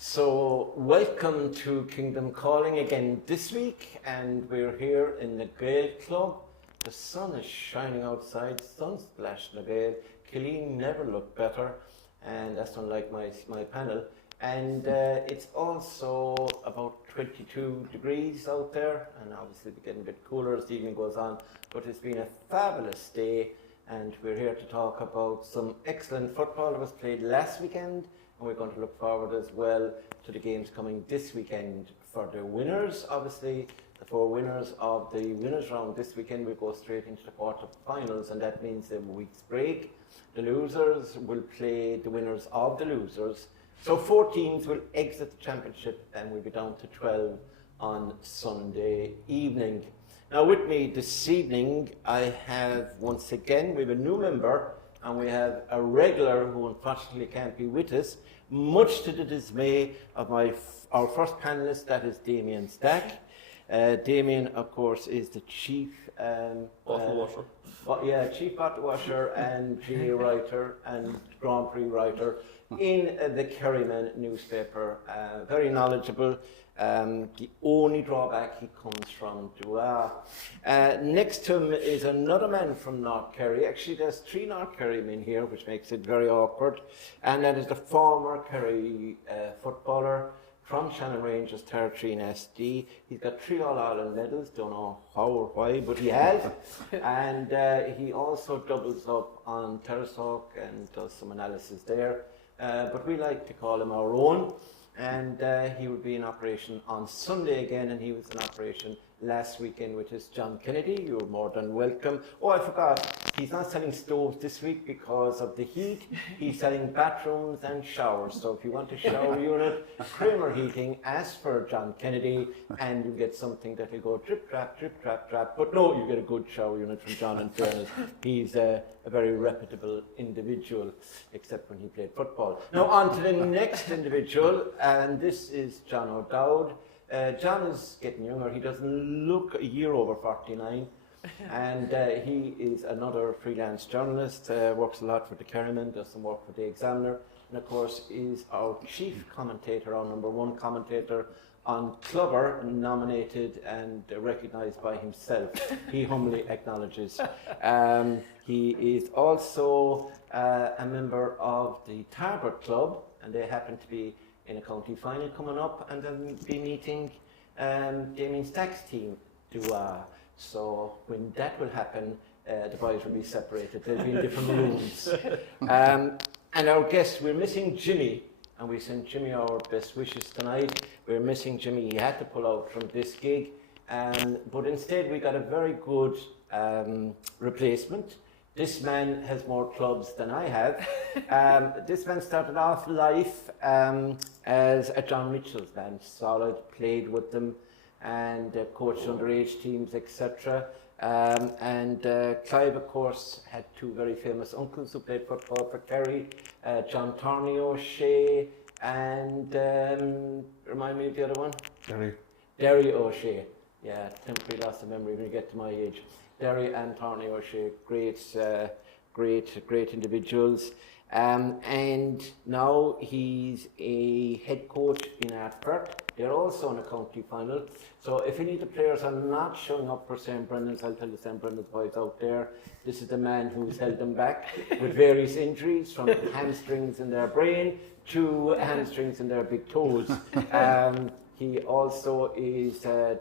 So, welcome to Kingdom Calling again this week, and we're here in the Gael Club. The sun is shining outside, sun splashing the Gael. Killeen never looked better, and that's unlike my panel. And it's also about 22 degrees out there, and obviously it's getting a bit cooler as the evening goes on. But it's been a fabulous day, and we're here to talk about some excellent football that was played last weekend. And we're going to look forward as well to the games coming this weekend. For the winners, obviously, the four winners of the winners round this weekend will go straight into the quarter-finals, and that means a week's break. The losers will play the winners of the losers. So 4 teams will exit the championship, and we'll be down to 12 on Sunday evening. Now with me this evening, I have once again, we have a new member, and we have a regular who unfortunately can't be with us, much to the dismay of our first panelist, that is Damian Stack. Damian, of course, is the chief bottle washer. Chief bottle washer and GA writer and Grand Prix writer in the Kerryman newspaper. Very knowledgeable. The only drawback, he comes from Dua. Next to him is another man from North Kerry. Actually, there's 3 North Kerrymen here, which makes it very awkward. And that is the former Kerry footballer from Shannon Rangers territory in SD. He's got 3 All-Ireland medals, don't know how or why, but he has. And he also doubles up on Terrasock and does some analysis there. But we like to call him our own. And he will be in operation on Sunday again, and he was in operation last weekend, which is John Kennedy. You're more than welcome. Oh, I forgot, he's not selling stoves this week because of the heat. He's selling bathrooms and showers. So if you want a shower unit, Kramer Heating, ask for John Kennedy, and you get something that will go drip, drap, drip, drap, drap. But no, you get a good shower unit from John, in fairness. He's a very reputable individual, except when he played football. Now on to the next individual, and this is John O'Dowd. John is getting younger. He doesn't look a year over 49, and he is another freelance journalist, works a lot for the Kerryman, does some work for the Examiner, and of course is our chief commentator, our number 1 commentator on Clubber, nominated and recognised by himself. He humbly acknowledges. He is also a member of the Tarbert Club, and they happen to be in a county final coming up, and then be meeting Damian Stack's team. So when that will happen, the boys will be separated. They'll be in different rooms. And our guest, we're missing Jimmy, and we send Jimmy our best wishes tonight. We're missing Jimmy. He had to pull out from this gig, but instead we got a very good replacement. This man has more clubs than I have. This man started off life as a John Mitchell's man, solid, played with them, and coached underage teams, etc. Clive, of course, had 2 very famous uncles who played football for Kerry, John Tarney O'Shea, and remind me of the other one? Derry O'Shea. Yeah, temporary loss of memory when you get to my age. Derry and Tarney O'Shea, great individuals. And now he's a head coach in Atford. They're also in a county final. So if any of the players are not showing up for St. Brendan's, I'll tell the St. Brendan's boys out there, this is the man who's held them back with various injuries, from hamstrings in their brain to hamstrings in their big toes. He also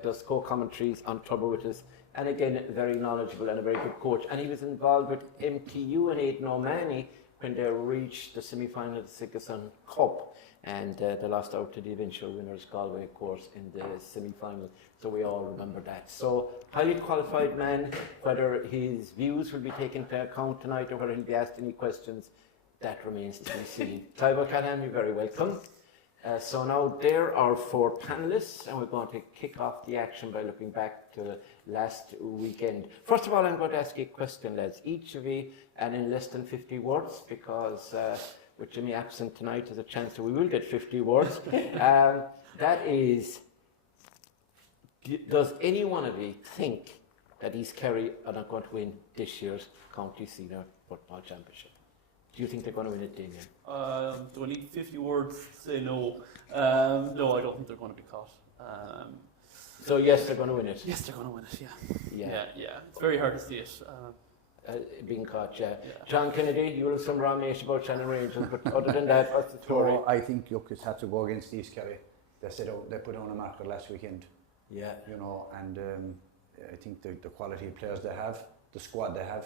does co-commentaries on Trouble with us. And again, very knowledgeable and a very good coach. And he was involved with MTU and Aidan O'Mahony when they reached the semi-final of the Sigerson Cup. And they lost out to the eventual winners, Galway, of course, in the semi-final. So we all remember that. So, highly qualified man. Whether his views will be taken into account tonight or whether he'll be asked any questions, that remains to be seen. Clive O'Callaghan, you're very welcome. So now there are 4 panellists, and we're going to kick off the action by looking back to last weekend. First of all, I'm going to ask you a question, lads, each of you, and in less than 50 words, because with Jimmy absent tonight, there's a chance that we will get 50 words. That is, does any one of you think that East Kerry are not going to win this year's County Senior Football Championship? Do you think they're going to win it, Damian? Do I need 50 words to say no? No, I don't think they're going to be caught. So yes, they're going to win it. Yes, they're going to win it. Yeah. It's very hard to see it. Being caught, yeah. John Kennedy, you will have some ramation about Shannon Rangers, but other than that, what's the story? So I think Lucas had to go against East Kerry. They put on a marker last weekend. Yeah. You know, and I think the quality of players they have, the squad they have,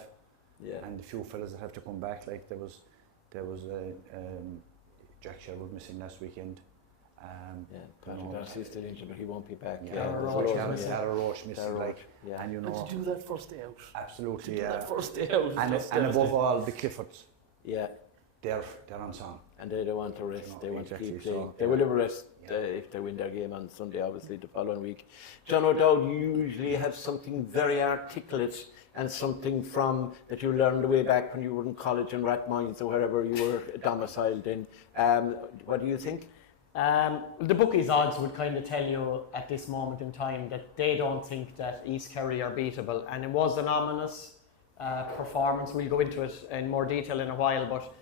and the few fellas that have to come back. Like there was Jack Sherwood missing last weekend. Patrick Darcy is still injured, but he won't be back. Roche missing. And you know, and to do that first day out. Absolutely, that first day out. And above all, the Cliffords. Yeah. They're on song. And they don't want to rest. They want to keep playing. So, they will have a rest if they win their game on Sunday, obviously, the following week. John O'Dowd, you usually have something very articulate and something from that you learned way back when you were in college in Rathmines or wherever you were domiciled in. What do you think? The bookies' odds would kind of tell you at this moment in time that they don't think that East Kerry are beatable, and it was an ominous performance. We'll go into it in more detail in a while, but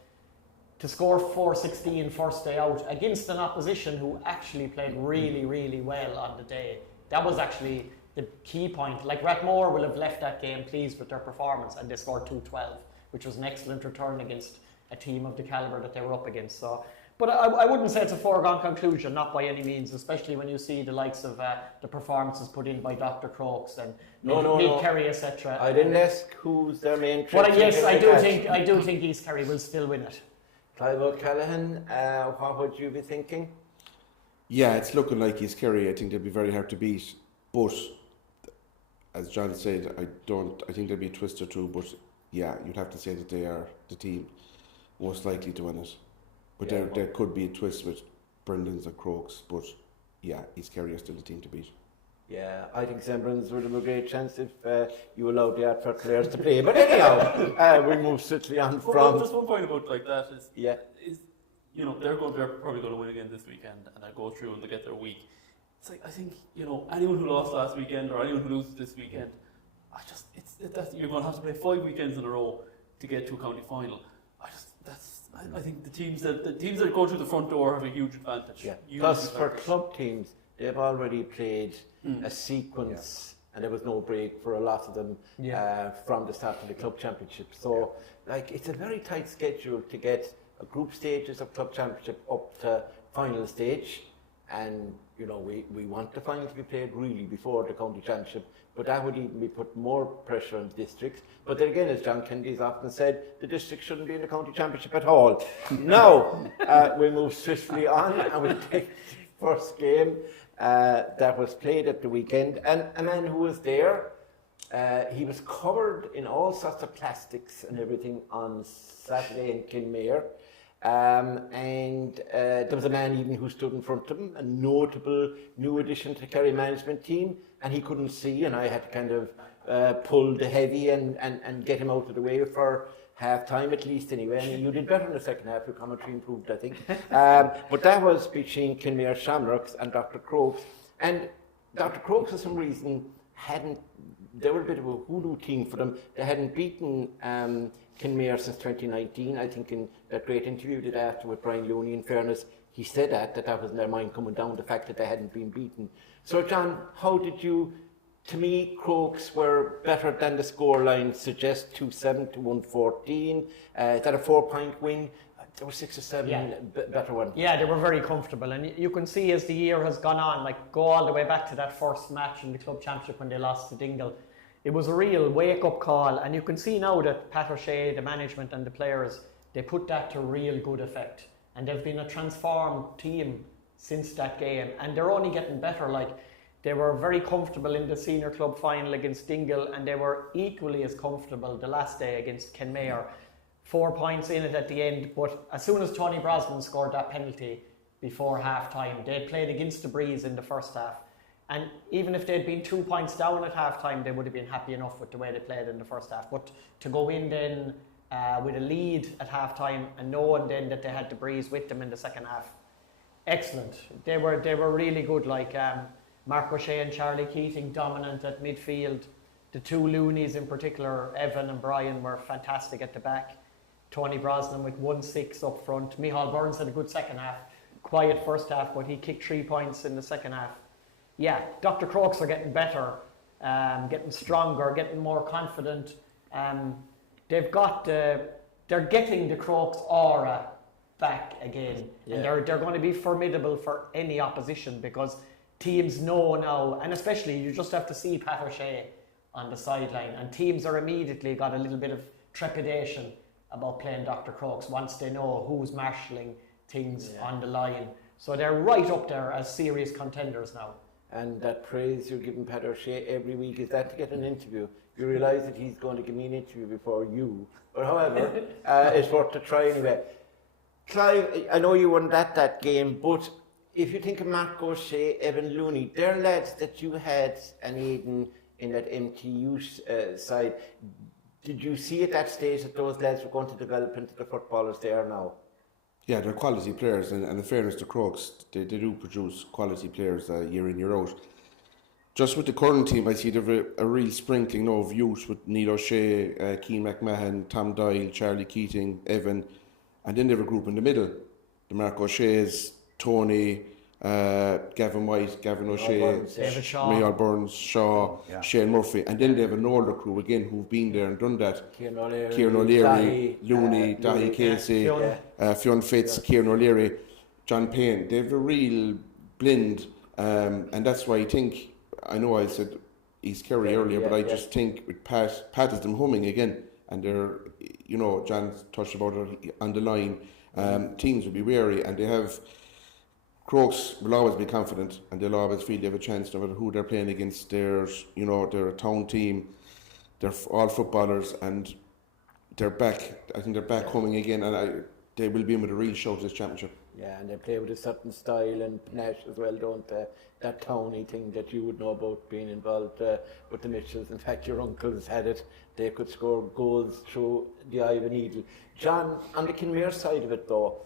to score 4-16 first day out against an opposition who actually played really, really well on the day, that was actually the key point. Like Rathmore will have left that game pleased with their performance, and they scored 2-12, which was an excellent return against a team of the calibre that they were up against. So, but I wouldn't say it's a foregone conclusion, not by any means, especially when you see the likes of the performances put in by Dr. Crokes and Nick Kerry, etc. I didn't ask who's their main threat. But yes, I do think East Kerry will still win it. Clive O'Callaghan, what would you be thinking? Yeah, it's looking like East Kerry. I think they'll be very hard to beat. But as John said, I think there'll be a twist or two. But yeah, you'd have to say that they are the team most likely to win it. But there could be a twist with Brendan's and Crokes. But yeah, East Kerry are still the team to beat. Yeah, I think St. Brendan's would have a great chance if you allowed the advert players to play. But anyhow, we move swiftly on from... Just one point about like that is, yeah, you know, they're probably going to win again this weekend, and they go through and they get their week. It's like, I think, you know, anyone who lost last weekend or anyone who loses this weekend, you're going to have to play 5 weekends in a row to get to a county final. I think the teams that go through the front door have a huge advantage. Yeah. Plus, for club teams, they've already played a sequence, and there was no break for a lot of them from the start of the club championship. So, like, it's a very tight schedule to get a group stages of club championship up to final stage, and you know we want the final to be played really before the county championship. But that would even be put more pressure on districts. But then again, as John Kennedy's often said, the district shouldn't be in the county championship at all. Now, we move swiftly on and we take the first game that was played at the weekend. And a man who was there, he was covered in all sorts of plastics and everything on Saturday in Kinmare. And there was a man even who stood in front of him, a notable new addition to the Kerry management team, and he couldn't see, and I had to kind of pull the heavy and get him out of the way for half time at least anyway. And you did better in the second half, your commentary improved, I think. But that was between Kinmare Shamrocks and Dr. Crokes. And Dr. Crokes, for some reason, they were a bit of a hoodoo team for them. They hadn't beaten Kinmare since 2019. I think in that great interview we did after with Brian Looney, in fairness, he said that was in their mind coming down, the fact that they hadn't been beaten. So John, how did you, to me, Crokes were better than the scoreline suggests, 2-7 to 114. Is that a 4-point win? There were 6 or 7 better ones. Yeah, they were very comfortable, and you can see as the year has gone on, like go all the way back to that first match in the club championship when they lost to Dingle. It was a real wake-up call, and you can see now that Pat O'Shea, the management and the players, they put that to real good effect. And they've been a transformed team since that game, and they're only getting better. Like, they were very comfortable in the senior club final against Dingle, and they were equally as comfortable the last day against Kenmare. 4 points in it at the end, but as soon as Tony Brosnan scored that penalty before half-time, they'd played against the breeze in the first half. And even if they'd been 2 points down at half-time, they would have been happy enough with the way they played in the first half. But to go in then with a lead at half-time and knowing then that they had the breeze with them in the second half, excellent. They were really good, like Mark O'Shea and Charlie Keating dominant at midfield. The two Loonies in particular, Evan and Brian, were fantastic at the back. Tony Brosnan with 1-6 up front. Micheál Burns had a good second half, quiet first half, but he kicked 3 points in the second half. Yeah, Dr. Crokes are getting better, getting stronger, getting more confident. They've got, they're getting the Crokes aura back again, and they're going to be formidable for any opposition because teams know now, and especially you just have to see Pat O'Shea on the sideline, and teams are immediately got a little bit of trepidation about playing Dr. Crokes once they know who's marshalling things on the line. So they're right up there as serious contenders now. And that praise you're giving Pat O'Shea every week, is that to get an interview? You realise that he's going to give me an interview before you. But however, it's worth a try anyway. Clive, I know you weren't at that game, but if you think of Mark O'Shea, Evan Looney, they're lads that you had and Aidan in that MTU side. Did you see at that stage that those lads were going to develop into the footballers they are now? Yeah, they're quality players, and in fairness to Crokes, they do produce quality players year in, year out. Just with the current team, I see they've a real sprinkling now of youth with Neil O'Shea, Keane McMahon, Tom Doyle, Charlie Keating, Evan, and then they have a group in the middle. The Mark O'Shea's, Tony, Gavin White, Gavin O'Shea, David Shaw, Micheál Burns, Shaw, Shane Murphy, and then they have an older crew again who've been there and done that. Kieran O'Leary, Dahi, Looney, Dahi Casey, Fionn Fitz, Kieran O'Leary, John Payne. They have a real blend, and that's why I know I said East Kerry earlier, but I just think with Pat has them humming again, and they're, John touched about it on the line. Teams will be wary, and they have. Crokes will always be confident, and they'll always feel they have a chance no matter who they're playing against. They're a town team, they're all footballers, and they're back. I think they're back coming again, and they will be in with a real shout this championship. Yeah, and they play with a certain style and panache as well, don't they? That towny thing that you would know about being involved with the Mitchells. In fact, your uncles had it. They could score goals through the eye of a needle. John, on the Kinmare side of it though,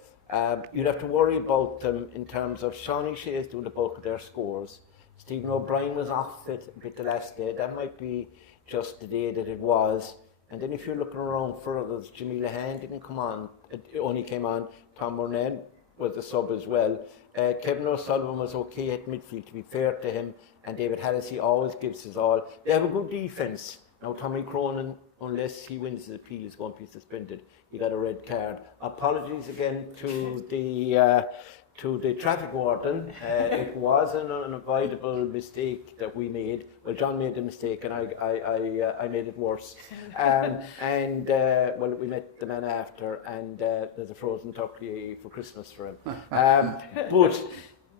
you'd have to worry about them in terms of Shawnee Shea's doing the bulk of their scores. Stephen O'Brien was off it a bit the last day. That might be just the day that it was. And then if you're looking around for others, Jimmy Lehan didn't come on. It only came on. Tom Burnett was the sub as well. Kevin O'Sullivan was okay at midfield, to be fair to him. And David Hallisey always gives his all. They have a good defence. Now Tommy Cronin, unless he wins his appeal, is going to be suspended. He got a red card. Apologies again to the traffic warden. It was an unavoidable mistake that we made. Well, John made the mistake, and I made it worse. Well, we met the man after, and there's a frozen turkey for Christmas for him. But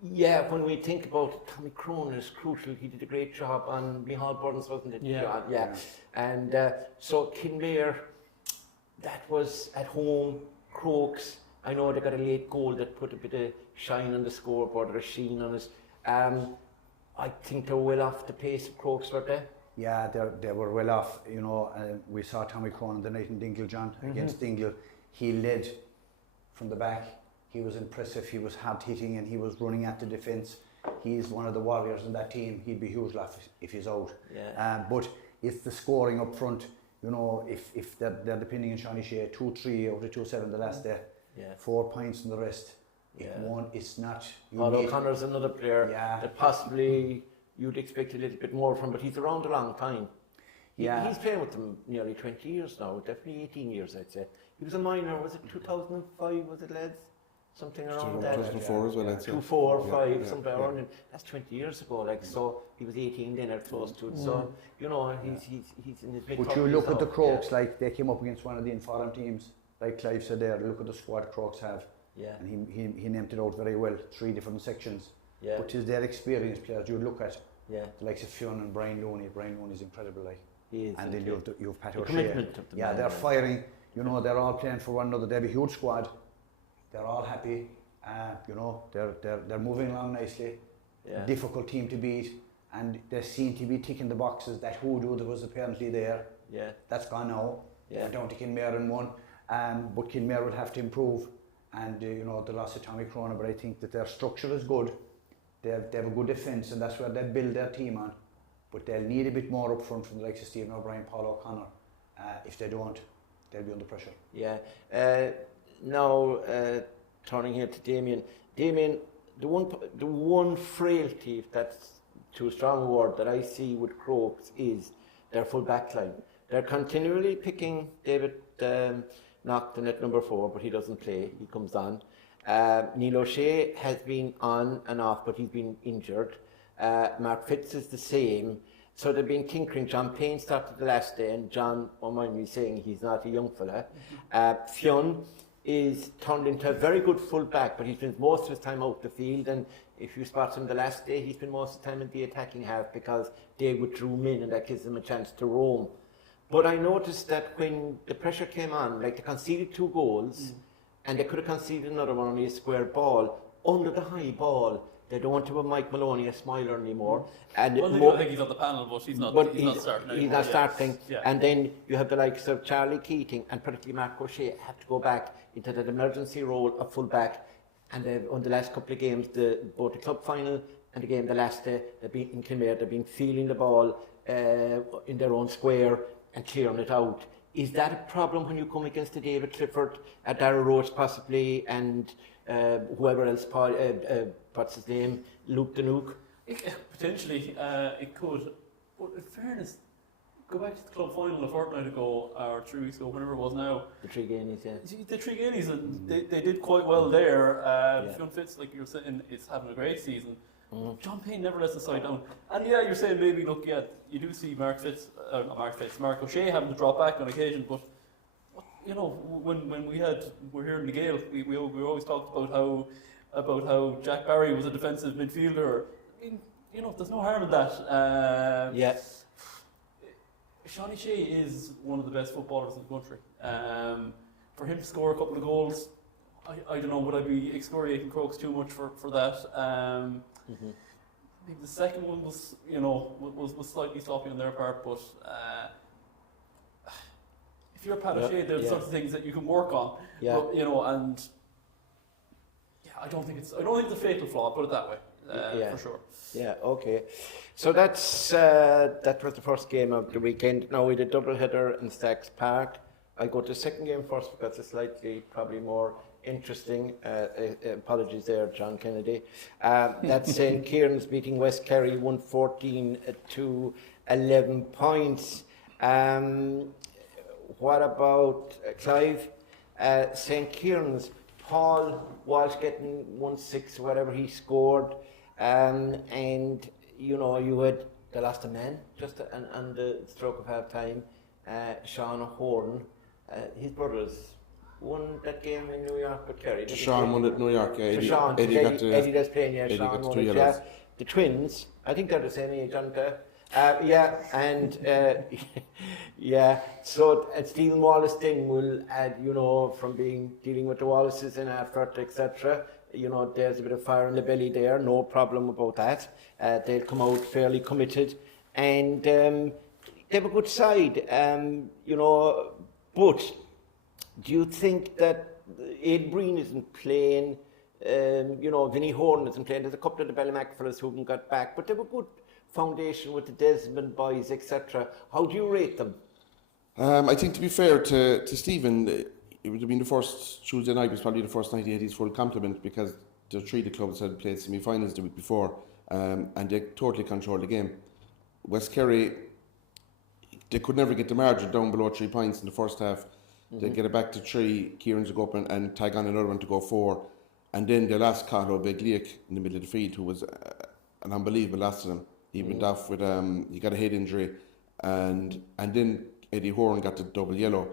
yeah, when we think about it, Tommy Cronin is crucial. He did a great job on Micheál Burns, wasn't it? Yeah. And so Kinmare, that was at home. Crokes, I know they got a late goal that put a bit of shine on the scoreboard or a sheen on it. I think they're well off the pace of Crokes, weren't they? Yeah, they were well off. We saw Tommy Cronin the night in Dingle, John, against Dingle. He led from the back. He was impressive. He was hard hitting and he was running at the defence. He's one of the warriors in that team. He'd be huge laugh if he's out. Yeah. But it's the scoring up front. If they're depending on Shawnee Shea, 2-3 out of 2-7 the last day. 4 points in the rest. It's not. Paul O'Connor's another player that possibly you'd expect a little bit more from, but he's around a long time. He's playing with them nearly 20 years now, definitely 18 years I'd say. He was a minor, was it 2005, was it, lads? Something around that. 2004 as well, I'd say. 2004, 5, something around it. That's 20 years ago, so he was 18 then or close to it. So, he's in his mid-30s. But you look at the Crokes, like they came up against one of the inform teams, like Clive said there, look at the squad Crokes have. And he named it out very well, 3 different sections. But it's their experienced players you look at. The likes of Fionn and Brian Looney. Brian Looney's incredible, like. He is. And then you have Pat O'Shea. They're firing. They're all playing for one another. They have a huge squad. They're all happy. They're moving along nicely. Difficult team to beat, and they seem to be ticking the boxes. That hoodoo that was apparently there. That's gone now. They're down to Kinmare and won. But Kinmare will have to improve. And the loss of Tommy Cronin, but I think that their structure is good. They have a good defence, and that's where they build their team on. But they'll need a bit more up front from the likes of Stephen O'Brien, Paul O'Connor. If they don't, they'll be under pressure. Yeah. Now, turning here to Damian. Damian, the one frailty, if that's too strong a word, that I see with Crokes is their full back line. They're continually picking David Naughton at number 4, but he doesn't play. He comes on. Neil O'Shea has been on and off, but he's been injured. Mark Fitz is the same. So they've been tinkering. John Payne started the last day, and John, won't mind me saying, he's not a young fella. Fionn is turned into a very good full back, but he spends most of his time out the field, and if you spot him the last day, he spent most of the time in the attacking half because they withdrew him in, and that gives them a chance to roam. But I noticed that when the pressure came on, like they conceded 2 goals, and they could have conceded another one on a square ball, under the high ball. They don't want to have Mike Maloney a smiler anymore. And I think he's on the panel, but he's not starting anymore. He's not starting. Yeah. And then you have the likes of Charlie Keating and particularly Mark O'Shea have to go back into that emergency role of full back. And on the last couple of games, both the club final and the game the last day, they've been in Kinmare, they've been feeling the ball in their own square and clearing it out. Is that a problem when you come against the David Clifford, Darragh Roach possibly, and whoever else, what's his name, Luke the Nuke? Potentially, it could. But in fairness, go back to the club final a fortnight ago, or 3 weeks ago, whenever it was now. The Treganeys, yeah. The Treganeys, and they did quite well there. Fionn Fitz, like you were saying, is having a great season. John Payne never lets the side down. And yeah, you're saying maybe, look, yeah, you do see Mark O'Shea having to drop back on occasion, but you know, when we're here in the Gale, we always talked about how Jack Barry was a defensive midfielder. I mean, you know, there's no harm in that. Yeah. Sean Shea is one of the best footballers in the country. For him to score a couple of goals, I don't know, would I be excoriating Crokes too much for that? I think the second one was, you know, was slightly sloppy on their part, but if you're Pat O'Shea, there's sorts of things that you can work on. Yeah. But, you know, and I don't think it's a fatal flaw. Put it that way, for sure. Yeah. Okay. So that was the first game of the weekend. Now we did double header in Stacks Park. I go to the second game first because it's slightly probably more interesting. Apologies there, John Kennedy. That's St. Kieran's beating West Kerry 114 to 11 points. What about Clive? St. Kieran's, Paul Walsh getting 1-6, whatever he scored. And, you know, you had the last man just on the stroke of half time. Sean Horn, his brothers won that game in New York with Kerry. Sean won it in New York, yeah. Eddie does playing, yeah. Eddie Sean got the won 2 it, yellows. yeah. The twins, I think they're the same age, aren't they? Yeah, so Stephen Wallace thing will add, you know, from dealing with the Wallaces in Alfred, etc. You know, there's a bit of fire in the belly there, no problem about that. They'll come out fairly committed, and they have a good side, you know. But do you think that Ed Breen isn't playing? You know, Vinnie Horn isn't playing. There's a couple of the Ballymac fellas who haven't got back, but they have a good foundation with the Desmond boys, etc. How do you rate them? I think, to be fair to Stephen, it would have been the first Tuesday night was probably the first night he had his full complement, because the 3 of the clubs had played semi-finals the week before, and they totally controlled the game. West Kerry, they could never get the margin down below 3 points in the first half. They get it back to 3. Kieran's would go up and tag on another one to go 4, and then they lost Carlo Begliak in the middle of the field, who was an unbelievable loss to them. He went off with he got a head injury, and then Eddie Horn got the double yellow,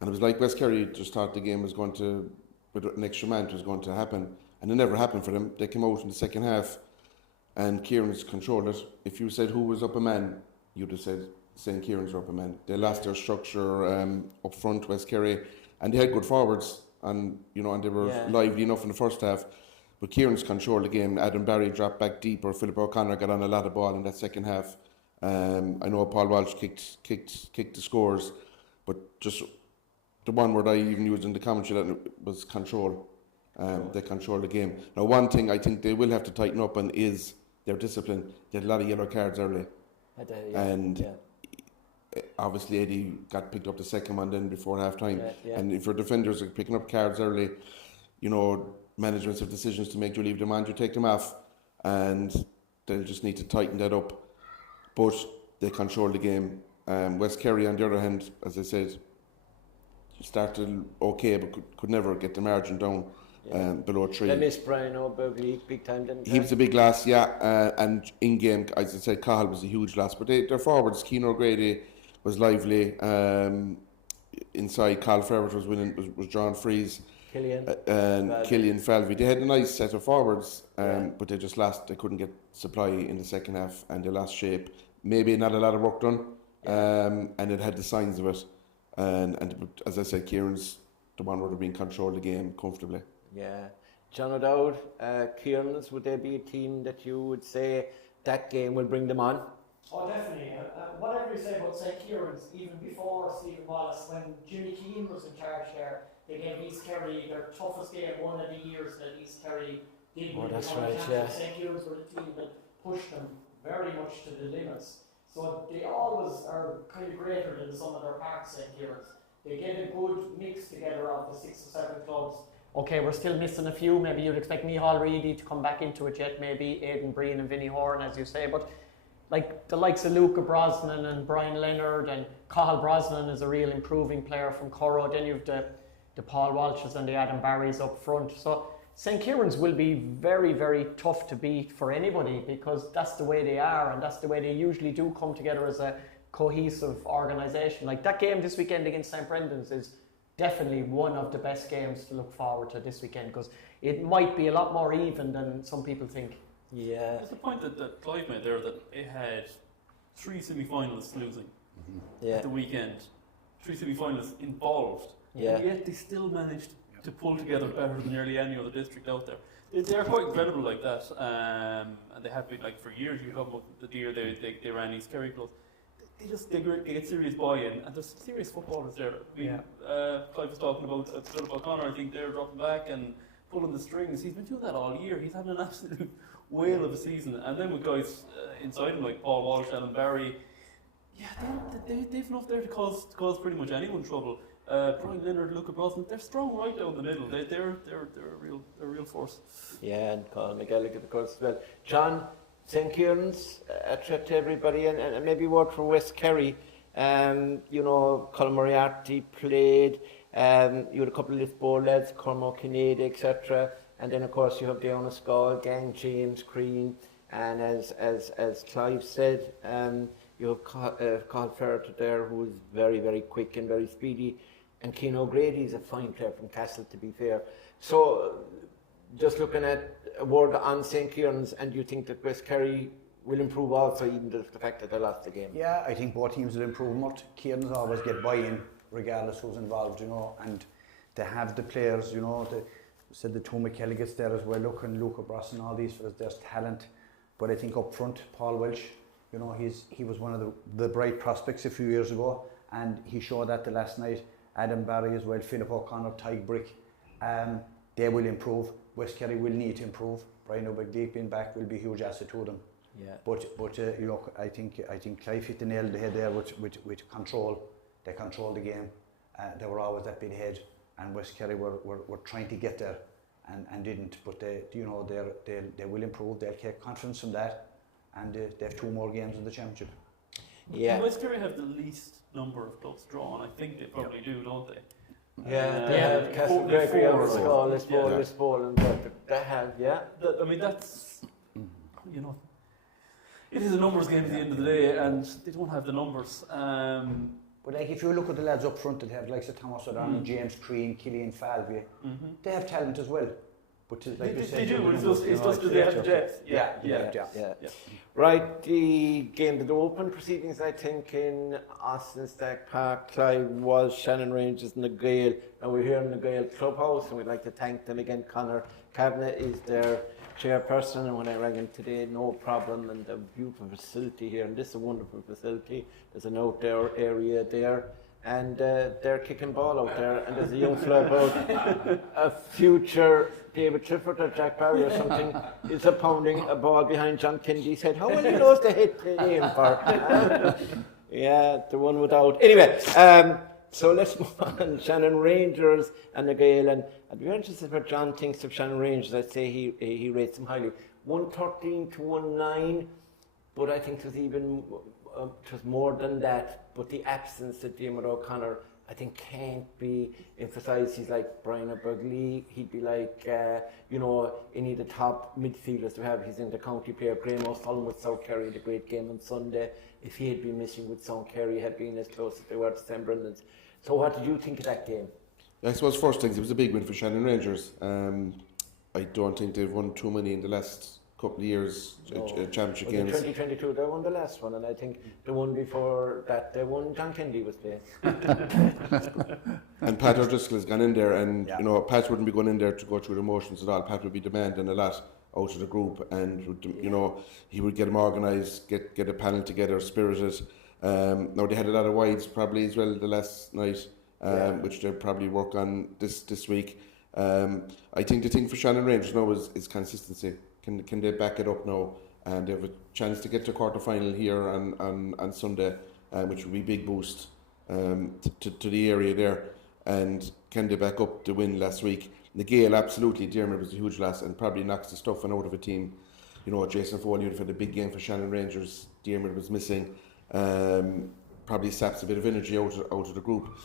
and it was like West Kerry just thought the game was going to, with an extra man, it was going to happen, and it never happened for them. They came out in the second half, and Kieran's controlled it. If you said who was up a man, you'd have said St. Kieran's were up a man. They lost their structure up front, West Kerry, and they had good forwards, and you know, and they were lively enough in the first half. But Kieran's controlled the game. Adam Barry dropped back deeper. Philip O'Connor got on a lot of ball in that second half. I know Paul Walsh kicked the scores, but just the one word I even used in the commentary that was control. They control the game. Now, one thing I think they will have to tighten up on is their discipline. They had a lot of yellow cards early, obviously Eddie got picked up the second one then before half time. Yeah. And if your defenders are picking up cards early, you know, managements have decisions to make. Do you leave them on, do you take them off? And they'll just need to tighten that up. But they control the game. West Kerry, on the other hand, as I said, started okay, but could never get the margin down below 3. They missed Brian O'Berry big time, didn't they? He was a big loss, and in game, as I said, Cahill was a huge loss. But their forwards, Keane O'Grady was lively. Inside, Cahill Ferret was winning, was John Freeze. Killian Falvey. They had a nice set of forwards, but they just lost. They couldn't get supply in the second half, and they lost shape. Maybe not a lot of work done, and it had the signs of it. And as I said, Kieran's the one who would have been controlled the game comfortably. Yeah, John O'Dowd, Kieran's, would they be a team that you would say that game will bring them on? Oh, definitely. Whatever you say about St. Kieran's, even before Stephen Wallace, when Jimmy Keane was in charge there, they gave East Kerry their toughest game one of the years that East Kerry did. Oh, that's right, yeah. St. Kieran's were the team that pushed them very much to the limits. So they always are kind of greater than the sum of their parts, St. Kieran's. They get a good mix together of the 6 or 7 clubs. Okay, we're still missing a few. Maybe you'd expect Micheál Reedy to come back into it yet, maybe Aidan Breen and Vinnie Horan, as you say. But like the likes of Luca Brosnan and Brian Leonard and Cahill Brosnan is a real improving player from Corro. Then you've the Paul Walshes and the Adam Barrys up front. So St. Kieran's will be very, very tough to beat for anybody because that's the way they are and that's the way they usually do come together as a cohesive organisation. Like that game this weekend against St. Brendan's is definitely one of the best games to look forward to this weekend because it might be a lot more even than some people think. Yeah. There's the point that Clive made there that it had 3 semi-finalists losing at the weekend. 3 semi-finalists involved. Yeah. And yet they still managed to pull together better than nearly any other district out there. They're quite incredible like that. And they have been, like, for years. You talk about the year they ran East Kerry close. They get serious buy-in, and there's serious footballers there. Clive was talking about Philip O'Connor. I think they're dropping back and pulling the strings. He's been doing that all year. He's having an absolute whale of a season. And then with guys inside him like Paul Walsh, Alan Barry, they've enough there to cause pretty much anyone trouble. Brian Leonard, Luca Brosnan, they're strong right down the middle. They're a real force. Yeah, and Colin McGilligan, of course, as well. John, St. Kieran's, a trip to everybody, and maybe word for West Kerry. You know, Colin Moriarty played. You had a couple of Lisboa lads, Cormac Kinneady, etc. And then, of course, you have Deona Skull, Gang, James, Crean, and as Clive said, you have Cahill Ferret there, who is very, very quick and very speedy. And Keane O'Grady is a fine player from Castle, to be fair. So, just looking at a word on St. Kieran's, and do you think that West Kerry will improve also, even the fact that they lost the game? Yeah, I think both teams will improve much. Kieran's always get buy-in, regardless who's involved, you know, and they have the players, you know. Said the two McKelligans there as well. Look, and Luca Brosnan, all these fellas, there's talent. But I think up front, Paul Welsh, you know, he was one of the bright prospects a few years ago, and he showed that the last night. Adam Barry as well, Philip O'Connor, Tyke Brick. They will improve. West Kerry will need to improve. Brian O'Begley being back will be a huge asset to them. Yeah. But you know, I think Clive hit the nail on the head there with control. They controlled the game. They were always that bit ahead, and West Kerry were trying to get there and didn't. But they will improve. They'll take confidence from that, and they have 2 more games in the championship. Yeah. West Kerry have the least number of clubs drawn. I think they probably do, don't they? Yeah, they have Castle Gregory, Lisboa, and they have, I mean, that's, you know, it is a numbers game at the end of the day, and they don't have the numbers. But like, if you look at the lads up front that have like Thomas O'Donnell, James Crean, Killian Falvey, they have talent as well. But like they do. It's just that they have the depth. Yeah. Right, the game that opened proceedings, I think, in Austin Stack Park, Clive was Shannon Rangers and the Gael. And we're here in the Gael clubhouse, and we'd like to thank them again. Conor Kavanagh is their chairperson, and when I rang him today, no problem, and a beautiful facility here, and this is a wonderful facility. There's an outdoor area there, and they're kicking ball out there, and there's a young fella about a future David Trifford or Jack Barry or something is pounding a ball behind John Kennedy's head. How well he knows the hit to aim for. Yeah, the one without. Anyway, so let's move on. Shannon Rangers and the Gale, and I'd be interested what John thinks of Shannon Rangers. I'd say he rates them highly. 113 to 19, but I think there's even just more than that. But the absence of Diarmuid O'Connor, I think, can't be emphasised. He's like Brian O'Bugley. He'd be like, any of the top midfielders we have. He's in the county player. Graham O'Sullivan with South Kerry, the great game on Sunday. If he had been missing with South Kerry, had been as close as they were to St. Brendan's. So what did you think of that game? I suppose first things, it was a big win for Shannon Rangers. I don't think they've won too many in the last couple of years, championship games. In 2022 they won the last one, and I think the one before that they won, John Kennedy was playing. And Pat O'Driscoll has gone in there, and Pat wouldn't be going in there to go through the motions at all. Pat would be demanding a lot out of the group, and he would get them organised, get a panel together, spirited. Now they had a lot of wides probably as well the last night, which they'll probably work on this week. I think the thing for Shannon Rangers now is consistency. Can they back it up now? And they have a chance to get to quarter final here on Sunday, which will be a big boost to the area there. And can they back up the win last week? The Gale, absolutely. Diarmuid was a huge loss and probably knocks the stuffing out of a team. Jason Foley would have had a big game for Shannon Rangers. Diarmuid was missing. Probably saps a bit of energy out of the group.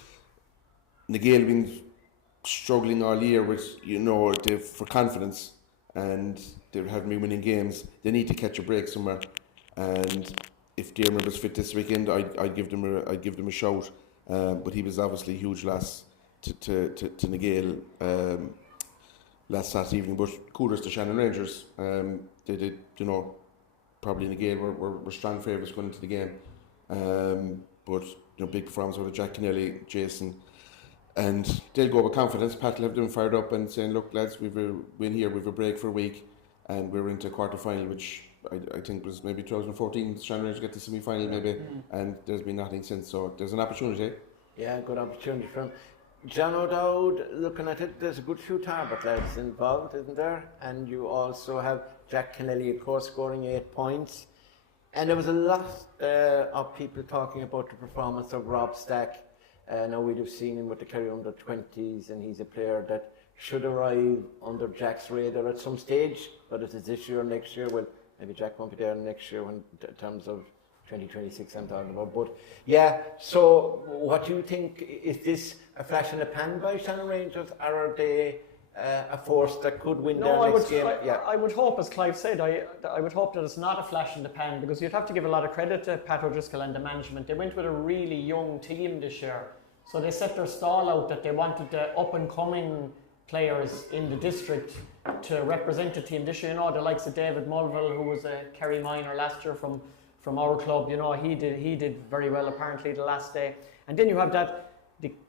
The Gale have been struggling all year with, for confidence, and they haven't been winning games. They need to catch a break somewhere. And if Diarmuid was fit this weekend, I'd give them a shout. But he was obviously a huge loss to Nagale last Saturday evening. But kudos to Shannon Rangers. They did, probably Nagale were strong favourites going into the game. But big performance over Jack Kennelly, Jason. And they'll go with confidence. Pat will have them fired up and saying, look lads, we've a win here, we've a break for a week, and we're into quarter final, which I think was maybe 2014. Shannon Rangers get to semi final maybe, and there's been nothing since. So there's an opportunity. Yeah, good opportunity for him. John O'Dowd, looking at it, there's a good few Tarbert lads involved, isn't there? And you also have Jack Kennelly, of course, scoring 8 points. And there was a lot of people talking about the performance of Rob Stack. Now we'd have seen him with the Kerry under 20s, and he's a player that should arrive under Jack's radar at some stage, whether it's this year or next year. Well, maybe Jack won't be there next year in terms of 2026 I'm talking about. But yeah, so what do you think? Is this a flash in the pan by Shannon Rangers, or are they a force that could win their next game? I would hope, as Clive said, I would hope that it's not a flash in the pan, because you'd have to give a lot of credit to Pat O'Driscoll and the management. They went with a really young team this year. So they set their stall out that they wanted the up-and-coming players in the district to represent the team this year. The likes of David Mulville, who was a Kerry minor last year from our club. He did very well apparently the last day. And then you have the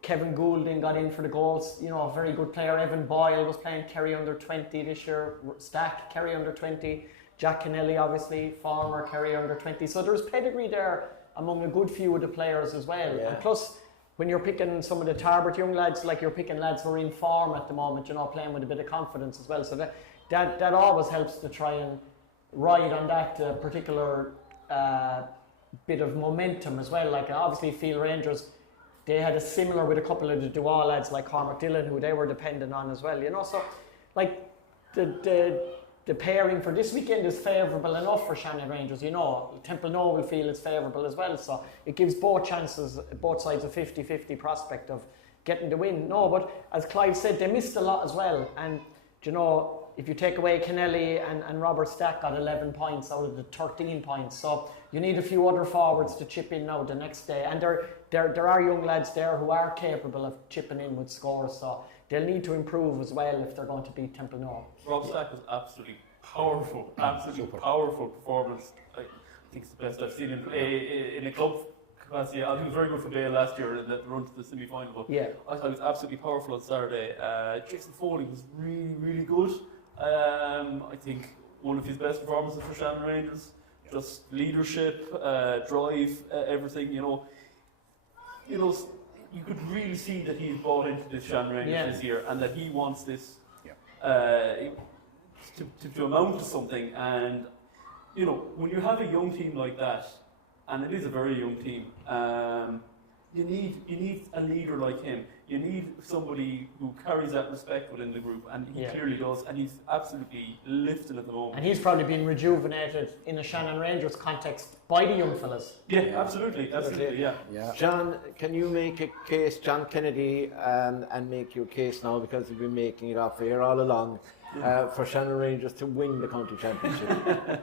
Kevin Goulding got in for the goals. A very good player. Evan Boyle was playing Kerry under 20 this year. Stack Kerry under 20. Jack Kennelly, obviously, former Kerry under 20. So there's pedigree there among a good few of the players as well. Yeah. And plus, when you're picking some of the Tarbert young lads, like you're picking lads who are in form at the moment, playing with a bit of confidence as well. So that always helps to try and ride on that particular bit of momentum as well. Like obviously Field Rangers, they had a similar with a couple of the Dual lads like Cormac Dillon, who they were dependent on as well. So like the pairing for this weekend is favourable enough for Shannon Rangers. Temple Noble feel it's favourable as well. So it gives both sides a 50-50 prospect of getting the win. No, but as Clive said, they missed a lot as well. And if you take away Kennelly and Robert Stack got 11 points out of the 13 points. So you need a few other forwards to chip in now the next day. And there are young lads there who are capable of chipping in with scores. So they'll need to improve as well if they're going to beat Temple Noble. Rob Stack was absolutely powerful, powerful performance. I think it's the best I've seen him play in a club capacity. I think he was very good for Bale last year in that run to the semi-final. But yeah, I thought he was absolutely powerful on Saturday. Jason Foley was really, really good. I think one of his best performances for Shannon Rangers. Just leadership, drive, everything. You could really see that he's bought into this Shannon Rangers this year, and that he wants this to amount to something. And when you have a young team like that, and it is a very young team. You need a leader like him. You need somebody who carries that respect within the group, and he clearly does, and he's absolutely lifting at the moment. And he's probably been rejuvenated in a Shannon Rangers context by the young fellas. Yeah, absolutely, yeah. John, can you make a case, John Kennedy, and make your case now, because you've been making it off air all along, for Shannon Rangers to win the county championship?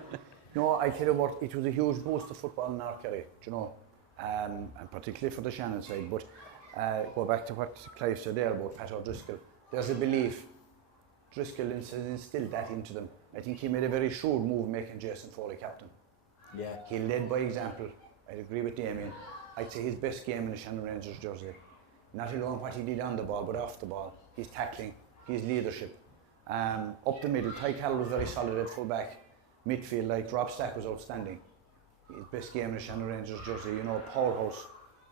No, I tell you what, it was a huge boost to football in Arcady, you know, and particularly for the Shannon side. But go back to what Clive said there about Pat O'Driscoll. There's a belief. Driscoll instilled that into them. I think he made a very shrewd move making Jason Foley captain. Yeah. He led by example. I'd agree with Damian. I'd say his best game in the Shannon Rangers jersey. Not alone what he did on the ball, but off the ball. His tackling, his leadership. Up the middle, Ty Carroll was very solid at full back. Midfield, like Rob Stack, was outstanding. His best game in the Shannon Rangers jersey, you know, powerhouse,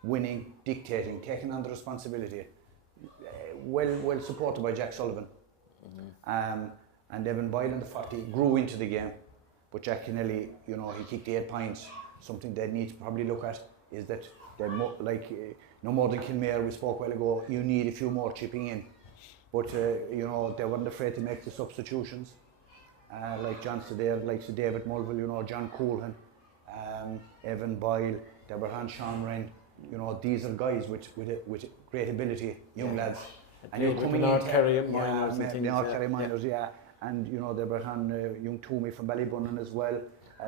winning, dictating, taking on the responsibility. Well supported by Jack Sullivan. And Evan Boyle in the 40 grew into the game. But Jack Kennelly, you know, he kicked 8 points. Something they need to probably look at is that they're no more than Kilmare, we spoke a while ago, you need a few more chipping in. But, you know, they weren't afraid to make the substitutions. Like John said there, like Sir David Mulville, you know, John Coolhan, Evan Boyle, Deborah Sean Wren, you know, these are guys with great ability, young lads. And you're coming in Kerry minors, Kerry minors, and you know, Deborah young Toomey from Ballybunnan as well,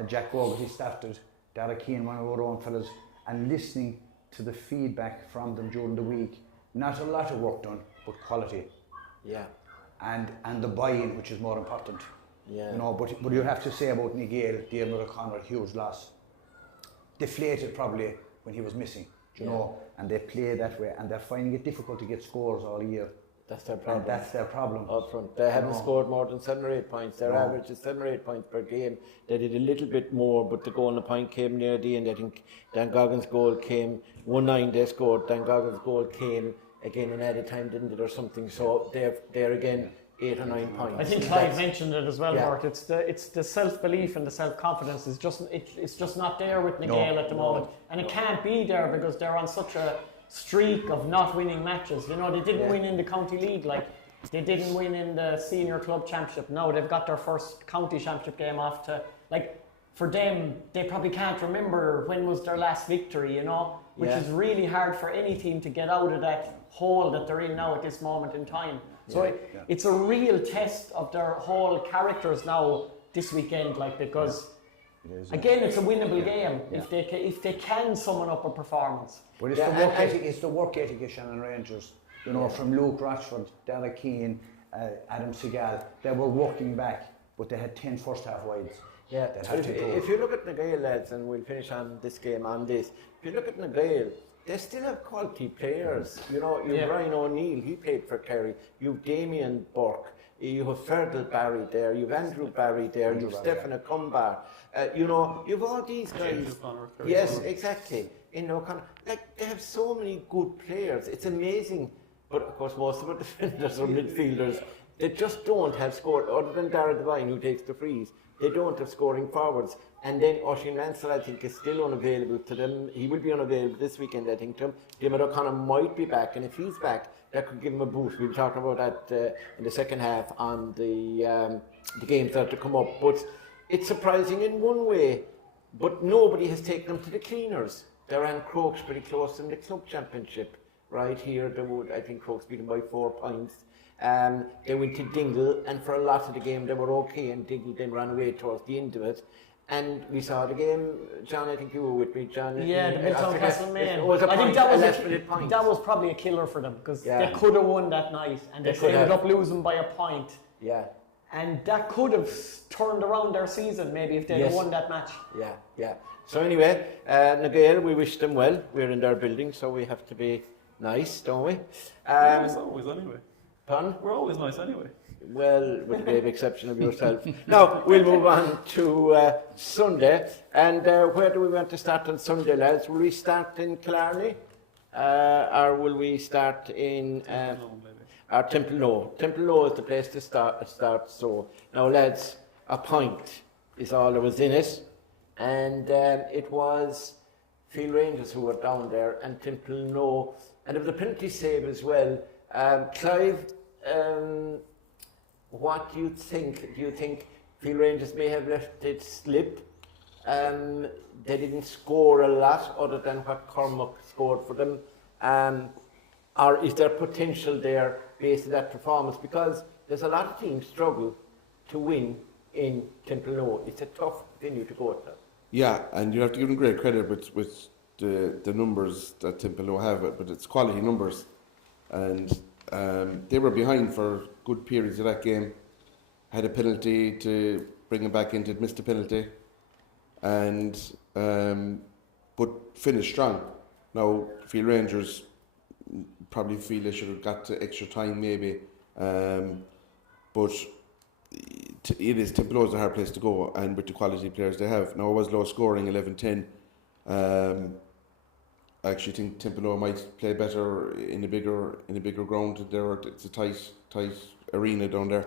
Jack Gogarty staffed it, Dara Keane, one of our own fellas, and listening to the feedback from them during the week. Not a lot of work done, but quality. Yeah. And the buy-in, which is more important. Yeah. You know, but you have to say about Nigel, Diarmuid O'Connor, huge loss. Deflated probably when he was missing, you know, and they play that way, and they're finding it difficult to get scores all year. That's their problem. And that's their problem. Up front. They haven't scored more than 7 or 8 points. Their average is 7 or 8 points per game. They did a little bit more, but the goal and the point came near the end. I think Dan Goggins' goal came 1-9 they scored. Dan Goggins' goal came again in added time, didn't it, or something? So they're again 8 or 9 points. I think Clive mentioned it as well, Murt. It's the self-belief and the self-confidence. It's just not there with Nigel at the moment. And it can't be there because they're on such a streak of not winning matches. You know, they didn't win in the county league, like they didn't win in the senior club championship. No, they've got their first county championship game off to, like, for them, they probably can't remember when was their last victory, you know, which is really hard for any team to get out of that hole that they're in now at this moment in time. So it's a real test of their whole characters now this weekend, like, because again, it's a winnable game if they can summon up a performance. But it's the work ethic of Shannon Rangers, you know, from Luke Rochford, Dara Keane, Adam Segal. They were working back, but they had 10 first half wides. Yeah, if you look at Nigel, lads, and we'll finish on this game on this, if you look at Nigel, they still have quality players. You know, you've Brian O'Neill, he played for Kerry. You've Damien Burke. You have Ferdinand Barry there. You've Andrew Barry there. You've Stefan Acumbar. You know, you've all these guys. Yes, exactly. In O'Connor, like, they have so many good players. It's amazing. But of course, most of our defenders or midfielders, they just don't have scored. Other than Dara Devine, who takes the frees, they don't have scoring forwards. And then Oisin Mansell, I think, is still unavailable to them. He will be unavailable this weekend, I think, to him. Diarmuid O'Connor might be back, and if he's back, that could give him a boost. We'll be talking about that in the second half on the games that are to come up. But it's surprising in one way, but nobody has taken them to the cleaners. They ran Crokes pretty close in the club championship right here. I think Crokes beat them by 4 points. They went to Dingle, and for a lot of the game they were okay, and Dingle then ran away towards the end of it. And we saw the game, John, I think you were with me, John. Yeah, the Milltown Castlemaine. I think that was probably a killer for them, because they could have won that night, and they ended up losing by a point. Yeah. And that could have turned around their season, maybe, if they had won that match. Yeah. So anyway, Nigel, we wish them well. We're in their building, so we have to be nice, don't we? Always anyway. Pardon? We're always nice anyway. Well, with the brave exception of yourself. Now, we'll move on to Sunday. And where do we want to start on Sunday, lads? Will we start in Killarney? Or will we start in Temple Low? Temple Low is the place to start. So, now, lads, a point is all there was in it. And it was Field Rangers who were down there, and Temple and it was a penalty save as well. Clive, what do you think? Do you think Field Rangers may have left it slip? They didn't score a lot other than what Cormac scored for them. Or is there potential there based on that performance? Because there's a lot of teams struggle to win in Temple. It's a tough venue to go to. Yeah, and you have to give them great credit with the numbers that Temple have, but it's quality numbers. And they were behind for good periods of that game. Had a penalty to bring them back into it, missed a penalty. And but finished strong. Now, Field Rangers probably feel they should have got to extra time maybe. But it is Temple is a hard place to go, and with the quality players they have. Now, it was low scoring, 11-10. I actually think Temple might play better in a bigger ground. It's a tight arena down there.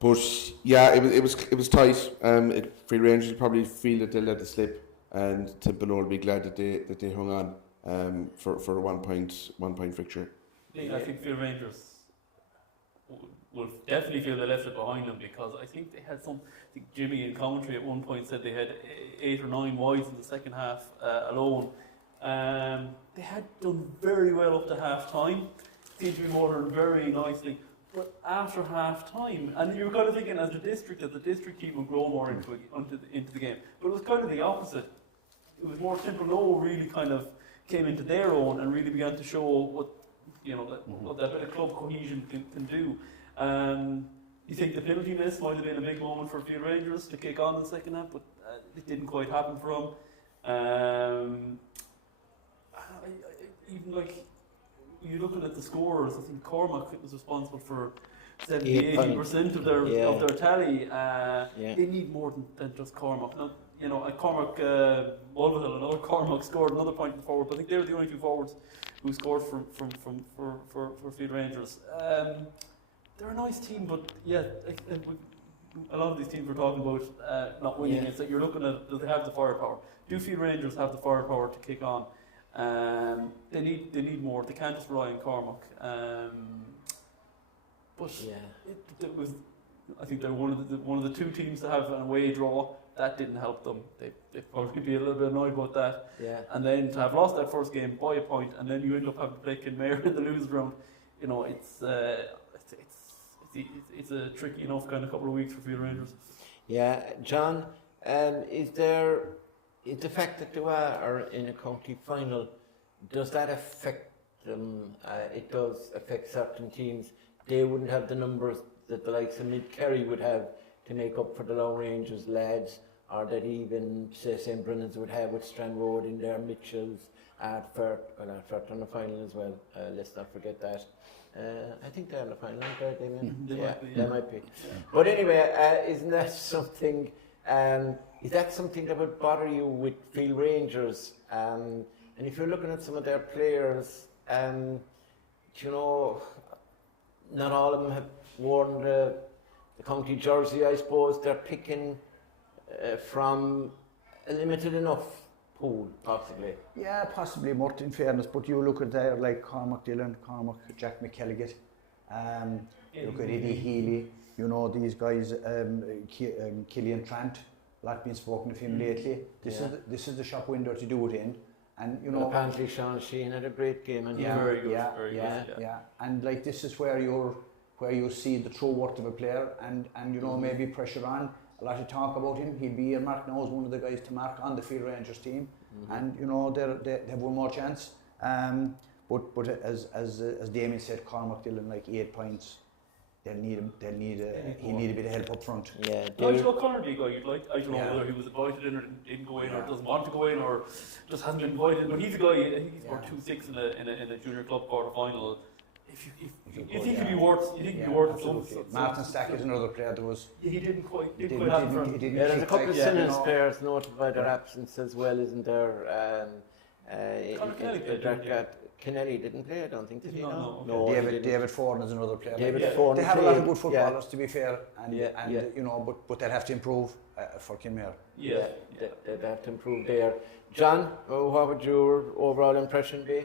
But yeah, it was tight. Field Rangers probably feel that they let it slip, and Temple will be glad that they hung on for a 1 point victory. I think Field Rangers will definitely feel they left it behind them, because I think they had I think Jimmy in commentary at one point said they had 8 or 9 wides in the second half alone. They had done very well up to half time, seemed to be motoring very nicely. But after half time, and you were kind of thinking as the district that the district team would grow more into the game, but it was kind of the opposite. It was more Temple really kind of came into their own and really began to show what that bit of club cohesion can do. You think the penalty miss might have been a big moment for Field Rangers to kick on in the second half, but it didn't quite happen for them. Even like, you're looking at the scores, I think Cormac was responsible for 70-80% of their tally. They need more than just Cormac. Now, Cormac, Mulvihill, another Cormac scored another point in the forward, but I think they were the only 2 forwards who scored for Field Rangers. They're a nice team, but yeah, a lot of these teams we're talking about not winning. It's that you're looking at, do they have the firepower? Do Field Rangers have the firepower to kick on? They need more. They can't just rely on Cormac. I think they're one of the 2 teams to have an away draw. That didn't help them. They'd probably be a little bit annoyed about that. Yeah. And then to have lost that first game by a point, and then you end up having to play Kinmare in the losing round. It's a tricky enough kind of couple of weeks for Field Rangers. Yeah, John, is the fact that they are in a county final, does that affect them? It does affect certain teams. They wouldn't have the numbers that the likes of Mid-Kerry would have to make up for the Low Rangers lads, or that even, say, St. Brennan's would have with Stranroad in there, Mitchell's, Ardfert on the final as well. Let's not forget that. I think they're in the final, aren't they, Damian? They might be. Yeah. But anyway, isn't that something? Is that something that would bother you with Field Rangers? And if you're looking at some of their players, not all of them have worn the county jersey. I suppose they're picking from a limited enough pool, possibly. Yeah, possibly, Murt, in fairness, but you look at there like Cormac Dillon, Jack McKelligot, look at Eddie Healy, these guys, Killian Trant, a lot been spoken of him lately. This is the shop window to do it in. And apparently Sean Sheehan had a great game, and very good. And like, this is where you see the true worth of a player, and maybe pressure on. A lot of talk about him. He'll be earmarked now as one of the guys to mark on the Field Rangers team, and they have one more chance. But as Damian said, Cormac Dillon, like 8 points. He need a bit of help up front. Yeah. Nigel O'Connor, guy you'd like. I don't know whether he was invited in or didn't go in, or doesn't want to go in, or just hasn't been invited. But he's a guy. I think he's scored 2-6 in a junior club quarter final. You think he'd be worth some. Martin Stack is another player that was. He didn't quite happen. There's a couple of Sinners players noted by their absence as well, isn't there? Kennelly didn't play, I don't think, did he? No. David Forden is another player. Forden. They have a lot of good footballers, to be fair, but they'll have to improve for Kinmare. They they have to improve there. John, what would your overall impression be?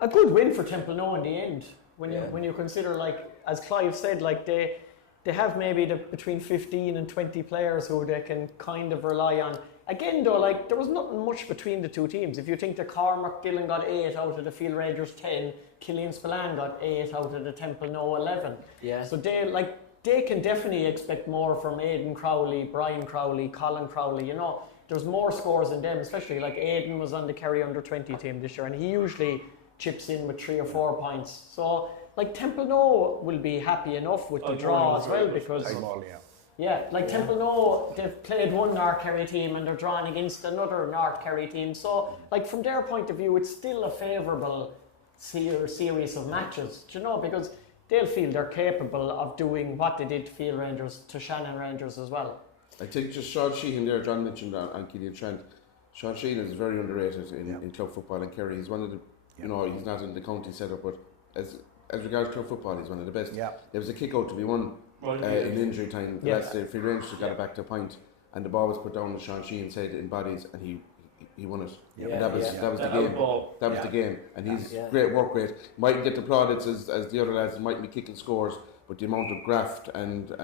A good win for Templenoe in the end. When you consider, like as Clive said, like they have maybe between 15 and 20 players who they can kind of rely on. Again though, like there was nothing much between the two teams. If you think that Cormac Dillon got 8 out of the Field Rangers 10, Killian Spillane got 8 out of the Templenoe 11. Yeah. So they can definitely expect more from Aidan Crowley, Brian Crowley, Colin Crowley. You know, there's more scores in them, especially like Aidan was on the Kerry under 20 team this year, and he usually chips in with 3 or 4 points. So like Templenoe will be happy enough with the draw as well because. Templenoe, they've played one North Kerry team and they're drawing against another North Kerry team. So, like from their point of view, it's still a favourable series of matches, do you know, because they'll feel they're capable of doing what they did to Field Rangers, to Shannon Rangers as well. I think just Sean Sheehan there, John mentioned and Killian Trent. Sean Sheehan is very underrated in club football in Kerry. He's one of the, he's not in the county setup, but as regards club football, he's one of the best. Yeah. There was a kick out to be won. In injury time, the last day, Field Rangers got it back to a point, and the ball was put down on Sean Sheehan's head in bodies, and he won it. And that was the game. That was the game, and he's great work rate. Mightn't get the plaudits as the other lads, mightn't be kicking scores, but the amount of graft and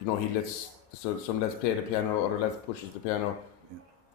he lets some lads play the piano, other lads pushes the piano.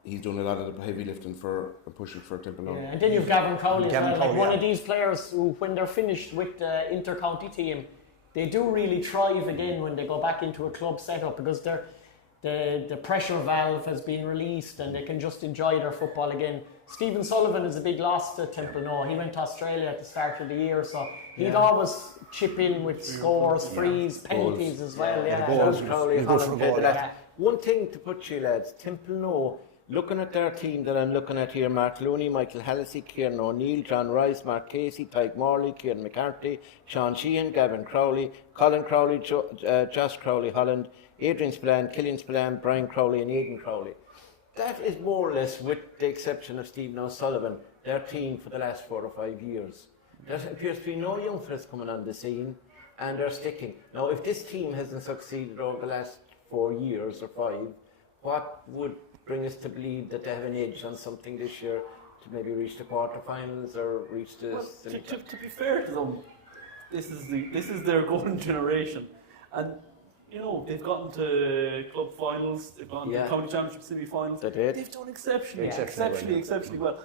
He's done a lot of the heavy lifting for pushing for Templenoe. Yeah, and then you've Gavin Crowley as well, one of these players who, when they're finished with the inter-county team, they do really thrive again when they go back into a club setup because the pressure valve has been released and they can just enjoy their football again. Stephen Sullivan is a big loss to Templenoe. He went to Australia at the start of the year, so he'd always chip in with scores, frees, penalties as well. Goals, Crowley, Holland, one thing to put you lads, Templenoe, looking at their team that I'm looking at here, Mark Looney, Michael Hallisey, Kieran O'Neill, John Rice, Mark Casey, Tyke Morley, Kieran McCarthy, Sean Sheehan, Gavin Crowley, Colin Crowley, Josh Crowley, Holland, Adrian Spillane, Killian Spillane, Brian Crowley and Aidan Crowley. That is more or less, with the exception of Stephen O'Sullivan, their team for the last 4 or 5 years. There appears to be no young fellas coming on the scene and they're sticking. Now if this team hasn't succeeded over the last 4 years or 5, what would bring us to believe that they have an edge on something this year to maybe reach the quarterfinals or reach the to be fair to them, this is their golden generation, and they've gotten to club finals, they've gotten to county championship semi-finals. They've done exceptionally well.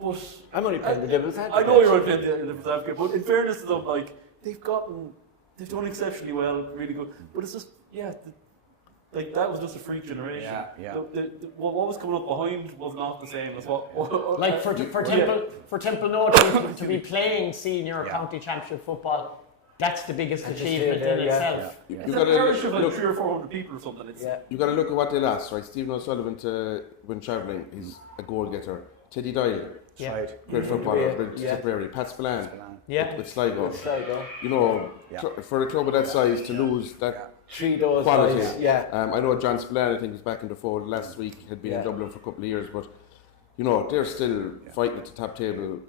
But I'm only playing the devil's advocate. I know you're only playing the devil's advocate, but in fairness to them, like they've done exceptionally well, really good. But it's just like that was just a freak generation. What was coming up behind was not the same as what. Like for Templenoe to be playing senior county championship football, that's the biggest achievement in itself. It's a parish of like 300 or 400 people or something. You got to look at what they lost, right? Stephen O'Sullivan when travelling, he's a goal getter. Teddy Doyle, great footballer, with Tipperary. Pat Spillane, with Sligo. For a club of that size to lose that. Quality. I know John Spillane, I think, is back in the fold last week, had been in Dublin for a couple of years, but they're still fighting at the top table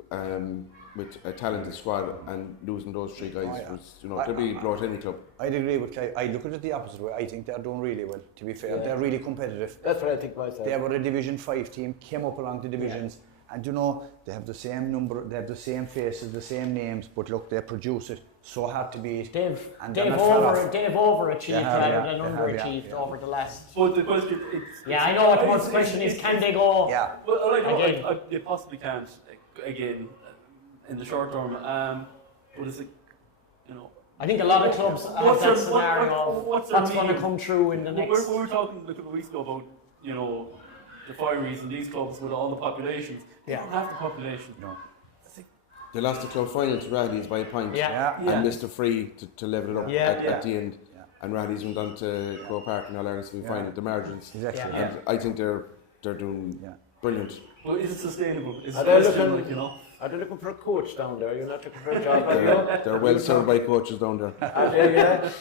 with a talented squad, and losing those 3 guys was, they'll be blow at any club. I'd agree with Clive. I look at it the opposite way. I think they're doing really well, to be fair. They're really competitive. That's what I think myself. They were a Division 5 team, came up along the divisions, and they have the same number, they have the same faces, the same names, but look, they produce it so hard to beat. They've overachieved rather than underachieved over the last. But the question is, I know what the question is, can they go? Well, they possibly can't again in the short term. But it's I think a lot of clubs have that scenario of what's going to come through in the next. We were talking a couple of weeks ago about the Fireys and these clubs with all the populations. They don't have the population. No. They lost the club final to Radleys by a point and missed a free to level it up at the end. And Radleys went on to Crow Park in All-Ireland semi-final, the margins. Exactly. And I think they're doing brilliant. Well, is it sustainable? Are they looking for a coach down there? You're not looking for a job, are you? They're well served by coaches down there.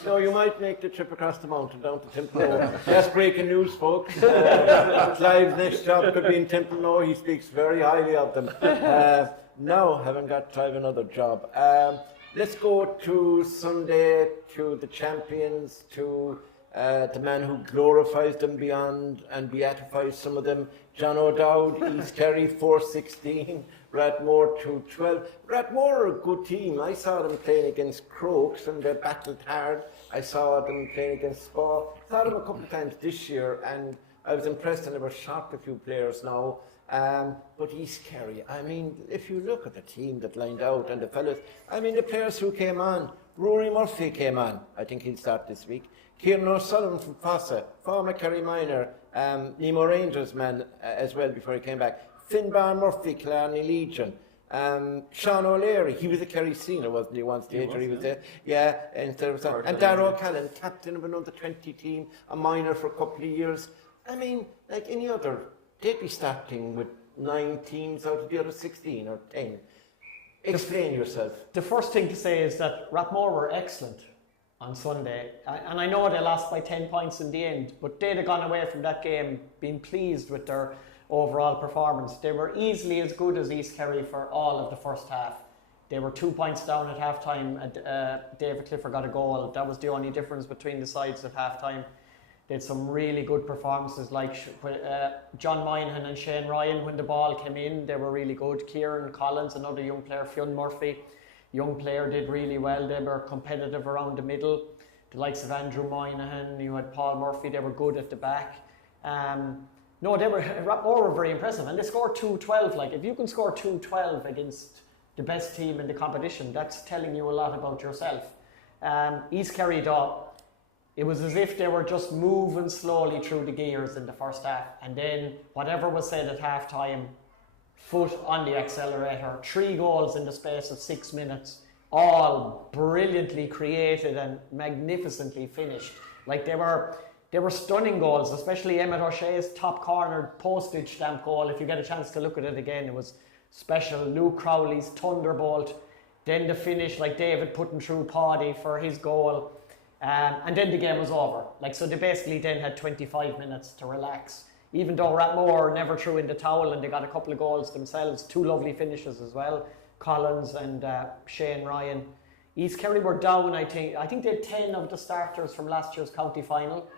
No, you might make the trip across the mountain down to Templenoe. That's breaking news, folks. Clive's next job could be in Templenoe. He speaks very highly of them. Now, haven't got Clive another job. Let's go to Sunday, to the champions, to the man who glorifies them beyond and beatifies some of them, John O'Dowd, East Kerry 4-16, Rathmore 2-12. Rathmore are a good team. I saw them playing against Crokes and they battled hard. I saw them playing against Spa. Saw them a couple of times this year and I was impressed and they were shocked a few players now. But East Kerry, I mean, if you look at the team that lined out and the fellas, I mean, the players who came on, Rory Murphy came on, I think he'll start this week. Kieran O'Sullivan from Fossa, former Kerry minor, Nemo Rangers man as well before he came back. Finbar Murphy, Killarney Legion. Sean O'Leary, he was a Kerry senior, wasn't he, one stage, he was there. Yeah, instead of that. And Darragh O'Callaghan, captain of another 20 team, a minor for a couple of years. I mean, like any other, they'd be starting with 9 teams out of the other 16 or 10. Explain yourself. The first thing to say is that Rathmore were excellent on Sunday, and I know they lost by 10 points in the end, but they'd have gone away from that game being pleased with their overall performance. They were easily as good as East Kerry for all of the first half. They were 2 points down at half time and David Clifford got a goal. That was the only difference between the sides at half time. They had some really good performances like John Moynihan and Shane Ryan when the ball came in. They were really good. Kieran Collins, another young player, Fionn Murphy, young player, did really well. They were competitive around the middle. The likes of Andrew Moynihan, you had Paul Murphy, they were good at the back. No, Rathmore were very impressive and they scored 2-12. Like, if you can score 2-12 against the best team in the competition, that's telling you a lot about yourself. East Kerry, though, it was as if they were just moving slowly through the gears in the first half, and then whatever was said at half time, foot on the accelerator. 3 goals in the space of 6 minutes, all brilliantly created and magnificently finished. Like, they were stunning goals, especially Emmett O'Shea's top corner postage stamp goal. If you get a chance to look at it again, it was special. Luke Crowley's thunderbolt, then the finish, like David putting through Paddy for his goal. And then the game was over. Like, so they basically then had 25 minutes to relax. Even though Rathmore never threw in the towel and they got a couple of goals themselves, 2 lovely finishes as well, Collins and Shane Ryan. East Kerry were down, I think they had 10 of the starters from last year's county final.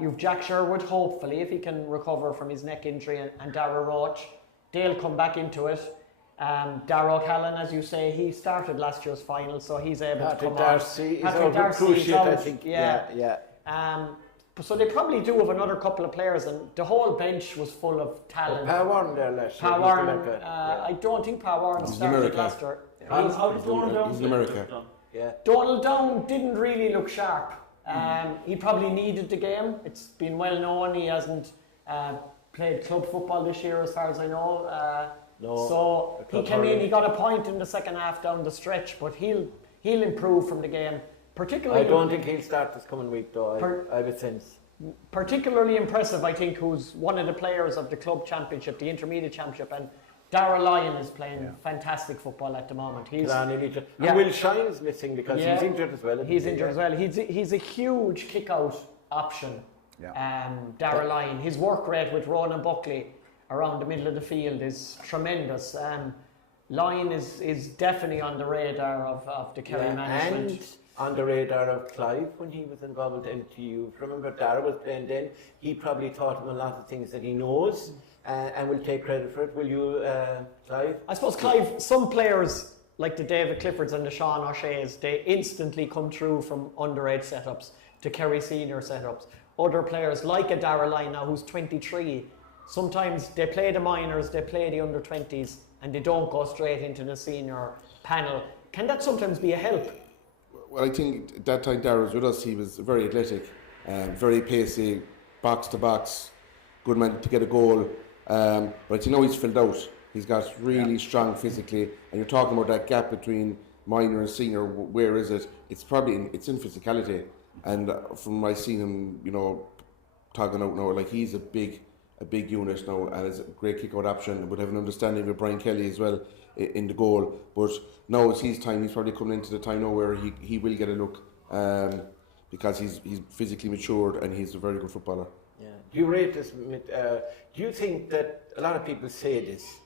You've Jack Sherwood, hopefully, if he can recover from his neck injury, and Dara Roach. They'll come back into it. Darragh O'Callaghan, as you say, he started last year's final, so he's able to come Darcy, on. Patrick Darcy is out, I think. Yeah. So they probably do have another couple of players, and the whole bench was full of talent. Pa Warren there last year. Pa Warren, I don't think Pa Warren started last year. How did Donald Down? He's in America. Yeah. Donald Down didn't really look sharp. He probably needed the game. It's been well known he hasn't played club football this year, as far as I know. No, so he came in, he got a point in the second half down the stretch, but he'll improve from the game. Particularly, I don't think he'll start this coming week though, I have a sense. Particularly impressive, I think, who's one of the players of the club championship, the intermediate championship, and Darragh Lyon is playing fantastic football at the moment. And Will Shine is missing because he's injured as well. He's injured as well. He's a huge kick-out option. Darragh Lyon, his work rate with Ronan Buckley around the middle of the field is tremendous. Lyon is definitely on the radar of the Kerry management. And on the radar of Clive when he was involved with NTU. Remember, Darragh was playing then. He probably taught him a lot of things that he knows and will take credit for it. Will you, Clive? I suppose, Clive, some players like the David Cliffords and the Sean O'Shea's, they instantly come through from underage setups to Kerry senior setups. Other players like a Darragh Lyon now, who's 23, sometimes they play the minors, they play the under-20s, and they don't go straight into the senior panel. Can that sometimes be a help? Well, I think that time Darragh was with us, he was very athletic, very pacey, box to box, good man to get a goal. But he's filled out. He's got really strong physically, and you're talking about that gap between minor and senior. Where is it? It's in physicality. And from my seeing him, talking out now, like he's a big unit now, and is a great kick-out option. Would have an understanding with Brian Kelly as well in the goal. But now it's his time. He's probably coming into the time now where he will get a look because he's physically matured and he's a very good footballer. Yeah. Do you rate this? Do you think that a lot of people say this?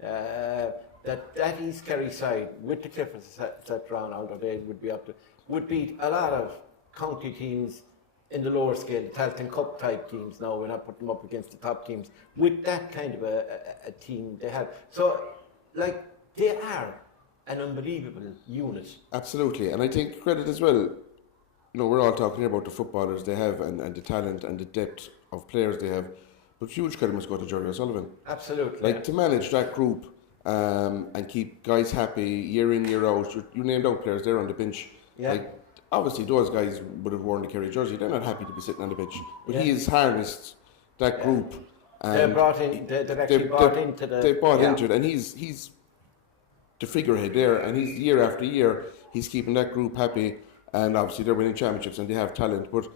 That East Kerry side with the Cliffords set round out of it would be a lot of county teams in the lower scale, the Talton Cup type teams now, we're not putting them up against the top teams, with that kind of a team they have. So, like, they are an unbelievable unit. Absolutely, and I think credit as well, we're all talking about the footballers they have and the talent and the depth of players they have, but huge credit must go to Jerry O'Sullivan. Absolutely. Like, to manage that group and keep guys happy year in, year out. You named out players there on the bench. Yeah. Like, obviously, those guys would have worn the Kerry jersey. They're not happy to be sitting on the bench. But he has harnessed that group. They've brought in, they've actually bought into the... They've bought into it, and he's the figurehead there, and he's year after year, he's keeping that group happy, and obviously they're winning championships and they have talent, but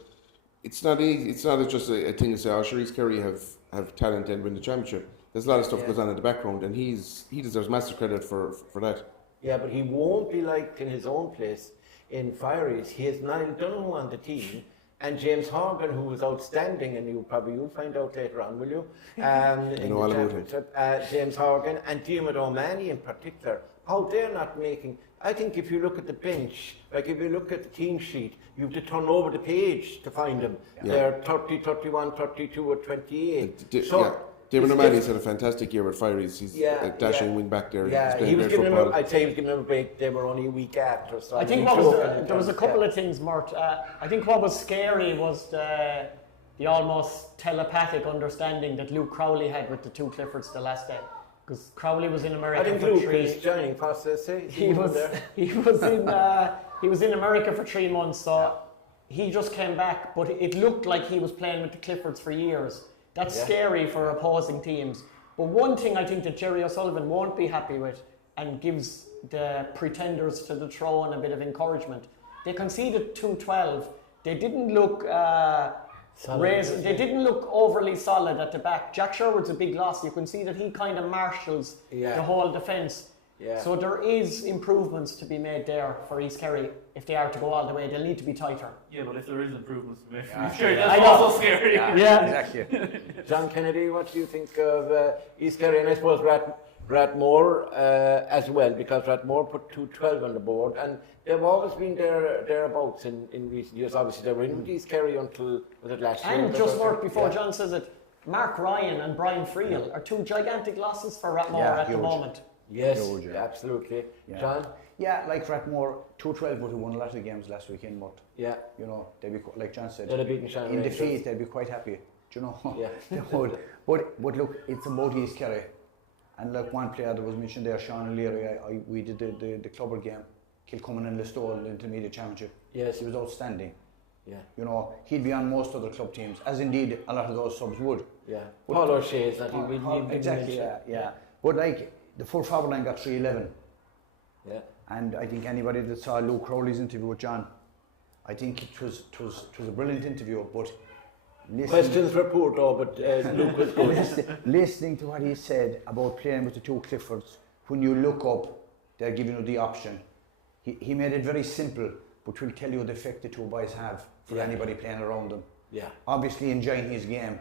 it's not easy. It's not just a thing to say, oh, sure, Kerry have talent and win the championship. There's a lot of stuff goes on in the background, and he deserves massive credit for that. Yeah, but he won't be liked in his own place in Fieries. He has Niall Dunham on the team, and James Horgan, who was outstanding, and you'll find out later on, will you? I know all about him. James Horgan and Diarmuid O'Mahony in particular, how they're not making... I think if you look at the bench, like if you look at the team sheet, you have to turn over the page to find them. Yeah. They're 30, 31, 32 or 28. Diarmuid O'Mahony's had a fantastic year with Fieries. He's a dashing wing back there. Yeah, I'd say he was giving them a break. They were only a week after. So I think there was a couple of things, Murt. I think what was scary was the almost telepathic understanding that Luke Crowley had with the two Cliffords the last day. Because Crowley was in America I think for Luke is joining process. He was in America for 3 months, so he just came back. But it looked like he was playing with the Cliffords for years. That's scary for opposing teams. But one thing I think that Jerry O'Sullivan won't be happy with, and gives the pretenders to the throne a bit of encouragement. They conceded 2-12. They didn't look they didn't look overly solid at the back. Jack Sherwood's a big loss. You can see that he kind of marshals the whole defence. Yeah. So there is improvements to be made there for East Kerry. If they are to go all the way, they'll need to be tighter. Yeah, but if there is improvements to be made for East Kerry, that's also scary. Yeah, exactly. John Kennedy, what do you think of East Kerry? And I suppose Rathmore as well, because Rathmore put 2-12 on the board, and they've always been thereabouts in recent years. Obviously, they were in East Kerry until, was it last year? And just Mark, before John says it, Mark Ryan and Brian Friel are two gigantic losses for Rathmore at the moment. Yes, absolutely. Yeah. John? Yeah, like Rathmore, 2-12 would have won a lot of games last weekend, but they'd be, like John said, in defeat, they'd be quite happy. Do you know? Yeah. They would. But look, it's about East Kerry. And like one player that was mentioned there, Sean O'Leary, we did the clubber game, Kilcummin and Listowel in the intermediate championship. Yes. He was outstanding. Yeah. You know, he'd be on most other club teams, as indeed a lot of those subs would. Yeah. Paul O'Shea is that he will exactly, yeah. But like, the full forward line got 3-11. Yeah. And I think anybody that saw Luke Crowley's interview with John, I think it was a brilliant interview, but questions were poor though, but Luke was good. Listening to what he said about playing with the two Cliffords, when you look up, they're giving you the option. He made it very simple, but will tell you the effect the two boys have for anybody playing around them. Yeah. Obviously enjoying his game.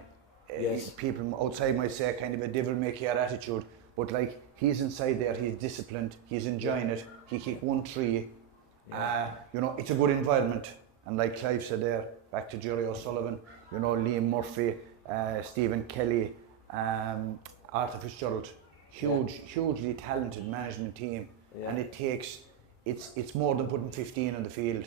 People outside might say kind of a devil-may-care attitude, but like, he's inside there, he's disciplined, he's enjoying it, he kicked 1-3. It's a good environment. And like Clive said there, back to Jerry O'Sullivan, Liam Murphy, Stephen Kelly, Arthur Fitzgerald, hugely talented management team. Yeah. And it's more than putting 15 on the field.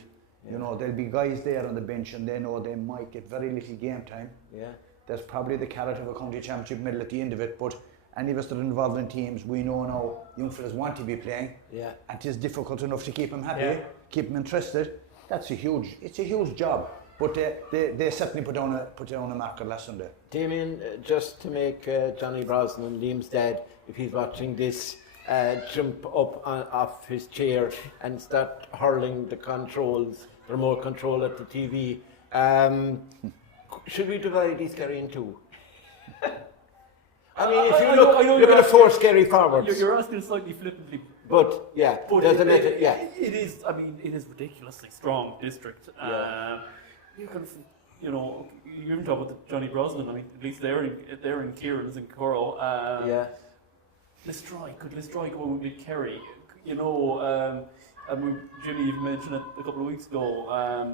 Yeah. There'll be guys there on the bench and they know they might get very little game time. Yeah. There's probably the carrot of a county championship medal at the end of it, but any of us that are involved in teams, we know now young fellas want to be playing. Yeah. And it is difficult enough to keep them happy, keep them interested. It's a huge job. But they certainly put down a marker last Sunday. Damian, just to make Johnny Brosnan, Liam's dad, if he's watching this, jump up off his chair and start hurling the remote control at the TV. Should we divide East Kerry in two? I mean, if you look at the four scary forwards. You're asking slightly flippantly. But there's a method. Yeah, it is. I mean, it is ridiculously strong district. You can, you even talk about Johnny Brosnan. I mean, at least they're in Kieran's and Coro. Could Listroy go with Kerry? And Jimmy, you've mentioned it a couple of weeks ago.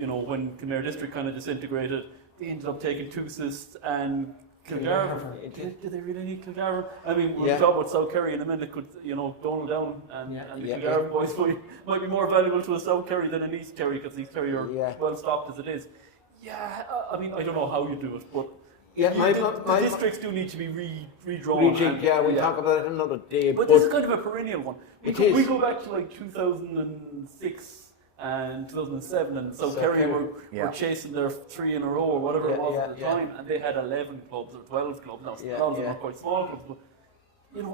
when Kinnair District kind of disintegrated, they ended up taking Tusis and Kilgarvan. Did they really need Kilgarvan? I mean, we'll talk about South Kerry in a minute. Could Donald Down and the Kilgarvan boys might be more valuable to a South Kerry than an East Kerry, because East Kerry are well stocked as it is. Yeah, I mean, I don't know how you do it, but the districts do need to be redrawn. We'll talk about it another day. But this is kind of a perennial one. We go back to like 2006 and 2007, and South Kerry were chasing their 3 in a row or whatever it was at the time, and they had 11 clubs or 12 clubs. Now, a lot of them are quite small clubs, but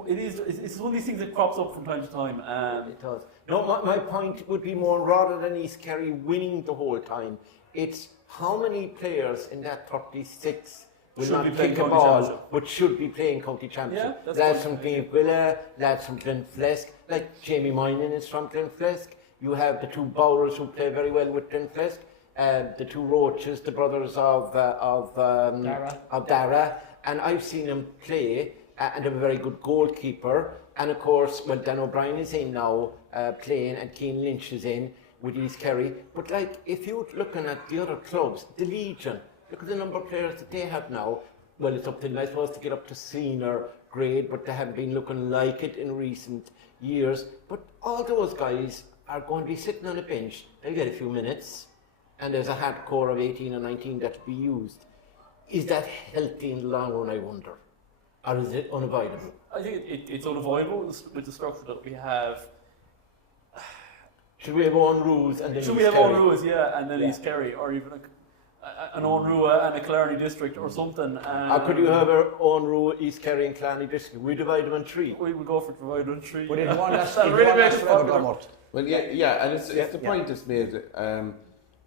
it's one of these things that crops up from time to time. It does. No, my point would be more, rather than East Kerry winning the whole time, it's how many players in that 36 will not kick a ball, but should be playing county championship. Lads from Glenvilla, lads from Glenflesk, like Jamie Moynihan is from Glenflesk. You have the 2 bowlers who play very well with Glenflesk, the 2 Roaches, the brothers of Dara, and I've seen them play, and they're a very good goalkeeper. And of course, Dan O'Brien is in now playing, and Keane Lynch is in with East Kerry. But like, if you're looking at the other clubs, the Legion, look at the number of players that they have now. Well, it's up to them, I suppose, to get up to senior grade, but they haven't been looking like it in recent years. But all those guys are going to be sitting on a bench. They'll get a few minutes, and there's a hardcore of 18 or 19 that to be used. Is that healthy in the long run, I wonder? Or is it unavoidable? I think it's unavoidable with the structure that we have. Should we have own rules and then Should we have own rules, and then East Kerry, or even an own rule and a Killarney district or something? Or could you have our own rule, East Kerry and Killarney district? We divide them in 3. We would go for divided in 3. But it really makes it popular. Well, and it's the point that's made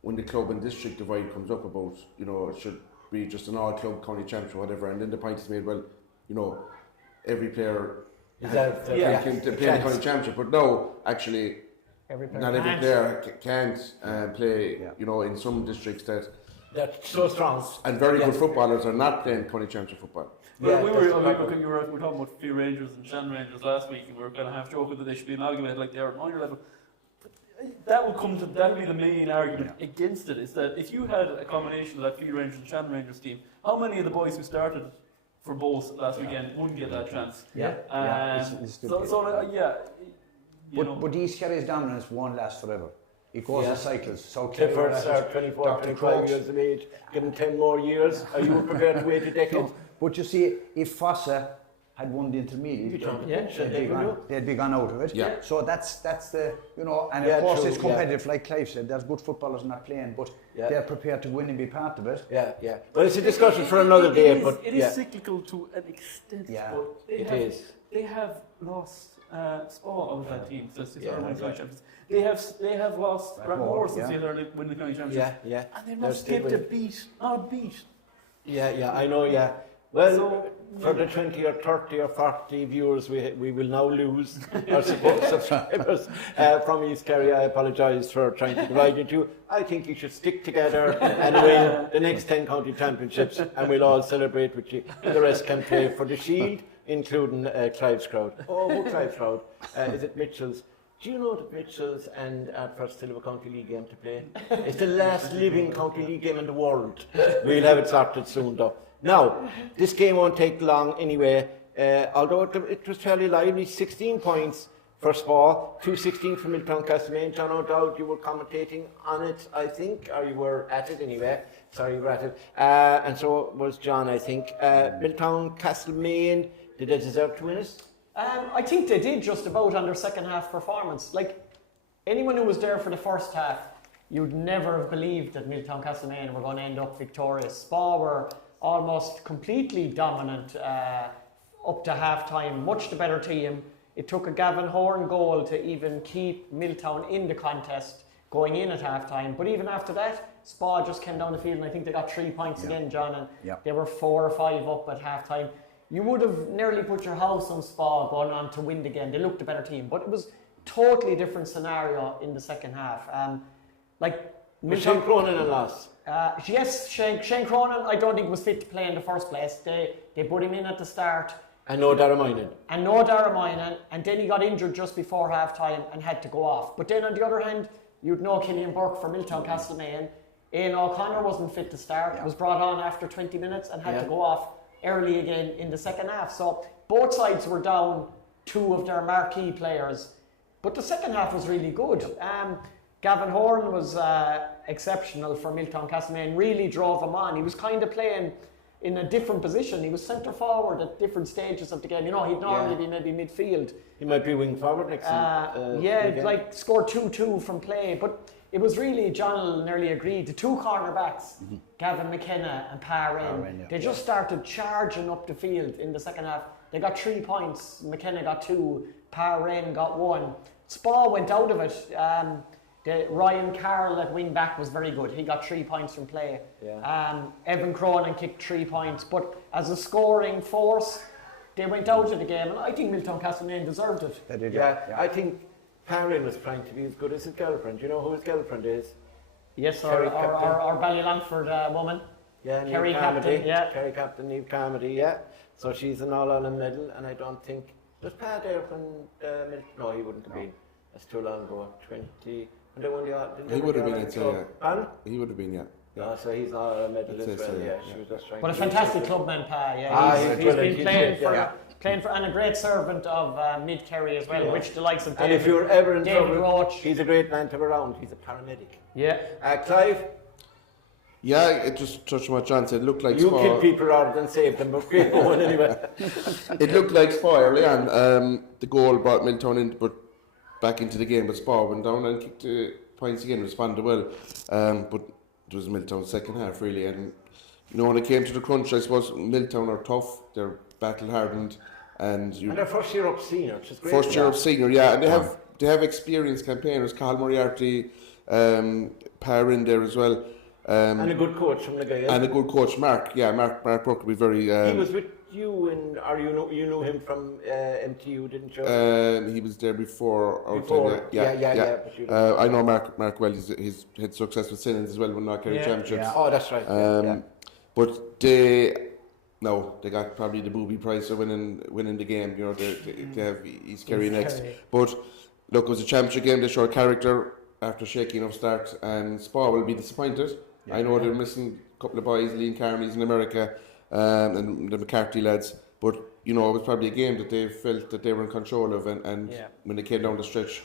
when the club and district divide comes up about, it should be just an all-club county championship or whatever, and then the point is made, well, every player can play the county championship, but no, actually, not every player can't play, in some districts that's so strong. And very good footballers are not playing county championship football. Well, we were talking about Few Rangers and Shannon Rangers last week, and we were kind of half joking that they should be amalgamated like they are at minor level. But that'll be the main argument against it, is that if you had a combination of that Few Rangers and Shannon Rangers team, how many of the boys who started for both last weekend wouldn't get that chance? But East Kerry's dominance won't last forever. It goes in cycles. So Cliffords are 24, 25 years of age. Give them 10 more years. Are you prepared to wait a decade? But you see, if Fossa had won the intermediate, they'd be gone out of it. Yeah. So that's the, and of course it's competitive, like Clive said. There's good footballers not playing, but they're prepared to win and be part of it. Yeah. Well, it's a discussion for another day. It is cyclical to an extent. Yeah, but they have lost Spa out of that team. They have lost Rathmore since they win the county championship. Yeah. And they've not skipped a beat, not a beat. Yeah, I know, Well, for the 20 or 30 or 40 viewers we will now lose our subscribers from East Kerry. I apologise for trying to divide you two. I think you should stick together and win the next 10 county championships, and we'll all celebrate with you. The rest can play for the Shield, including Clive's crowd. Oh, Clive's crowd. Is it Mitchell's? Do you know that Mitchell's and Ardfert still have a county league game to play? It's the last living county league game in the world. We'll have it sorted soon though. Now, this game won't take long anyway, although it was fairly lively. 16 points for Spa, 2-16 for Milltown Castlemaine. John O'Dowd, you were commentating on it, I think, or you were at it anyway. Sorry, you were at it. And so was John, I think. Milltown Castlemaine, did they deserve to win it? I think they did just about on their second half performance. Like, anyone who was there for the first half, you'd never have believed that Milltown Castlemaine were going to end up victorious. Spa were almost completely dominant up to half-time, much the better team. It took a Gavin Horn goal to even keep Milltown in the contest going in at half-time. But even after that, Spa just came down the field, and I think they got 3 points again, John, and they were 4 or 5 up at half-time. You would have nearly put your house on Spa going on to win the game. They looked a better team, but it was totally different scenario in the second half. Shane Cronin a loss. Yes, Shane Cronin, I don't think was fit to play in the first place. They put him in at the start. And no Dara Moynihan. And then he got injured just before half time and had to go off. But then on the other hand, you'd know Killian Burke for Milltown Castlemaine. Ian O'Connor wasn't fit to start, was brought on after 20 minutes and had to go off early again in the second half. So both sides were down 2 of their marquee players. But the second half was really good. Gavin Horn was exceptional for Milltown Castlemaine, really drove him on. He was kind of playing in a different position. He was centre forward at different stages of the game. You know, he'd normally be maybe midfield. He might be wing forward next season. Like scored 2-2 from play. But it was really, John nearly agreed, the 2 cornerbacks, Gavin McKenna and Pa Wren, they just started charging up the field in the second half. They got 3 points, McKenna got 2, Pa Wren got 1. Spa went out of it. Ryan Carroll at wing back was very good. He got 3 points from play. Evan Cronin kicked 3 points. But as a scoring force, they went out of the game. And I think Milltown Castlemaine deserved it. They did, I think Parrin was trying to be as good as his girlfriend. You know who his girlfriend is? Yes, our Ballylongford woman. Yeah, Kerry Captain, Kerry Captain, Neve Carmody, yeah. So she's an all-Ireland medal, and I don't think... Was Pa there when... no, he wouldn't have been. That's too long ago. 20... When they won the... He would have been, I'd say, Pardon? He would have been, yeah. Yeah, so he's not a medal as well, She was just trying but a to fantastic clubman, Pa, he's been playing for, and a great servant of Mid Kerry as well, which the likes of David. And if you're ever in David trouble, Roach. he's a great man to have around. He's a paramedic. Yeah. Clive? Yeah, it just touched on what John said. It looked like You Spa. kill people rather than save them, but great going anyway. It looked like Spa early on. The goal brought Milltown in, but back into the game, but Spa went down and kicked points again, responded well. But it was Milltown's second half, really. And, you know, when it came to the crunch, I suppose Milltown are tough, they're battle hardened. And they're first year up senior, which is great. First year up senior, yeah. And they have experienced campaigners, Carl Moriarty, Parrin there as well. And a good coach from the guy. And a good coach, Mark. Yeah, Mark Brook will be very... he was with you, you know him from MTU, didn't you? He was there before. Yeah. I know Mark well. He's had success with Simmons as well when not carrying championships. Yeah. Oh, that's right. But they got probably the booby prize of winning the game. You know, they have East Kerry next. But look, it was a championship game. They showed character after shaking of start, and Spa will be disappointed. Yeah, I know they're missing a couple of boys, Liam Carney's in America, and the McCarthy lads. But you know, it was probably a game that they felt that they were in control of, and when they came down the stretch,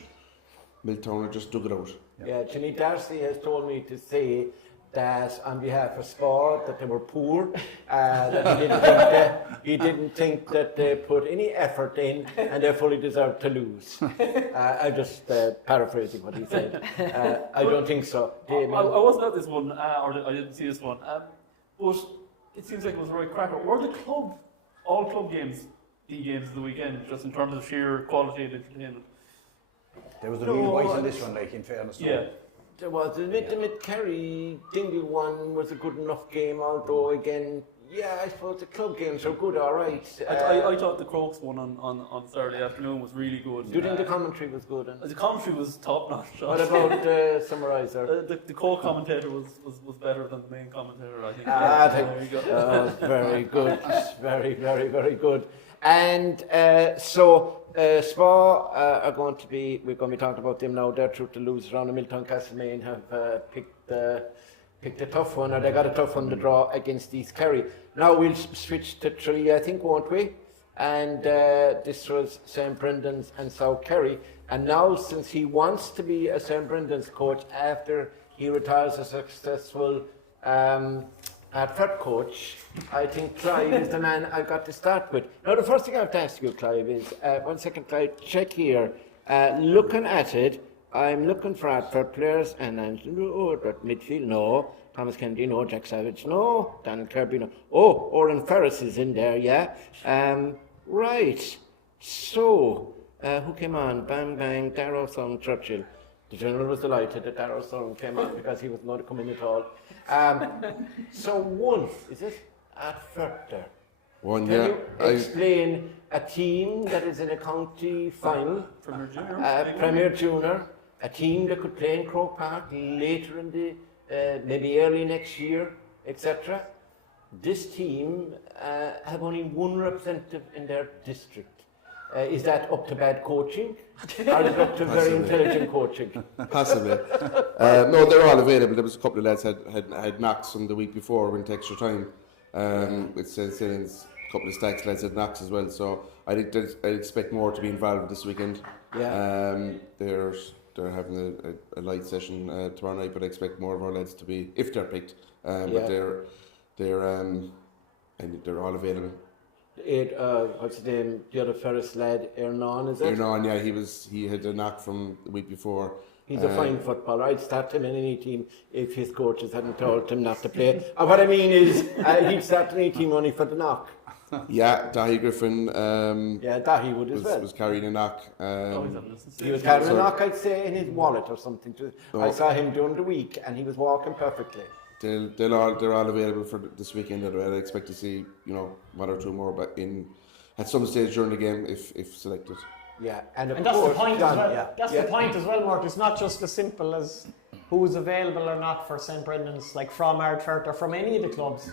Milltown just dug it out. Yeah, Jenny Darcy has told me to say that on behalf of Sport that they were poor, that he didn't think that they put any effort in and they fully deserved to lose. I'm just paraphrasing what he said. I don't think so. I wasn't at this one, or I didn't see this one, but it seems like it was a right cracker. Were the all club games, the games of the weekend, just in terms of sheer quality of entertainment? There was a real voice on this one, like, in fairness. Yeah. There was. The Mid-Kerry Dingle one was a good enough game, although again, I suppose the club games are good, all right. I thought the Crokes one on Saturday afternoon was really good. Do you think the commentary was good? The commentary was top notch. What about the summariser? The co-commentator was better than the main commentator, I think. There you go. Very good. Very, very, very good. And so Spa are going to be, we're going to be talking about them now. They're through to lose around the Milltown Castlemaine have picked a tough one, or they got a tough one to draw against East Kerry. Now we'll switch to Tralee, I think, won't we? And this was St. Brendan's and South Kerry. And now, since he wants to be a St. Brendan's coach after he retires a successful third coach, I think Clive is the man I've got to start with. Now, the first thing I have to ask you, Clive, is, 1 second, Clive, check here. Looking at it, I'm looking for Advert players, and I'm midfield, no. Thomas Kennedy, no. Jack Savage, no. Daniel Kirby, no. Oh, Oren Ferris is in there, yeah. Right. So, who came on? Bang, bang, Darrow, Son, Churchill. The General was delighted that Darrow Son came on because he wasn't going to come in at all. So, one, is it Advert there? One, Can you explain a team that is in a county final, Premier Junior, a team that could play in Croke Park later in the, maybe early next year, etc. This team have only one representative in their district. Is that up to bad coaching? Or is it up to very intelligent coaching? Possibly. No, they're all available. There was a couple of lads had knocks from the week before, went extra time. With St. a couple of Stacks lads had knocks as well. So I expect more to be involved this weekend. Yeah. They're having a light session tomorrow night, but I expect more of our lads to be, if they're picked. But they're all available. What's his name? The other Ferris lad, Ernan, is it? Ernan, yeah, he had a knock from the week before. He's a fine footballer. I'd start him in any team if his coaches hadn't told him not to play. What I mean is, he'd start any team only for the knock. Yeah, Dahi Griffin. Dahi would as well. Was carrying a knock. He was carrying a knock, I'd say, in his wallet or something. I saw him during the week, and he was walking perfectly. They're all available for this weekend. I expect to see one or two more, but at some stage during the game if selected. Yeah, and that's the point as well. That's the point as well, Murt. It's not just as simple as who's available or not for St. Brendan's, like from Ardfert or from any of the clubs.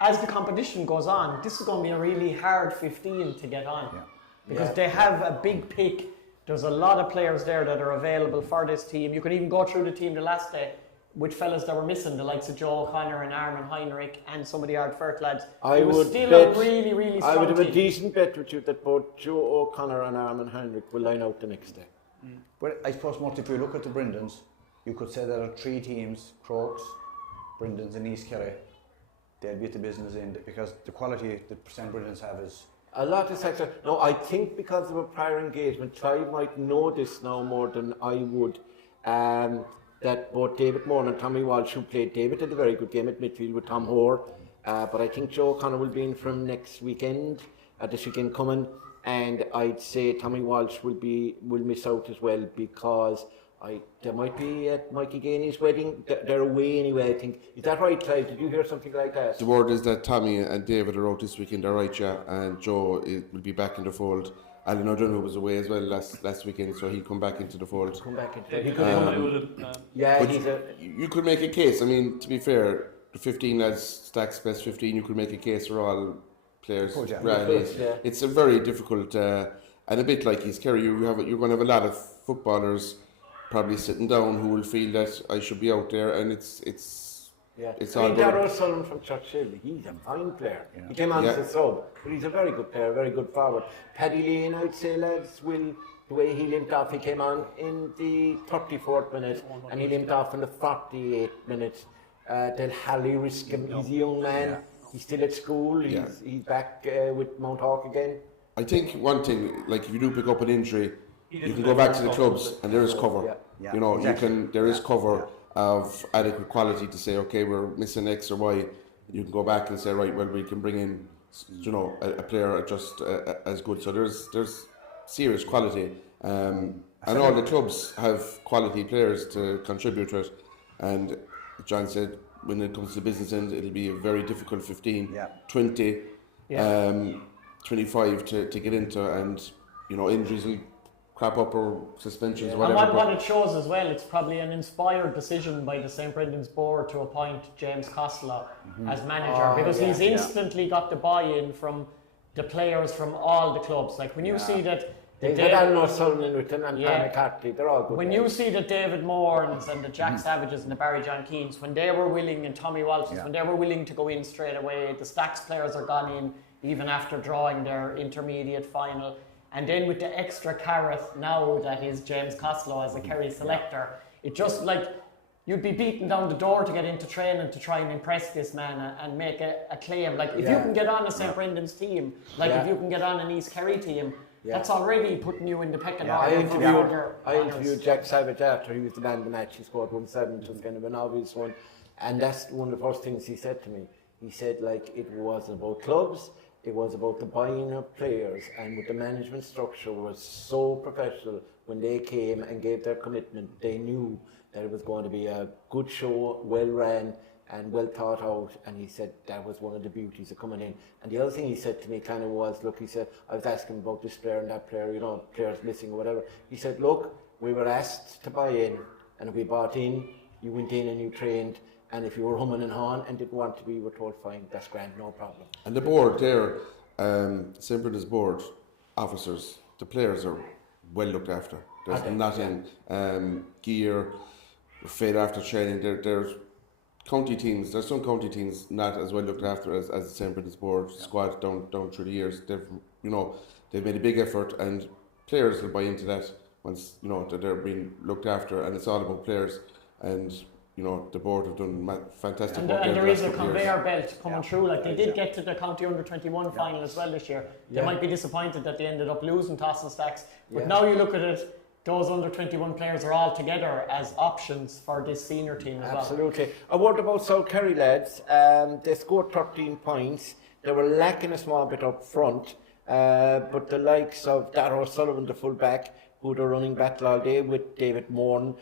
As the competition goes on, this is going to be a really hard 15 to get on because they have a big pick. There's a lot of players there that are available for this team. You could even go through the team the last day with fellas that were missing, the likes of Joe O'Connor and Armin Heinrich and some of the Ardfert lads. It was still a really, really strong I would have team. a decent bet with you that both Joe O'Connor and Armin Heinrich will line out the next day. But I suppose, Murt, if you look at the Brendans, you could say there are three teams, Crokes, Brendans and East Kerry. They'll be at the business end because the quality that St. Brendan's have is... A lot of sector. No, I think because of a prior engagement, Clive might know this now more than I would. That both David Moore and Tommy Walsh, who played David, had a very good game at midfield with Tom Hoare. But I think Joe O'Connor will be in from next weekend, this weekend coming. And I'd say Tommy Walsh will miss out as well because there might be at Mikey Gainey's wedding. They're away anyway, I think. Is that right, Clive? Did you hear something like that? The word is that Tommy and David are out this weekend, all right, yeah, and Joe will be back in the fold. Alan O'Donoghue was away as well last weekend, so he'll come back into the fold. You could make a case. I mean, to be fair, the 15 lads, Stack's best 15, you could make a case for all players. It's a very difficult, and a bit like East Kerry, you're going to have a lot of footballers probably sitting down who will feel that I should be out there, and it's all good. Darrell Sullivan from Churchill, he's a fine player. Yeah. He came on as a sub, but he's a very good player, very good forward. Paddy Lane, I'd say, lads, the way he limped off, he came on in the 34th minute and he limped off in the 48th minute. They'll hardly risk him. He's a young man. Yeah. He's still at school. He's back with Mount Hawk again. I think one thing, like if you do pick up an injury, you can go back to the clubs and there is cover. Yeah. There is cover of adequate quality to say, okay, we're missing X or Y. You can go back and say, right, well, we can bring in, a player just as good. So there's serious quality, and all the clubs have quality players to contribute to it. And John said, when it comes to the business end, it'll be a very difficult 15, 20, 25 to get into, and injuries will crap up or suspensions or whatever. And what it shows as well, it's probably an inspired decision by the St. Brendan's board to appoint James Costello as manager because he's instantly got the buy-in from the players from all the clubs. Like when you see that Alan O'Sullivan with them and McCarthy, they're all good. When you see the David Moorans and the Jack Savages and the Barry John Keanes, when they were willing, and Tommy Walsh's, when they were willing to go in straight away, the Stacks players are gone in even after drawing their intermediate final. And then with the extra carrot now that is James Costello as a Kerry selector, it just like you'd be beating down the door to get into training to try and impress this man and make a claim. Like if you can get on a St. Brendan's team, if you can get on an East Kerry team, that's already putting you in the pecking order. I interviewed Jack Savage after he was the man of the match. He scored 1-7, which was kind of an obvious one. And that's one of the first things he said to me. He said it wasn't about clubs. It was about the buying of players, and with the management structure was so professional. When they came and gave their commitment, they knew that it was going to be a good show, well ran and well thought out. And he said that was one of the beauties of coming in. And the other thing he said to me kind of was, look, he said, I was asking about this player and that player, players missing or whatever. He said, look, we were asked to buy in, and if we bought in, you went in and you trained. And if you were humming and hawing and didn't want to be, you were told, fine, that's grand, no problem. And the board there, St. Brendan's board, officers, the players are well looked after. There's nothing gear, fed after training. There's county teams. There's some county teams not as well looked after as the St. Brendan's Board squad down through the years. They've made a big effort, and players will buy into that once that they're being looked after, and it's all about players. And the board have done fantastic work. And there is a conveyor belt coming through. Like they did get to the county under-21 final as well this year. They might be disappointed that they ended up losing Toss and Stacks, but now you look at it, those under-21 players are all together as options for this senior team as well. Absolutely. A word about South Kerry lads. They scored 13 points. They were lacking a small bit up front, but the likes of Darragh O'Sullivan, the full-back, who were running battle all day with David Moran.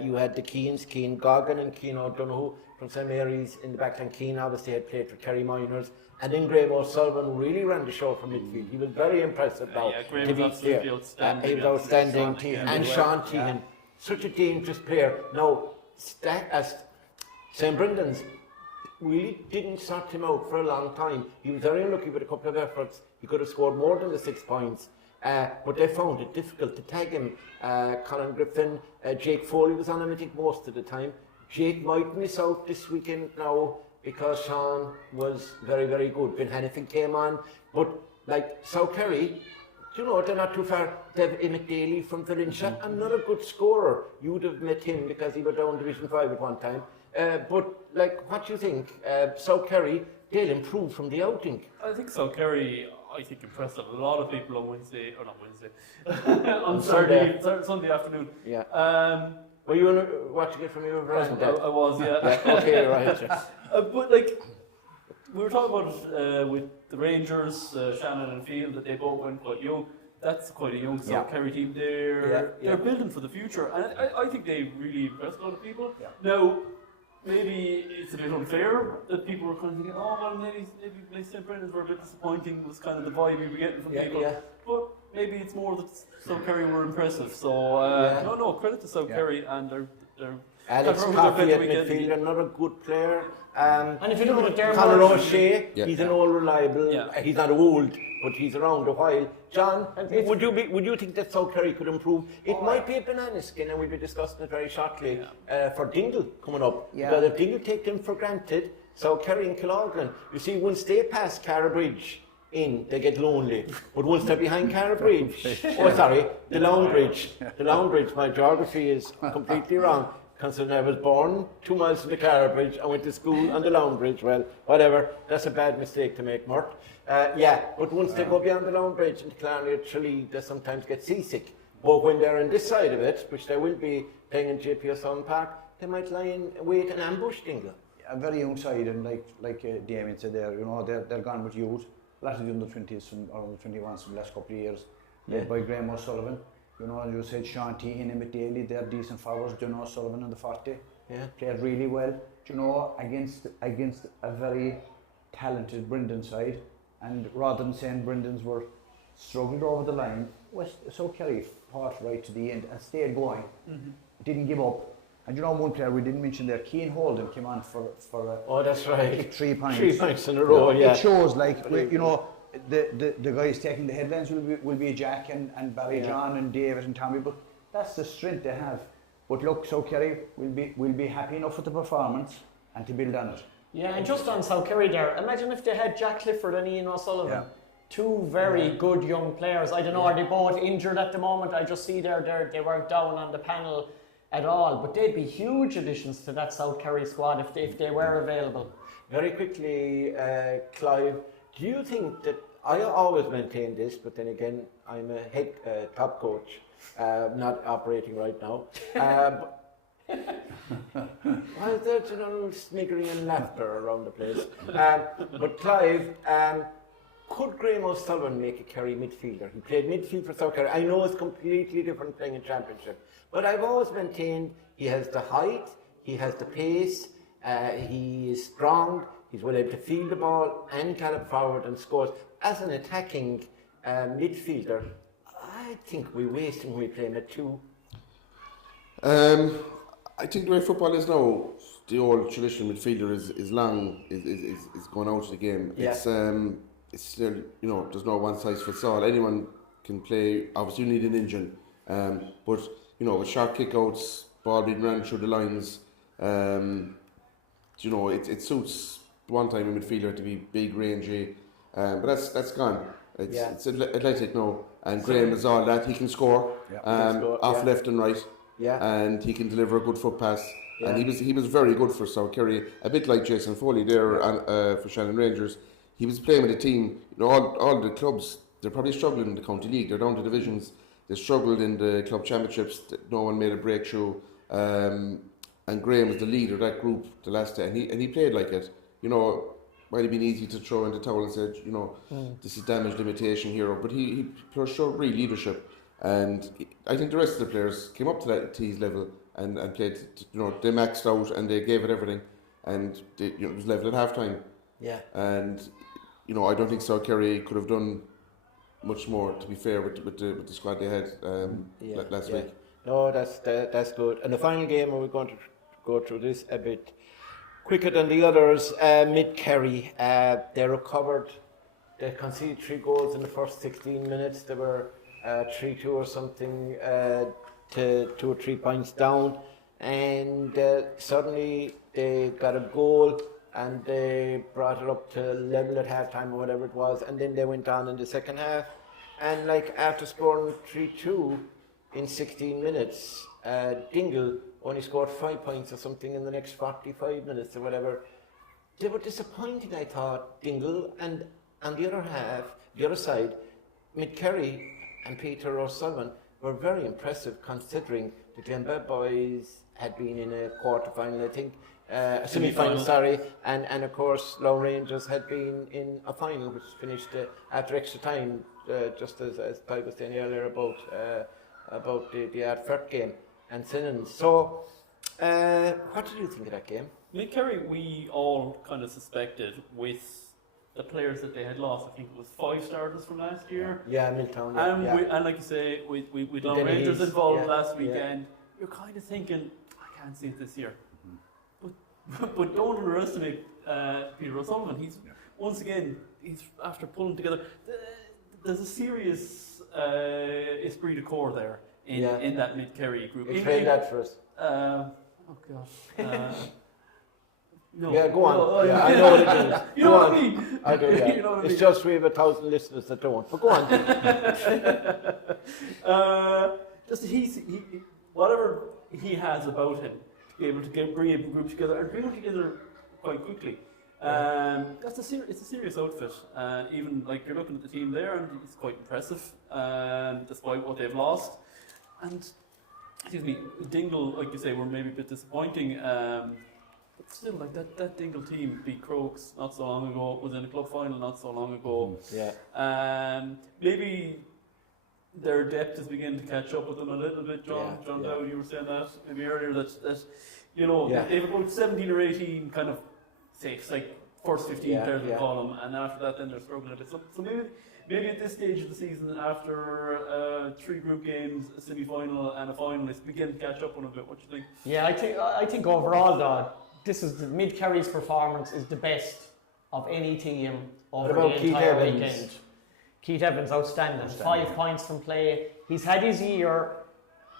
You had the Keanes, Keane Goggin and Keane O'Donoghue from St Mary's in the backline. Keane obviously had played for Kerry Minors. And then Graham O'Sullivan really ran the show from midfield. He was very impressive now. Graham was absolutely outstanding. He was outstanding. And Sean Tehan, such a dangerous player. Now, St Brendan's really didn't sort him out for a long time. He was very unlucky with a couple of efforts. He could have scored more than the 6 points. But they found it difficult to tag him. Colin Griffin, Jake Foley was on him, I think, most of the time. Jake might miss out this weekend now because Sean was very, very good. Ben Hannifin came on. But like South Kerry, they're not too far. They have Emmett Daly from Valentia, another good scorer. You would have met him because he was down Division 5 at one time. But like, what do you think? South Kerry, they'll improve from the outing. I think South Kerry, impressed a lot of people on on Sunday afternoon. Yeah. Were you watching it from your veranda? I was, yeah. Okay, right. But like, we were talking about with the Rangers, Shannon and Field, that they both went quite young. That's quite a young South Kerry team. They're building for the future, and I think they really impressed a lot of people. Yeah. Now, maybe it's a bit unfair that people were kind of thinking, maybe St Brendan's were a bit disappointing, was kind of the vibe we were getting from people. Yeah. But maybe it's more that South Kerry were impressive. So, no, credit to South Kerry, and they're Alex Coffey at midfield, another good player. And if you look at Conor O'Shea, he's an old reliable. He's not old, but he's around a while. John, would you think that South Kerry could improve? It might be a banana skin, and we'll be discussing it very shortly for Dingle coming up. Because if Dingle take them for granted, South Kerry and O'Callaghan, you see, once they pass Cara Bridge they get lonely. But once they're behind Cara Bridge, the Long Bridge. The Long Bridge, my geography is completely wrong. Considering I was born 2 miles from the Cara Bridge, I went to school on the Long Bridge. Well, whatever, that's a bad mistake to make, Murt. But once they go beyond the Long Bridge into Clarny or Tralee, they sometimes get seasick. But when they're on this side of it, which they will be playing in JP O'Sullivan Park, they might lie in wait and ambush Dingle. A very young side, and like Damian said there, they're gone with youth. A lot of the under-20s or under-21s from the last couple of years, led by Graham O'Sullivan. You said Sean Tehan, Emmett Daly, they're decent forwards. John O'Sullivan in the 40 played really well. Against a very talented Brendan side, and rather than saying Brendan's were struggled over the line, South Kerry fought right to the end and stayed going, didn't give up. And one player we didn't mention there, Keane Holden, came on for that's right, 3 points. 3 points in a row. It shows the guys taking the headlines will be Jack and Barry John and David and Tommy, but that's the strength they have. But look, South Kerry will be happy enough with the performance and to build on it. Yeah, and just on South Kerry there, imagine if they had Jack Clifford and Ian O'Sullivan. Yeah. Two very good young players. I don't know, are they both injured at the moment? I just see they weren't down on the panel at all, but they'd be huge additions to that South Kerry squad if they were available. Very quickly, Clive, do you think that, I always maintain this, but then again, I'm a head top coach, not operating right now. Why is there general sniggering and laughter around the place? But Clive, could Graham O'Sullivan make a Kerry midfielder? He played midfield for South Kerry. I know it's completely different playing a championship, but I've always maintained he has the height, he has the pace, he is strong, he's well able to field the ball and gallop forward and scores. As an attacking midfielder, I think we waste him when we play him at 2. I think the way football is now, the old traditional midfielder is going out of the game. Yeah. It's still, there's no one size fits all. Anyone can play. Obviously, you need an engine, but with short kickouts, ball being run through the lines, it suits one time a midfielder to be big, rangy, but that's gone. It's athletic now, and Graham is all that. He can score, off left and right, and he can deliver a good foot pass. Yeah. And he was very good for South Kerry, a bit like Jason Foley there for Shannon Rangers. He was playing with a team. All the clubs, they're probably struggling in the county league. They're down to divisions. They struggled in the club championships. No one made a breakthrough. And Graham was the leader of that group the last day, and he played like it. Might have been easy to throw in the towel and said, this is damage limitation hero, but he showed real leadership. And I think the rest of the players came up to his level and played. They maxed out and they gave it everything, and it was level at half time. Yeah. And I don't think South Kerry could have done much more, to be fair, with the squad they had last week. No, that's good. And the final game, we're going to go through this a bit quicker than the others. Mid Kerry, they recovered. They conceded 3 goals in the first 16 minutes. They were 3-2 or something, to 2 or 3 points down, and suddenly they got a goal and they brought it up to level at half time or whatever it was, and then they went on in the second half, and after scoring 3-2 in 16 minutes, Dingle only scored 5 points or something in the next 45 minutes or whatever. They were disappointing, I thought, Dingle, and on the other side, Mid Kerry and Peter O'Sullivan were very impressive, considering the Glenbeigh boys had been in a quarter-final, I think, a semi-final, and of course Lone Rangers had been in a final, which finished after extra time, just as Clive was saying earlier about the Ardfert game and Sinnans. So, what did you think of that game? Mid Kerry, we all kind of suspected with the players that they had lost. I think it was 5 starters from last year. Yeah, Milltown. And like you say, with Lone Rangers involved last weekend, you're kind of thinking, I can't see it this year. But don't underestimate Peter O'Sullivan. Once again, he's after pulling together. There's a serious esprit de corps there in that Mid Kerry group. Explain that for us. Oh gosh. No. Yeah, go on. No, I know what it is. You know what I mean? I do, yeah. It's just we have 1,000 listeners that don't. But go on. Whatever he has about him, to be able to bring a group together and bring them together quite quickly. It's a serious outfit. Even you're looking at the team there, and it's quite impressive, despite what they've lost. And Dingle, like you say, were maybe a bit disappointing. But still, that Dingle team beat Crokes not so long ago, was in a club final not so long ago. Maybe their depth is beginning to catch up with them a little bit, John Dowd, you were saying that maybe earlier, that they've about 17 or 18 kind of safes, first 15 players we call them, and after that then they're struggling a bit. So maybe at this stage of the season, after 3 group games, a semi-final and a final, it's beginning to catch up on a bit. What do you think? Yeah, I think overall, though, this is the Mid Kerry's performance is the best of any team over the entire weekend. Keith Evans, outstanding. 5 points from play. He's had his year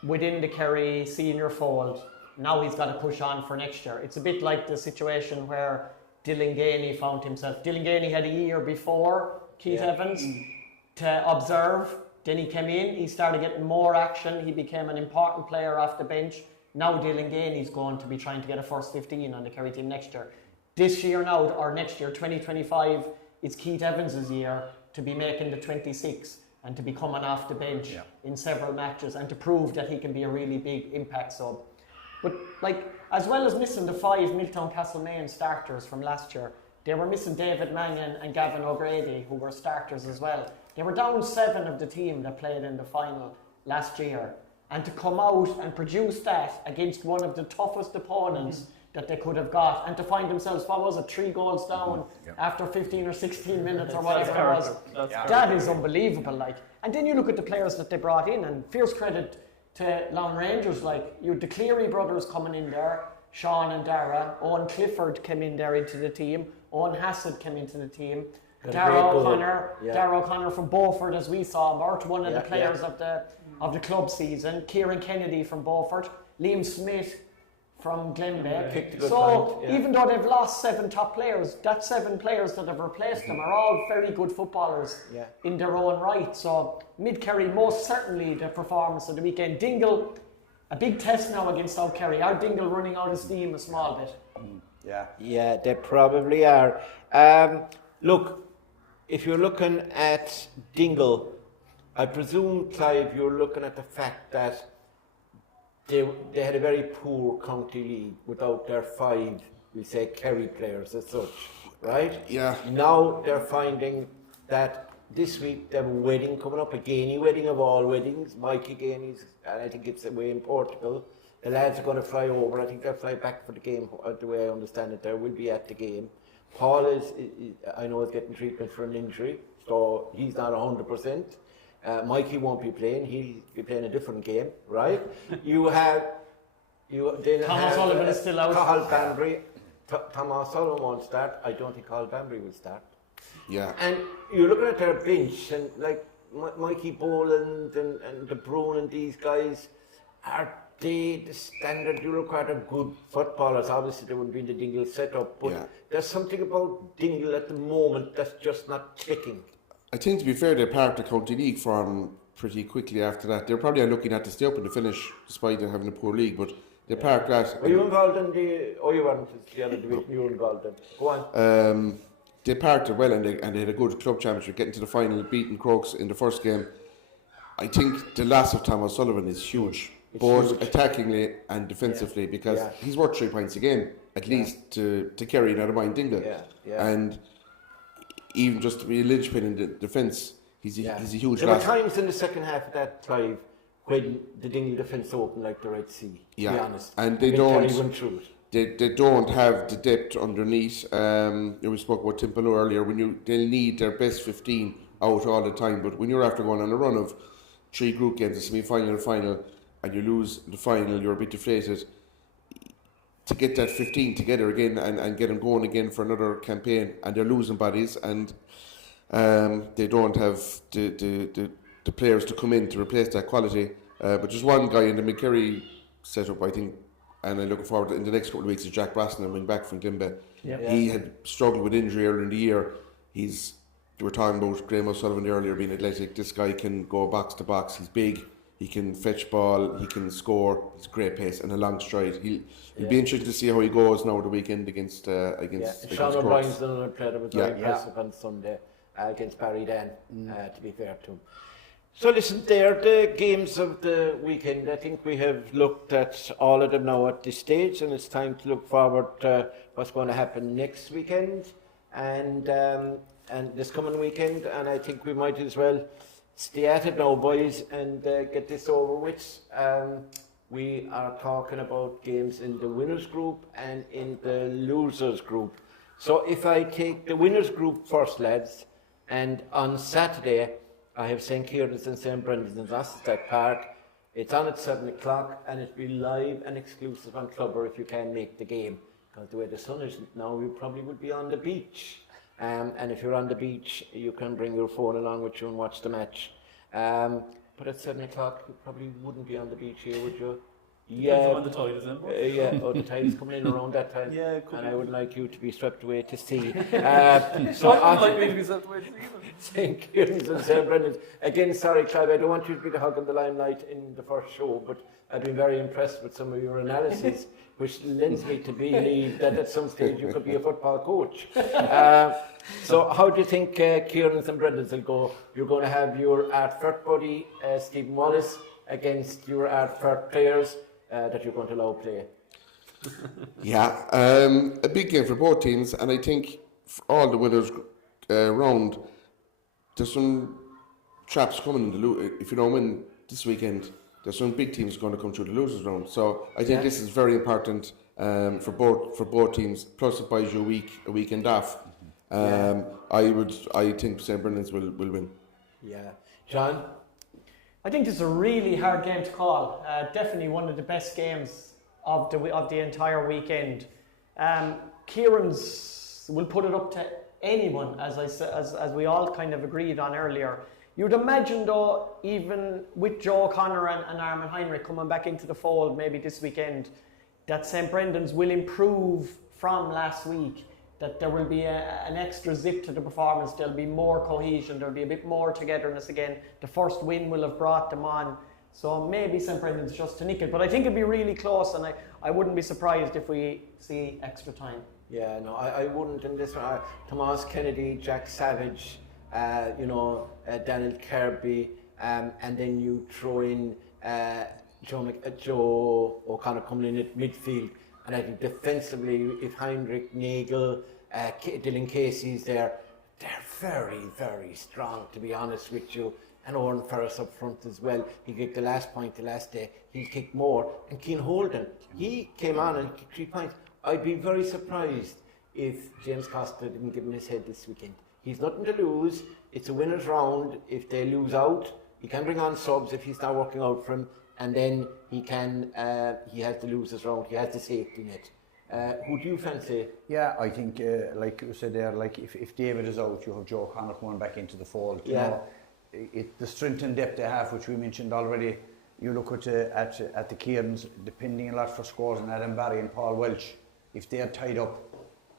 within the Kerry senior fold. Now he's got to push on for next year. It's a bit like the situation where Dylan Gainey found himself. Dylan Gainey had a year before Keith Evans to observe. Then he came in, he started getting more action. He became an important player off the bench. Now Dylan Gainey's going to be trying to get a first 15 on the Kerry team next year. This year now, or next year, 2025, it's Keith Evans' year to be making the 26 and to be coming off the bench in several matches and to prove that he can be a really big impact sub. But as well as missing the 5 Milltown Castlemaine starters from last year, they were missing David Mangan and Gavin O'Grady, who were starters as well. They were down 7 of the team that played in the final last year. And to come out and produce that against one of the toughest opponents that they could have got, and to find themselves, 3 goals down after 15 or 16 minutes or whatever it was. That is unbelievable. And then you look at the players that they brought in, and fierce credit to Lone Rangers, you had the Cleary brothers coming in there, Sean and Dara, Owen Clifford came in there into the team, Owen Hassett came into the team, Darragh O'Connor from Beaufort, as we saw, Murt, one of the players of the club season, Kieran Kennedy from Beaufort, Liam Smith from Glenbeck. So even though they've lost 7 top players, that 7 players that have replaced them are all very good footballers in their own right. So Mid-Kerry, most certainly the performance of the weekend. Dingle, a big test now against South Kerry. Are Dingle running out of steam a small bit? Yeah, they probably are. Look, if you're looking at Dingle, I presume, Clive, you're looking at the fact that they had a very poor county league without their 5, we say, Kerry players as such, right? Yeah. Now they're finding that this week they have a wedding coming up, a Gainey wedding of all weddings, Mikey Gainey's, and I think it's away in Portugal. The lads are going to fly over. I think they'll fly back for the game, the way I understand it. They will be at the game. Paul I know, is getting treatment for an injury, so he's not 100%. Mikey won't be playing. He'll be playing a different game, right? Thomas Sullivan is still out. Cathal Banbury. Thomas Sullivan won't start. I don't think Cathal Banbury will start. Yeah. And you're looking at their bench, and like Mikey Boland and De Bruyne and these guys, are they the standard you require of good footballers? Obviously, they wouldn't be in the Dingle setup, but there's something about Dingle at the moment that's just not clicking. I think, to be fair, they parked the county league form pretty quickly after that. They're probably looking at to stay up in the finish, despite them having a poor league, but they parked that. Are you involved in you weren't the other division you were involved in? Go on. They parked it well, and they had a good club championship, getting to the final, beating Crokes in the first game. I think the loss of Thomas Sullivan is huge, both attackingly and defensively, because he's worth 3 points a game, at least, to Kerry, not a mind Dingle. And even just to be a linchpin in the defence, he's a huge There loss. were times in the second half of that, Clive, when the Dingle defence opened like the Red Sea, to be honest. And they don't have the depth underneath. We spoke about Timpalo earlier. They'll need their best 15 out all the time, but when you're after going on a run of 3 group games, a semi-final and final, and you lose the final, you're a bit deflated. To get that 15 together again and get them going again for another campaign, and they're losing bodies, and they don't have the players to come in to replace that quality. But there's one guy in the Mid-Kerry setup, I think, and I'm looking forward to in the next couple of weeks, is Jack Braston coming back from Glenbeigh. He had struggled with injury earlier in the year. We were talking about Graham O'Sullivan earlier being athletic. This guy can go box to box. He's big. He can fetch ball, he can score, he's great pace and a long stride. He'll be interested to see how he goes now the weekend against Sean O'Brien's done another player that was very impressive on Sunday against Barrydan, to be fair to him. So listen, there the games of the weekend. I think we have looked at all of them now at this stage, and it's time to look forward to what's going to happen next weekend and this coming weekend, and I think we might as well stay at it now, boys, and get this over with. We are talking about games in the winners group and in the losers group. So if I take the winners group first, lads, and on Saturday I have St. Kieran's and St. Brendan's in Stack Park. It's on at 7 o'clock and it'll be live and exclusive on Clubber if you can make the game. Because the way the sun is now, you probably would be on the beach. And if you're on the beach, you can bring your phone along with you and watch the match. But at 7 o'clock, you probably wouldn't be on the beach here, would you? Yeah. When the tide is in. The tide is coming in around that time. And I would like you to be swept away to sea. So I would like me to be swept away to sea. St. Kieran's and St. Brendan's. Again, sorry, Clive, I don't want you to be the hug on the limelight in the first show, but I've been very impressed with some of your analysis, which lends me to believe that at some stage you could be a football coach. So how do you think Kieran's and Brendan's will go? You're going to have your Art Firth buddy, Stephen Wallace, against your Art Firth players that you're going to allow play. A big game for both teams, and I think for all the winners round, there's some traps coming in the if you don't win this weekend, there's some big teams going to come through the losers round. So I think this is very important for both teams. Plus, it buys you a weekend off. I think St. Brendan's will win. Yeah, John. I think this is a really hard game to call. Definitely one of the best games of the entire weekend. Kieran's will put it up to anyone, as we all kind of agreed on earlier. You'd imagine though, even with Joe O'Connor and Armin Heinrich coming back into the fold maybe this weekend, that St. Brendan's will improve from last week, that there will be an extra zip to the performance, there'll be more cohesion, there'll be a bit more togetherness again. The first win will have brought them on. So maybe St. Brendan's just to nick it, but I think it'd be really close, and I wouldn't be surprised if we see extra time. Yeah, no, I wouldn't in this one. Tomas Kennedy, Jack Savage, Daniel Kirby, and then you throw in Joe O'Connor coming in at midfield. And I think defensively, if Heinrich, Nagel, Dylan Casey's there, they're very, very strong, to be honest with you. And Owen Ferris up front as well. He kicked the last point the last day. He'll kick more. And Keane Holden, he came on and kicked 3 points. I'd be very surprised if James Costa didn't give him his head this weekend. He's nothing to lose. It's a winner's round. If they lose out, he can bring on subs if he's not working out for him. And then he has the losers round. He has the safety net. Who do you fancy? Yeah, I think, like you said there, like if David is out, you have Joe O'Connor coming back into the fold. You know, the strength and depth they have, which we mentioned already. You look at the Kieran's, depending a lot for scores on Adam Barry and Paul Welch. If they're tied up,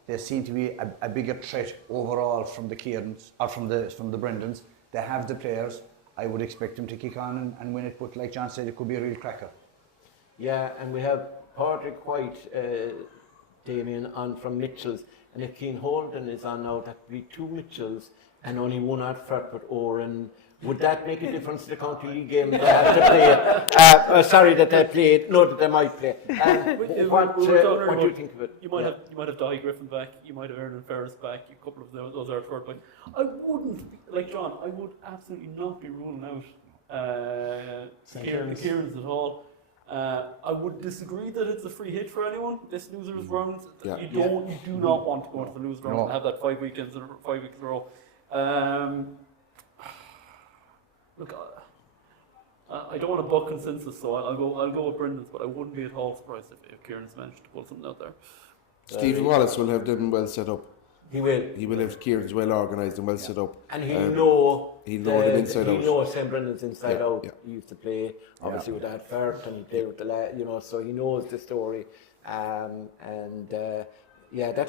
they seem to be a bigger threat overall from the Kieran's or from the Brendans. They have the players. I would expect them to kick on and win it, but like John said, it could be a real cracker. Yeah, and we have Patrick White, Damian, on from Mitchell's, and if Keane Holden is on now, that would be 2 Mitchells and only 1 out front with Oren. Would that make a difference to the county league game they have to play? That they played. No, that they might play. What do you think of it? You might have Dai Griffin back. You might have Ernan Ferris back. A couple of those are third point. I wouldn't, like John. I would absolutely not be ruling out the Kieran's at all. I would disagree that it's a free hit for anyone. This losers round, you do not want to go to the losers round and have that 5 weeks in a row. Look, I don't want to buck consensus, so I'll go with Brendan's, but I wouldn't be at all surprised if Kieran's managed to pull something out there. Stephen Wallace will have them well set up. He will. He will have Kieran's well organised and well set up. And he'll know them inside out. He'll know St. Brendan's inside out. Yeah. He used to play, obviously, with that Fert, and he played with the lad, so he knows the story. That'll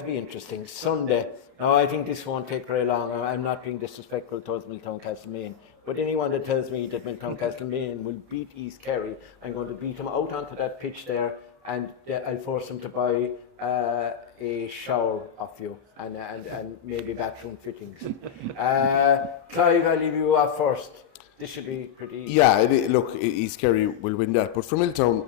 be interesting. Sunday. Now, I think this won't take very long. I'm not being disrespectful towards Milltown Castlemaine, but anyone that tells me that Milltown Castlemaine will beat East Kerry, I'm going to beat them out onto that pitch there, and I'll force them to buy a shower off you and maybe bathroom fittings. Clive, I'll leave you off first. This should be pretty easy. Yeah, look, East Kerry will win that, but for Milltown,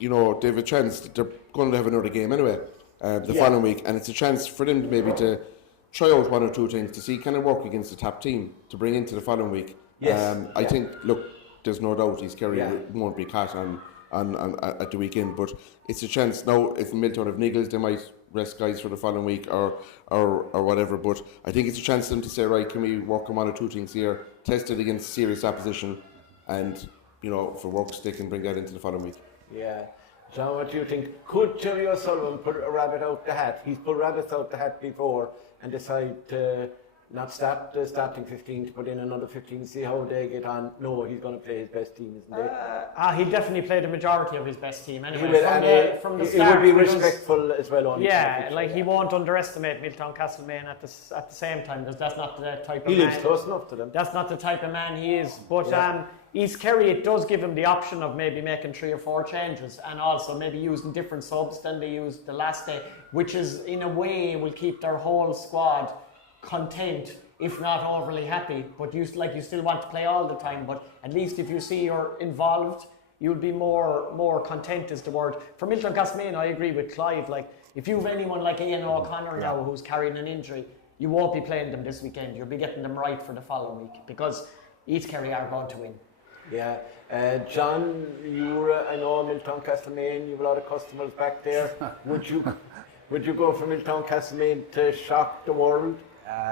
they have a chance. They're going to have another game anyway following week, and it's a chance for them to try out 1 or 2 things to see can it work against the top team to bring into the following week. I think, look, there's no doubt East Kerry won't be caught on at the weekend, but it's a chance now. If Milltown have niggles, they might rest guys for the following week or whatever, but I think it's a chance for them to say, right, can we work on 1 or 2 things here, test it against serious opposition, and for works they can bring that into the following week. Yeah. John, what do you think? Could Terry O'Sullivan put a rabbit out the hat? He's put rabbits out the hat before and decide to not start the starting 15, to put in another 15, see how they get on. No, he's going to play his best team, isn't he? He definitely played the majority of his best team anyway. He will, from the start. He will be respectful as well on he won't underestimate Milltown Castlemaine at the same time, because that's not the type of man. He lives close enough to them. That's not the type of man he is. But East Kerry, it does give him the option of maybe making 3 or 4 changes, and also maybe using different subs than they used the last day, which is in a way will keep their whole squad content, if not overly happy, but you still want to play all the time, but at least if you see you're involved, you'll be more content is the word. For Milltown Castlemaine, I agree with Clive, if you have anyone like Ian O'Connor now who's carrying an injury, you won't be playing them this weekend, you'll be getting them right for the following week, because East Kerry are going to win. Yeah, John, I know Milltown Castlemaine, you have a lot of customers back there. Would you go for Milltown Castlemaine to shock the world?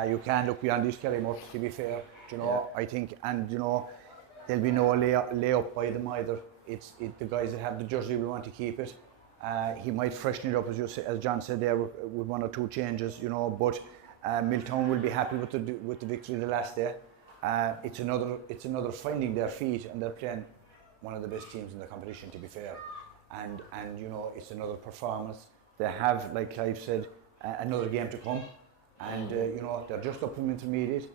You can look beyond East Kerry much, to be fair. I think, and there'll be no lay up by them either. It's the guys that have the jersey will want to keep it. He might freshen it up, as John said there, with 1 or 2 changes, but Milltown will be happy with the victory the last day. It's another finding their feet, and they're playing one of the best teams in the competition, to be fair. And you know, it's another performance. They have, like Clive said, another game to come, and you know, they're just up from intermediate.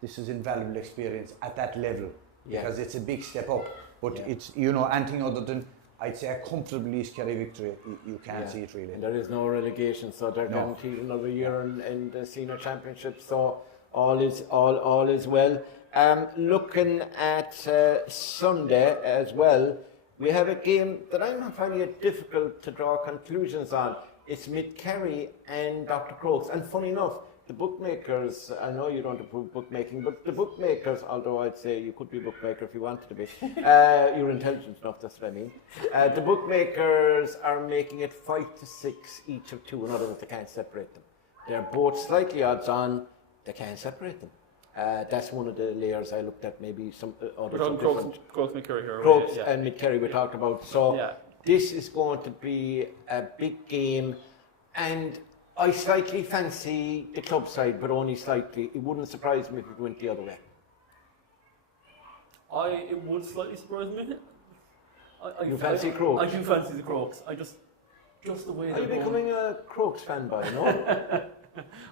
This is invaluable experience at that level, because it's a big step up. But it's, you know, anything other than, I'd say, a comfortable East Kerry victory, you can't see it really. And there is no relegation, so they're guaranteed another year in the senior championship. So all is well. Looking at Sunday as well, we have a game that I'm finding it difficult to draw conclusions on. It's Mid-Kerry and Dr. Crokes. And funny enough, the bookmakers, I know you don't approve bookmaking, but the bookmakers, although I'd say you could be a bookmaker if you wanted to be, you're intelligent enough, that's what I mean. The bookmakers are making it 5-6 each of two, in other words, they can't separate them. They're both slightly odds on, they can't separate them. That's one of the layers I looked at, maybe some other Crokes Mid-Kerry here. Crokes and Mid-Kerry we talked about. So this is going to be a big game, and I slightly fancy the club side, but only slightly. It wouldn't surprise me if it went the other way. It would slightly surprise me. You fancy Crokes? I do fancy the Crokes. Just the way. Are you becoming a Crokes fanboy, no?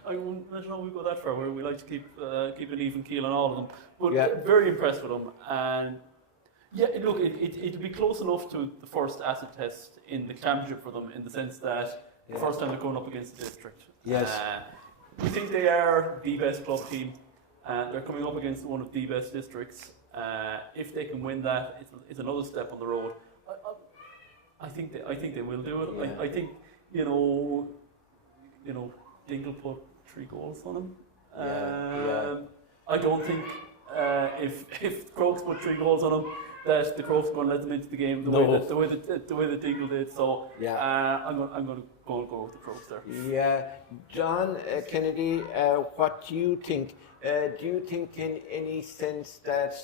I wouldn't imagine how we go that far, where we like to keep an even keel on all of them. But very impressed with them. And look, it'll be close enough to the first acid test in the championship for them, in the sense that the first time they're going up against the district. Yes. We think they are the best club team. They're coming up against one of the best districts. If they can win that, it's another step on the road. I think they will do it. Yeah. I think you know, Dingle put 3 goals on them. I don't think if Crokes put 3 goals on them, that the Crokes are going to let them into the game the way that Dingle did. So I'm going to go with the Crokes there. Yeah, John Kennedy, what do you think? Do you think in any sense that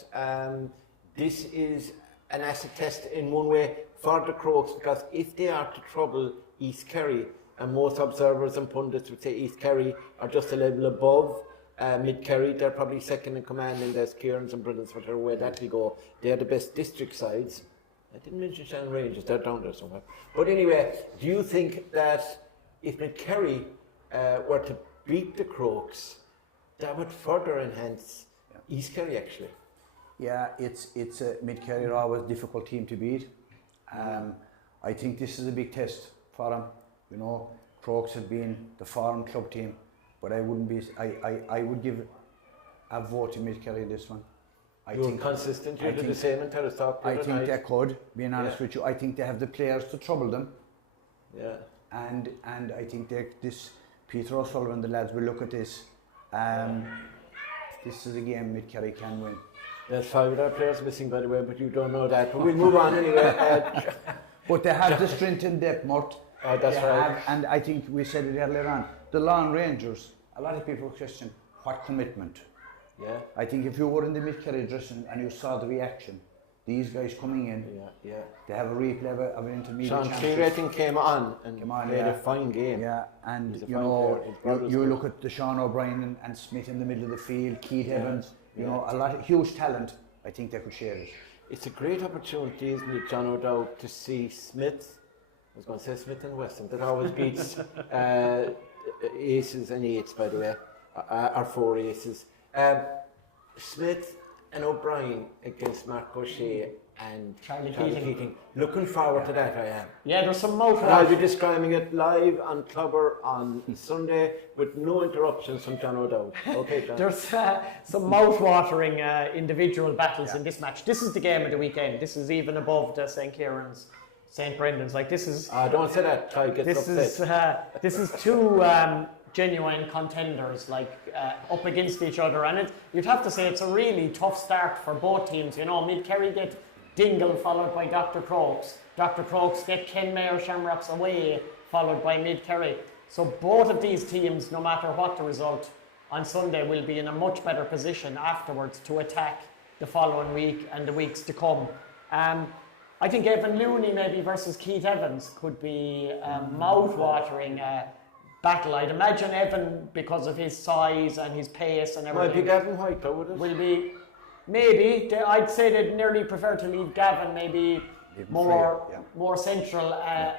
this is an acid test in one way for the Crokes? Because if they are to trouble East Kerry, and most observers and pundits would say East Kerry are just a level above Mid-Kerry, they're probably second in command, and there's Cairns and Brothers, whatever way that will go. They're the best district sides. I didn't mention Shannon Rangers, they're down there somewhere. But anyway, do you think that if Mid-Kerry were to beat the Crokes, that would further enhance East Kerry actually? Yeah, it's Mid-Kerry are always a difficult team to beat. I think this is a big test for them. You know, Crokes have been the foreign club team, but I would give a vote to Mid-Kerry in this one. You're consistent, you did the same in Terrastock. I think they could, being honest with you. I think they have the players to trouble them. Yeah. And I think Peter O'Sullivan, the lads will look at this. This is a game Mid-Kerry can win. There's 5 of our players missing, by the way, but you don't know that. But we'll move on anyway. But they have the strength in depth, Murt. Oh, that's right. And I think we said it earlier on, the Long Rangers, a lot of people question what commitment. Yeah. I think if you were in the Mid-Kerry dressing and you saw the reaction, these guys coming in, they have a replay of an intermediate Sean Cleary, I think, came on and played a fine game. Yeah, and you know, you look at the Sean O'Brien and Smith in the middle of the field, Keith Evans, you know, a lot of huge talent. I think they could share it. It's a great opportunity, isn't it, John O'Dowd, to see Smith. I was going to say Smith and Weston. That always beats aces and 8s, by the way, or 4 aces. Smith and O'Brien against Mark O'Shea and Charlie Keating. Looking forward to that, I am. Yeah, there's some mouth. I'll be describing it live on Clubber on Sunday with no interruptions from John O'Dowd. Okay, John. There's some mouth-watering individual battles in this match. This is the game of the weekend. This is even above the St. Kieran's, St. Brendan's. Like, this is... don't say that. Ty gets upset. This is two genuine contenders, like, up against each other. And you'd have to say it's a really tough start for both teams. You know, Mid-Kerry get Dingle followed by Dr. Crokes. Dr. Crokes get Kenmare Shamrocks away, followed by Mid-Kerry. So both of these teams, no matter what the result on Sunday, will be in a much better position afterwards to attack the following week and the weeks to come. I think Evan Looney maybe versus Keith Evans could be mouth-watering battle. I'd imagine Evan, because of his size and his pace and everything, might be Gavin White though, would it? will be maybe. I'd say they'd nearly prefer to leave Gavin maybe more central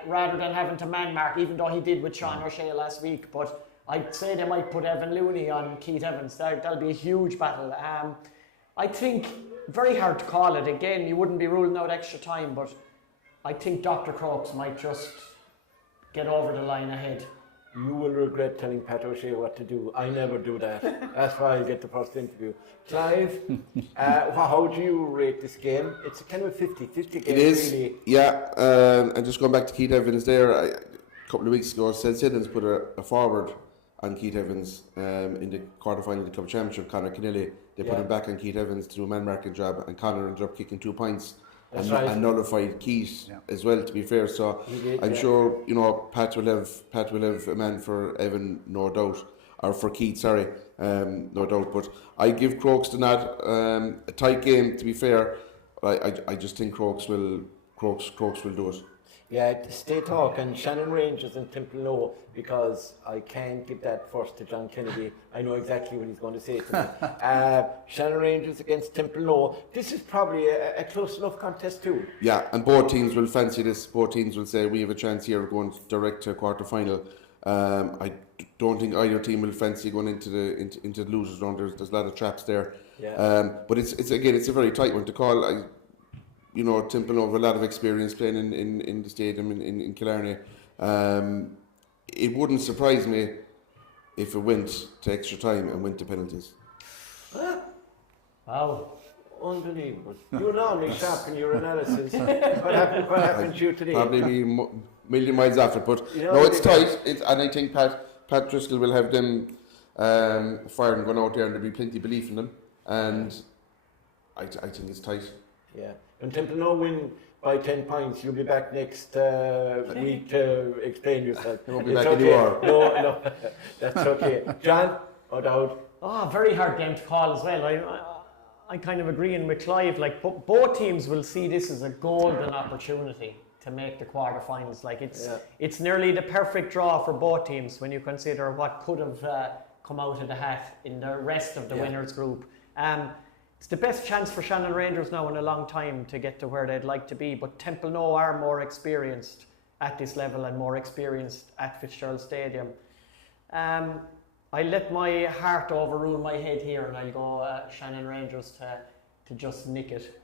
rather than having to man mark, even though he did with Sean O'Shea last week. But I'd say they might put Evan Looney on Keith Evans. That'll be a huge battle. I think very hard to call it. Again, you wouldn't be ruling out extra time, but I think Dr. Crokes might just get over the line ahead. You will regret telling Pat O'Shea what to do. I never do that. That's why I get the first interview. Clive, how do you rate this game? It's a kind of a 50-50 game. It is, really. yeah. And just going back to Keith Evans there, a couple of weeks ago, St. Siddons put a forward on Keith Evans in the quarter-final of the Club Championship. Conor Keneally, they put him back on Keith Evans to do a man-marking job, and Conor ended up kicking 2 points. And nullified Keith as well, to be fair. So I'm sure, you know, Pat will have a man for Evan, no doubt, or for Keith, sorry, no doubt. But I give Crokes the nod. A tight game, to be fair. I just think Crokes will do it. Yeah, stay talk and Shannon Rangers and Temple No, because I can't give that first to John Kennedy. I know exactly what he's going to say to me. Shannon Rangers against Temple No. This is probably a close enough contest too. Yeah, and both teams will fancy this. Both teams will say we have a chance here of going direct to quarter final. I don't think either team will fancy going into the losers round. There's a lot of traps there. Yeah. But it's a very tight one to call. You know, Temple have a lot of experience playing in the stadium in Killarney. It wouldn't surprise me if it went to extra time and went to penalties. Wow. Unbelievable. You're normally sharp in your analysis. What happened to you today? Probably be a million miles off it, but you know, no, it's tight. And I think Pat Driscoll will have them fired and going out there, and there'll be plenty of belief in them. And I think it's tight. Yeah. And Temple No win by 10 points. You'll be back next week to explain yourself. You won't be back anymore. No, that's okay. John O'Dowd. Very hard game to call as well. I kind of agreeing with Clive. Like both teams will see this as a golden opportunity to make the quarterfinals. Like it's nearly the perfect draw for both teams when you consider what could have come out of the hat in the rest of the winners group. It's the best chance for Shannon Rangers now in a long time to get to where they'd like to be, but Temple No are more experienced at this level and more experienced at Fitzgerald Stadium. I let my heart overrule my head here, and I'll go Shannon Rangers to just nick it.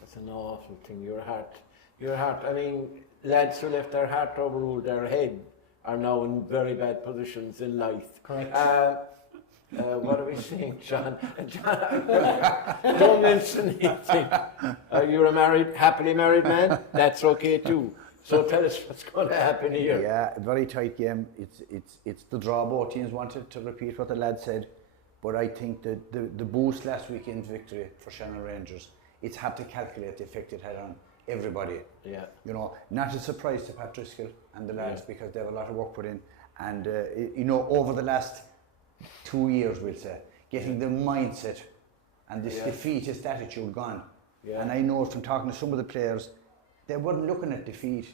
That's an awful thing. Your heart. I mean, lads who left their heart overrule their head are now in very bad positions in life. Correct. What are we saying, John? Don't mention anything. You're a happily married man? That's okay too. So tell us what's going to happen here. Yeah, a very tight game. It's the draw. Both teams wanted to repeat what the lad said, but I think that the boost last weekend's victory for Shannon Rangers, it's hard to calculate the effect it had on everybody. Yeah. You know, not a surprise to Pat Driscoll and the lads because they have a lot of work put in, and you know, over the last 2 years, we'll say, getting the mindset and this defeatist attitude gone. Yeah. And I know from talking to some of the players, they weren't looking at defeat,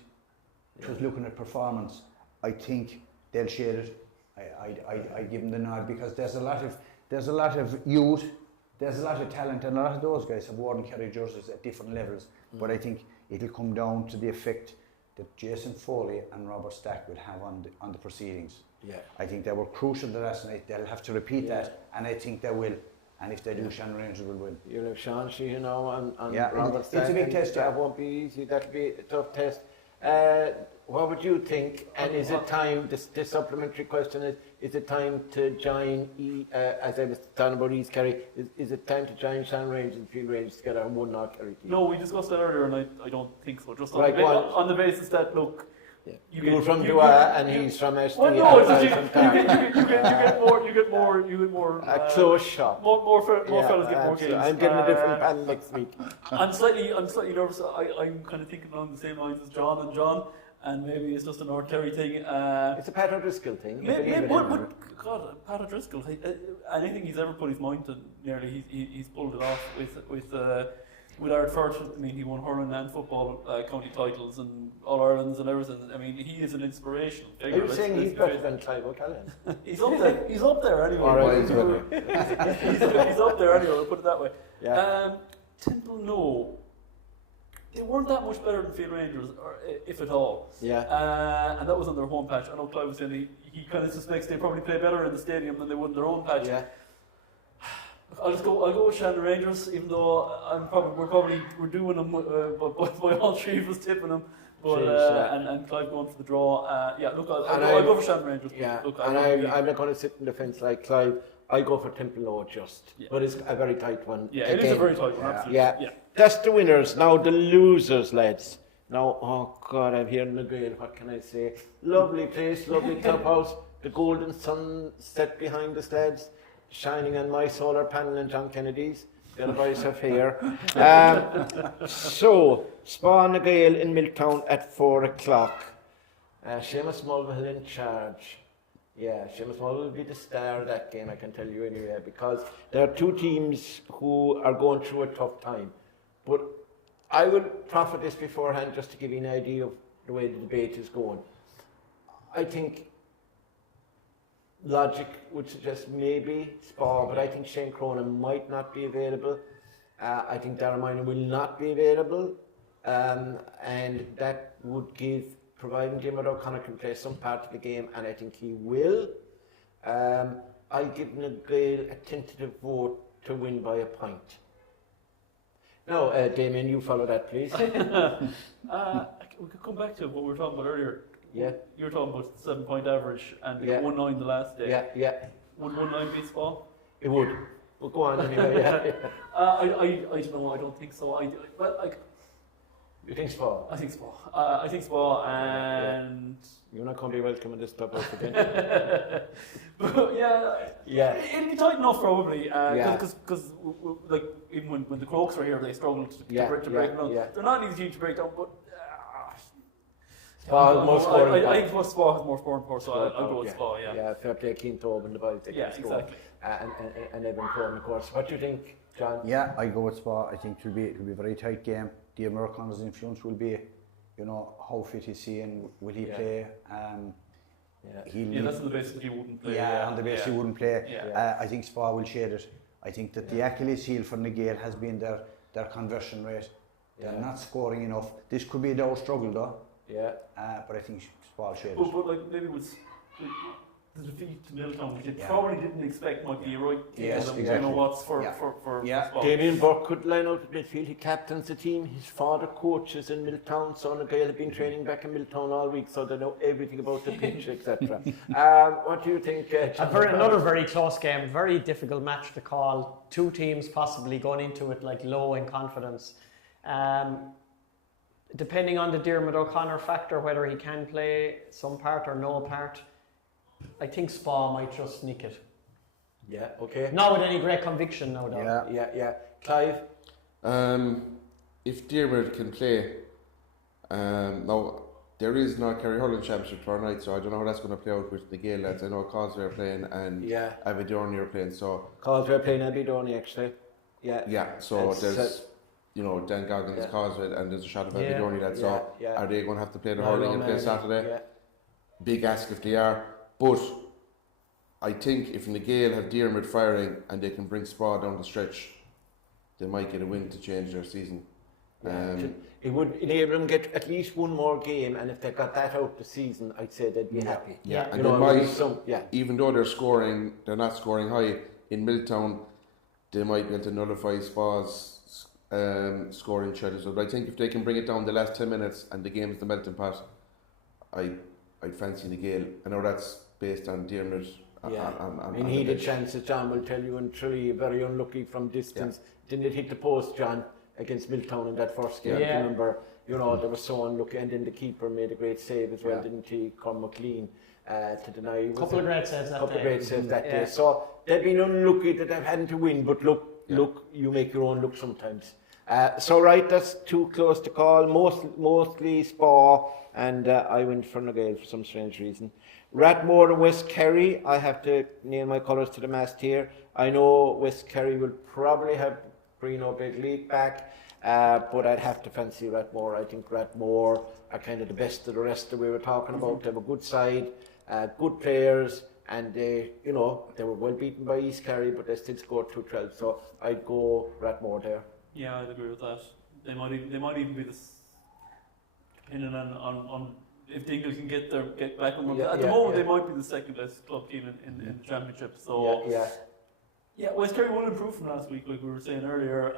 it was looking at performance. I think they'll share it. I give them the nod because there's a lot of youth, there's a lot of talent, and a lot of those guys have worn Kerry jerseys at different levels. But I think it'll come down to the effect that Jason Foley and Robert Stack will have on the proceedings. Yeah, I think they were crucial the last night. They'll have to repeat that, and I think they will. And if they do, Shannon Rangers will win. You'll have Sean Sheehan now on Robert Stack. It's a big test. That won't be easy. That'll be a tough test. What would you think? And is it time? This supplementary question is it time to join? As I was talking about East Kerry, is it time to join Shannon Rangers and Field Rangers together on one North Kerry team? No, we discussed that earlier, and I don't think so. Just on the basis that look. Yeah. You're from Dua and he's from SD. Well, no, you get more. A close shot. More fellas get more games. I'm getting a different panel next week. I'm slightly nervous. I'm kind of thinking along the same lines as John, and maybe it's just a North Kerry thing. It's a Pat O'Driscoll thing. God, Pat O'Driscoll. Anything he's ever put his mind to, nearly he's pulled it off with with Ardfert, I mean, he won hurling and football county titles and All Irelands and everything. I mean, he is an inspirational Are figure. you saying he's better than Clive O'Callaghan? He's up there. He's up there anyway. All right, he's up there anyway. We'll put it that way. Yeah. Temple, no. They weren't that much better than Field Rangers, if at all. Yeah. And that was on their home patch. I know Clive was saying he kind of suspects they probably play better in the stadium than they would in their own patch. Yeah. I'll go with Shannon Rangers, even though we're doing them by all three of us tipping them. But and Clive going for the draw. I'll go for Shannon Rangers. Yeah. Look, I'm not going to sit in the fence like Clive. I go for Temple Low just, but it's a very tight one. Yeah, it is a very tight one. Absolutely. Yeah. That's the winners. Now the losers, lads. Now, oh God, I'm here in the Gael. What can I say? Lovely place, lovely clubhouse. The golden sun set behind the lads, shining on my solar panel and John Kennedy's. The other boys have here. So, Spa na Gael in Milltown at 4 o'clock. Seamus Mulvihill in charge. Yeah, Seamus Mulvihill will be the star of that game, I can tell you anyway, because there are two teams who are going through a tough time. But I will profit this beforehand just to give you an idea of the way the debate is going. I think logic would suggest maybe Spa, but I think Shane Cronin might not be available. I think Darragh will not be available, and that would give, providing Jim O'Connor can play some part of the game, and I think he will. I give Gael a tentative vote to win by a point. Now, Damian, you follow that, please. We could come back to what we were talking about earlier. Yeah. You were talking about the 7-point average and 1-9 the last day. Yeah. Would 1-9 beat Spa? It would. Well, go on anyway. I don't know. I don't think so. You think Spa? I think Spa. I think Spa, and you're not going to be welcome in this clubhouse again. But yeah. It'll be tight enough probably. Because like even when the Crokes were here, they struggled to break down. Yeah. They're not an easy team to break down, but. Spa has more scoring. I think Spa has more scoring power, so I'll go with Spa. Yeah, fair play, Keane Taube and the boys. Exactly. And Evan Cohen, of course. What do you think, John? Yeah, I go with Spa. I think it'll be a very tight game. Damian O'Connor's influence will be, how fit is he and will he play? That's on the basis that he wouldn't play. On the basis he wouldn't play. Yeah. I think Spa will shade it. I think that the Achilles heel for Gael has been their conversion rate. They're not scoring enough. This could be their struggle though. Yeah. But I think Spa will shade it. But like maybe with the defeat to Milltown, which they probably didn't expect might be a right for Spa. Damien Burke could line out at midfield. He captains the team. His father coaches in Milltown. Son of Gael have been training back in Milltown all week, so they know everything about the pitch, etc. What do you think, another very close game, very difficult match to call. Two teams possibly going into it like low in confidence. Depending on the Diarmuid O'Connor factor, whether he can play some part or no part, I think Spa might just sneak it. Yeah, okay. Not with any great conviction, no doubt. Yeah. Clive? If Diarmuid can play, now there is no Kerry Hurling Championship tomorrow night, so I don't know how that's going to play out with the Gael lads. I know Causeway are playing and Aberdeen are playing, so... Causeway are playing Aberdeen, actually. Yeah, so there's... Dan Goggins, Causeway, and there's a shot of Aberdeen lads, so are they going to have to play the hurling and play Saturday? Yeah. Big ask if they are. But I think if Gael have Diarmuid firing and they can bring Spa down the stretch, they might get a win to change their season. It would enable them to get at least one more game, and if they got that out the season, I'd say they'd be happy. And they might, even though they're not scoring high in Milltown, they might be able to nullify Spa's scoring schedules. But I think if they can bring it down the last 10 minutes and the game's the melting pot, I'd fancy the Gael. I know that's based on Diarmuid. He had chances, John will tell you, and Tralee very unlucky from distance. Didn't it hit the post, John, against Milltown in that first game? Yeah. Remember, they were so unlucky, and then the keeper made a great save as well, didn't he? Con McLean to deny. A couple of great saves that day. So they've been unlucky that they've had to win, but look, you make your own luck sometimes. That's too close to call. Mostly Spa, and I went for Gael for some strange reason. Rathmore and West Kerry, I have to nail my colours to the mast here. I know West Kerry will probably have Brino big league back. But I'd have to fancy Rathmore. I think Rathmore are kind of the best of the rest that we were talking about. They have a good side, good players, and they were well beaten by East Kerry, but they still scored 2-12. So I'd go Rathmore there. Yeah, I'd agree with that. They might even be this, depending on if Dingle can get back on. At the moment, they might be the second best club team in the championship. So yeah, West Kerry will improve from last week, like we were saying earlier.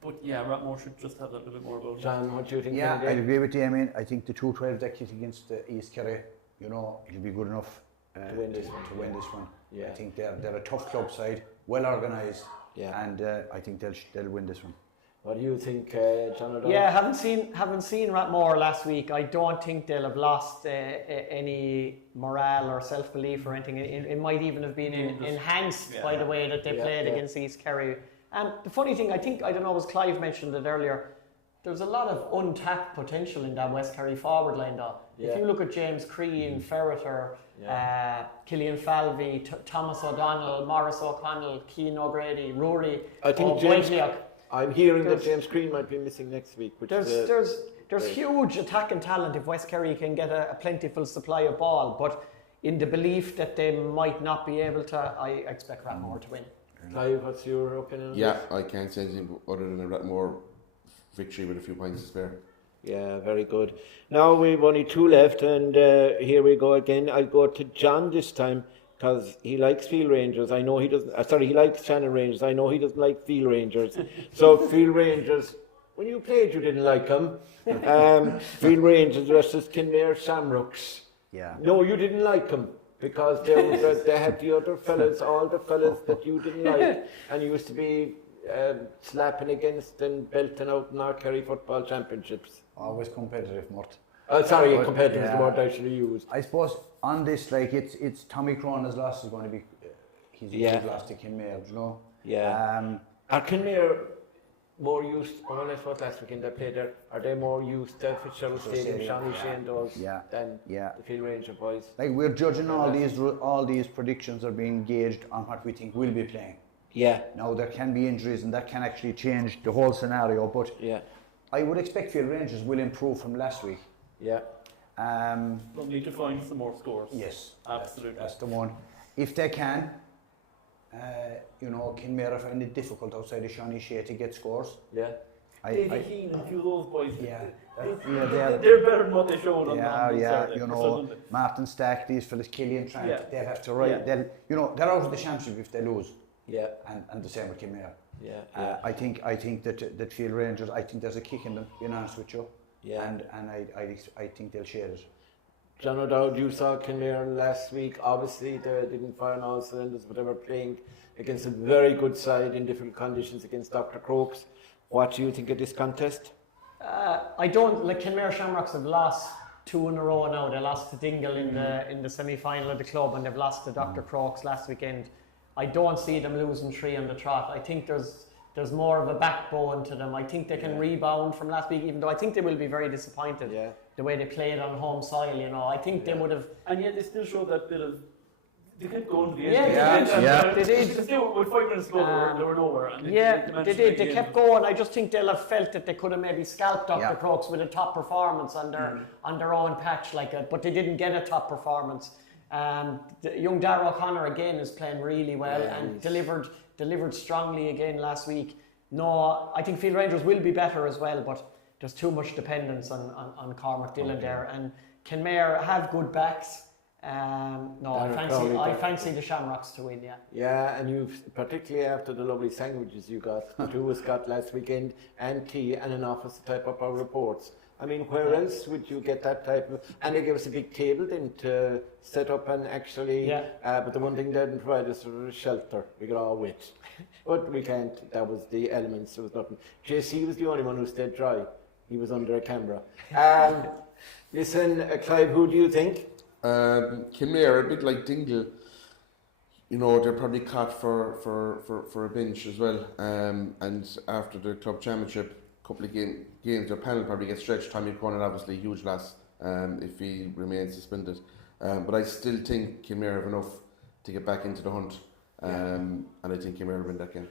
But yeah, Rathmore should just have that a little bit more about it. John, what do you think? Yeah, I'd agree with Damian. I think the 2-12 that kick against East Kerry, it'll be good enough to win this one. Yeah. I think they're a tough club side, well organised, and I think they'll win this one. What do you think, John O'Dowd? Yeah, haven't seen Rathmore last week. I don't think they'll have lost any morale or self-belief or anything. It might even have been enhanced by the way that they played against East Kerry. And the funny thing, I don't know, as Clive mentioned it earlier, there's a lot of untapped potential in that West Kerry forward line though. If you look at James Crean, Ferreter, Killian Falvey, Thomas O'Donnell, Maurice O'Connell, Keane O'Grady, Rory, I'm hearing that James Crean might be missing next week. There's huge attacking talent if West Kerry can get a plentiful supply of ball, but in the belief that they might not be able to, I expect Rathmore to win. Clive, what's your opinion? Yeah, I can't say anything other than a Rathmore victory with a few points to spare. Yeah, very good. Now we've only 2 left, and here we go again. I'll go to John this time because he likes Field Rangers. I know he doesn't. He likes Shannon Rangers. I know he doesn't like Field Rangers. So Field Rangers, when you played, you didn't like them. Field Rangers versus Kinmare Shamrocks. Yeah. No, you didn't like them. Because they had the other fellas, all the fellas that you didn't like, and you used to be slapping against and belting out North Kerry football championships. Always competitive, Murt. Competitive is the word I should have used. I suppose on this, it's Tommy Cronin's loss is going to be he's lost to Kinmare, you know. Yeah. Are Kinmare more used, more or less what last weekend they played there, are they more used to Fitzgerald Stadium, Shawnee Shane does than the Field Ranger boys? Like we're judging all these predictions are being gauged on what we think we'll be playing. Yeah. Now there can be injuries and that can actually change the whole scenario, but I would expect Field Rangers will improve from last week. Yeah. They'll need to find some more scores. Yes. Absolutely. That's the one. If they can, Kinmare find it difficult outside of Shawnee Shea to get scores. Yeah. Davy Keane and a few of those boys. They're better than what they showed on Saturday. Martin Stack, these fellas, Killian Trant, they'll have to ride. They're out of the championship if they lose. Yeah. And the same with Kinmare. Yeah. I think that Field Rangers, I think there's a kick in them, being honest with you. Yeah. And I think they'll share it. John O'Dowd, you saw Kinmare last week. Obviously, they didn't fire on all cylinders, but they were playing against a very good side in different conditions against Dr. Crokes. What do you think of this contest? I don't like Kinmare Shamrocks have lost 2 in a row now. They lost to Dingle in the semi-final of the club, and they've lost to Dr. Crokes last weekend. I don't see them losing 3 on the trot. I think there's more of a backbone to them. I think they can rebound from last week, even though I think they will be very disappointed the way they played on home soil. I think they would have, and yet they still showed that bit of. They kept going to the end. They did. Still, with 5 minutes to go, they were nowhere. And they did. They kept going. I just think they'll have felt that they could have maybe scalped Dr. Crokes with a top performance on their own patch, but they didn't get a top performance. The young Darragh O'Connor again is playing really well and delivered strongly again last week. No, I think Field Rangers will be better as well, but there's too much dependence on Cormac Dillon there. And Kinmare have good backs. I fancy the Shamrocks to win, Yeah, and you've, particularly after the lovely sandwiches you got, the 2 was got last weekend, and tea and an office to type up our reports. I mean, where else would you get that type of... And they gave us a big table then to set up and actually... but the one thing they didn't provide us was a shelter. We got all wet. But we can't. That was the elements. There was nothing. JC was the only one who stayed dry. He was under a camera. Listen, Clive, who do you think? Kinmare, a bit like Dingle. They're probably caught for a bench as well. And after the club championship, couple of games, their panel probably gets stretched. Tommy Cronin, obviously, huge loss if he remains suspended. But I still think Kinmare have enough to get back into the hunt. And I think Kinmare will win that game.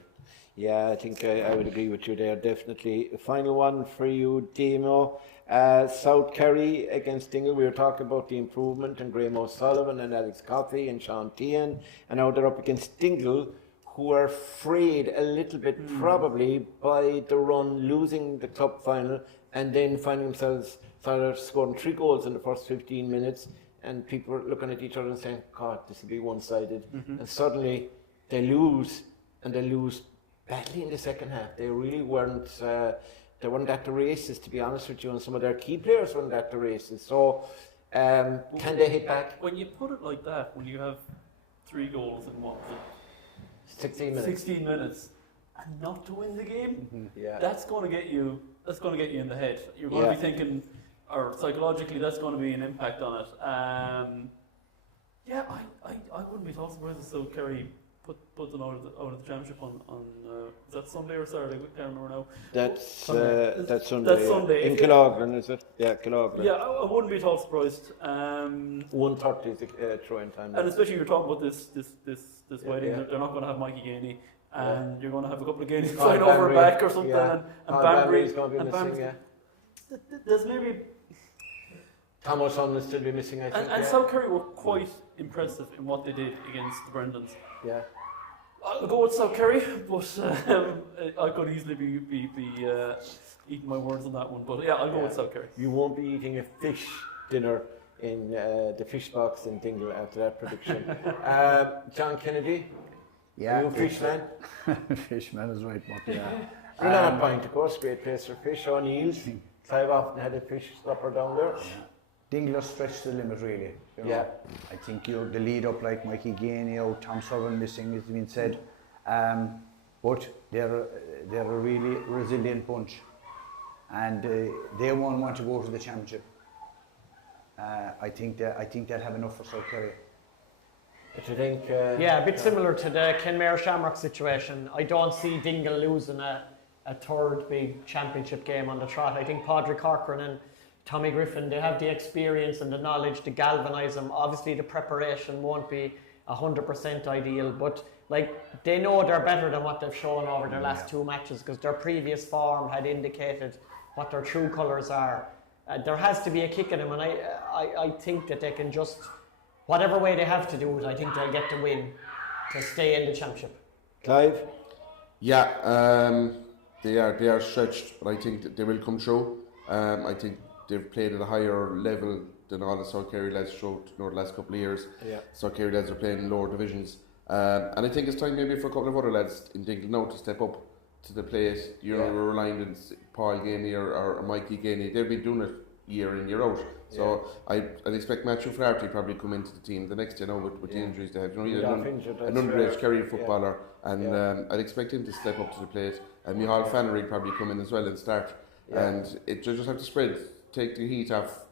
Yeah, I think I would agree with you there, definitely. Final one for you, Demo. South Kerry against Dingle. We were talking about the improvement in Graham O'Sullivan and Alex Coffey and Sean Tian, and now they're up against Dingle, who are afraid a little bit probably by the run, losing the club final, and then finding themselves scoring 3 goals in the first 15 minutes, and people are looking at each other and saying, God, this will be one-sided. And suddenly they lose, and they lose badly in the second half. They really weren't at the races, to be honest with you, and some of their key players weren't at the races. So can they hit back? When you put it like that, when you have 3 goals in what? 16 minutes. 16 minutes, and not to win the game, Yeah. that's going to get you in the head. You're going to be thinking, or psychologically, that's going to be an impact on it. I wouldn't be at all surprised if South Kerry put them out of the championship on is that Sunday or Saturday? I can't remember now. That's Sunday. That's Sunday. In Callaghan, is it? Yeah, Callaghan. Yeah, I wouldn't be at all surprised. 1:30 is the throw-in time. And especially you're talking about this wedding, they're not going to have Mikey Gainey, and you're going to have a couple of Gainies flying over her back or something, and Banbury's going to be missing. There's maybe Thomas will still be missing, I think. And South Kerry were quite impressive in what they did against the Brendans. Yeah. I'll go with South Kerry, but I could easily be eating my words on that one. But yeah, I'll go with South Kerry. You won't be eating a fish dinner in the fish box in Dingle after that prediction. John Kennedy? Yeah. Are you a fish man? Fishman is right, but yeah. Renard Point, of course, great place for fish. O'Neill's. Clive often had a fish stopper down there. Dingle stretched the limit, really. You know. I think the lead up, like Mikey Gainey out, Tom Sullivan missing, has been said. But they're a really resilient bunch, and they won't want to go to the championship. I think they'll have enough for South Kerry. But you think? A bit similar to the Kenmare Shamrock situation. I don't see Dingle losing a third big championship game on the trot. I think Padraig Corcoran and Tommy Griffin, they have the experience and the knowledge to galvanise them. Obviously the preparation won't be 100% ideal, but like they know they're better than what they've shown over their last 2 matches, because their previous form had indicated what their true colours are. There has to be a kick in them, and I think that they can just, whatever way they have to do it, I think they'll get the win to stay in the championship. Clive? Yeah, they are stretched, but I think that they will come through. I think they've played at a higher level than all the South Kerry lads showed the last couple of years. Yeah. South Kerry lads are playing in lower divisions. And I think it's time maybe for a couple of other lads in Dingle now to step up to the plate. We're relying on Paul Gainey or Mikey Gainey. They've been doing it year in, year out. So I'd expect Matthew Flaherty probably come into the team the next year now with the injuries they have. He's an underage Kerry footballer, and I'd expect him to step up to the plate. And Micheál Fannery probably come in as well and start. And it just have to spread, take the heat off.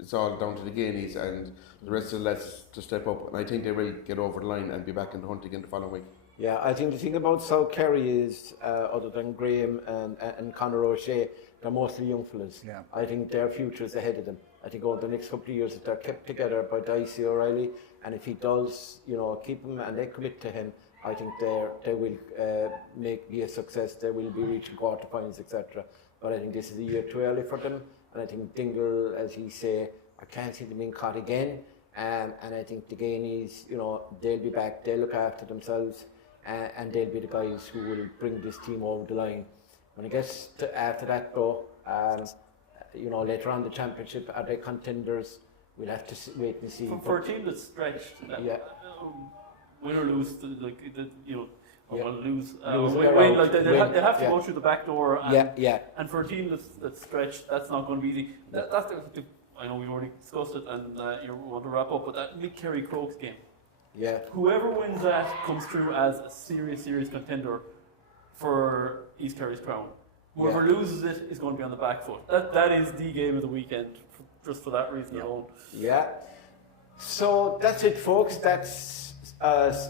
It's all down to the Gainies and the rest of the lads to step up, and I think they will get over the line and be back in the hunt again the following week. Yeah, I think the thing about South Kerry is, other than Graham and Conor O'Shea, they're mostly young fellas. Yeah. I think their future is ahead of them. I think over the next couple of years, if they're kept together by Dicey O'Reilly, and if he does, keep them and they commit to him, I think they will be a success. They will be reaching quarterfinals, etc. But I think this is a year too early for them. And I think Dingle, as he say, I can't see them being caught again. And I think the Gainies, they'll be back, they'll look after themselves, and they'll be the guys who will bring this team over the line. When it gets to after that, though, later on the championship, are they contenders? We'll have to wait and see. For a team that's stretched, win or lose, lose. They have to go through the back door. And for a team that's stretched, that's not going to be easy. I know we've already discussed it, and you want to wrap up, but that Mick Kerry Crokes game. Yeah. Whoever wins that comes through as a serious contender for East Kerry's crown. Whoever loses it is going to be on the back foot. That is the game of the weekend, just for that reason alone. Yeah. So that's it, folks. That's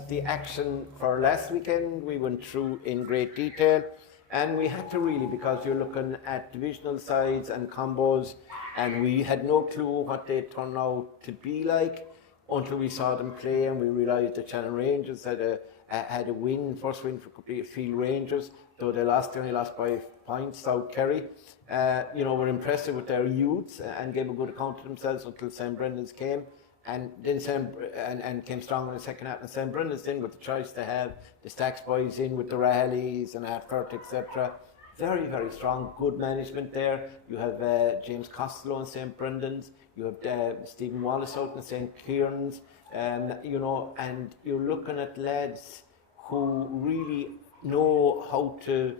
the action for last weekend. We went through in great detail, and we had to really, because you're looking at divisional sides and combos, and we had no clue what they turn out to be like until we saw them play, and we realised the Channel Rangers had had a win, first win for complete Field Rangers, though they only lost by points. South Kerry, were impressive with their youths and gave a good account of themselves until St. Brendan's came. And then and came strong in the second half. And St. Brendan's in with the choice to have the Stacks boys in with the Rahallies and Hartford, etc. Very, very strong, good management there. You have James Costello in St. Brendan's. You have Stephen Wallace out in St. Kieran's. And you're looking at lads who really know how to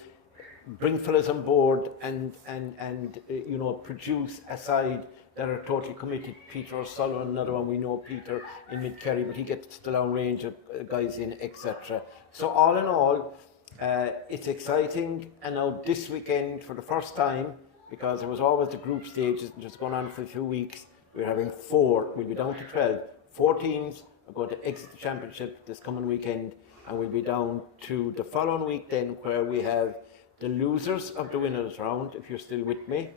bring fellas on board and produce a side that are totally committed. Peter O'Sullivan, another one, we know Peter in Mid-Kerry, but he gets the long range of guys in, etc. So all in all, it's exciting. And now this weekend, for the first time, because there was always the group stages just going on for a few weeks, we're having 4, we'll be down to 12. 4 teams are going to exit the championship this coming weekend, and we'll be down to the following week then, where we have the losers of the winners round, if you're still with me,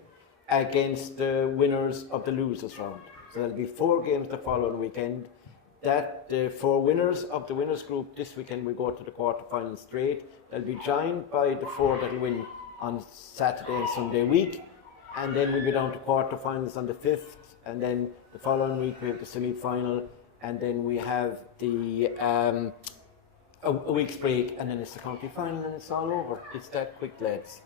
against the winners of the losers round. So there'll be 4 games the following weekend. That the 4 winners of the winners group this weekend will go to the quarterfinals straight. They'll be joined by the 4 that'll win on Saturday and Sunday week, and then we'll be down to quarterfinals on the 5th, and then the following week we have the semi-final, and then we have the a week's break, and then it's the county final, and it's all over. It's that quick, lads.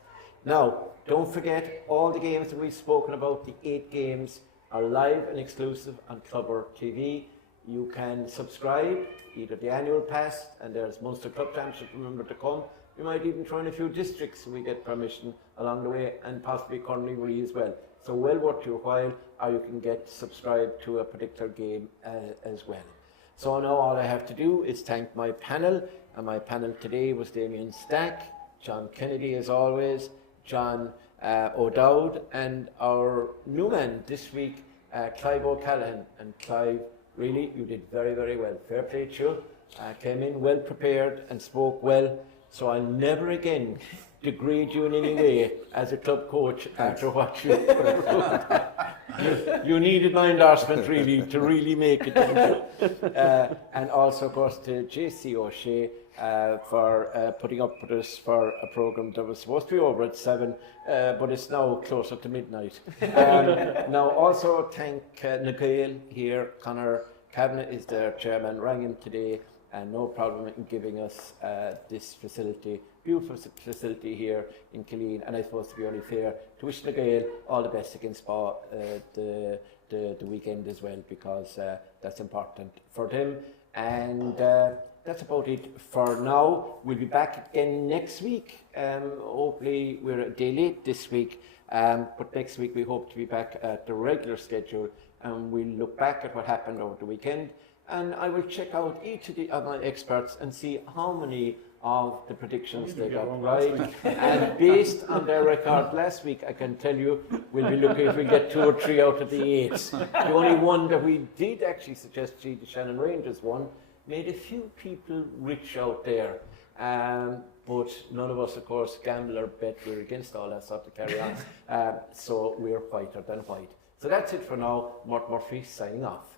Now, don't forget, all the games that we've spoken about, the 8 games, are live and exclusive on Clubber TV. You can subscribe, either the annual pass, and there's Munster Club Championship, remember to come. We might even try in a few districts so we get permission along the way, and possibly Cornwall as well. So well worth your while, or you can get subscribed to a particular game as well. So now all I have to do is thank my panel, and my panel today was Damian Stack, John Kennedy as always, John O'Dowd, and our new man this week, Clive O'Callaghan. And Clive, really, you did very, very well. Fair play to you. Came in well prepared and spoke well. So I'll never again degrade you in any way as a club coach after what you you needed my endorsement really to really make it. And also, of course, to JC O'Shea for putting up with us for a programme that was supposed to be over at 7, but it's now closer to midnight. Now also thank Nigel here. Conor Kavanagh is their chairman, rang him today, and no problem in giving us this facility, beautiful facility here in Killeen. And I suppose, to be only fair, to wish Nigel all the best against the weekend as well, because that's important for them. And that's about it for now. We'll be back again next week. Hopefully we're a day late this week, but next week we hope to be back at the regular schedule, and we'll look back at what happened over the weekend. And I will check out each of my experts and see how many of the predictions they got right. And based on their record last week, I can tell you we'll be looking if we get 2 or 3 out of the 8. The only one that we did actually suggest, the Shannon Rangers one, made a few people rich out there. But none of us, of course, gamble or bet. We're against all that stuff to carry on. So we're whiter than white. So that's it for now. Murt Murphy signing off.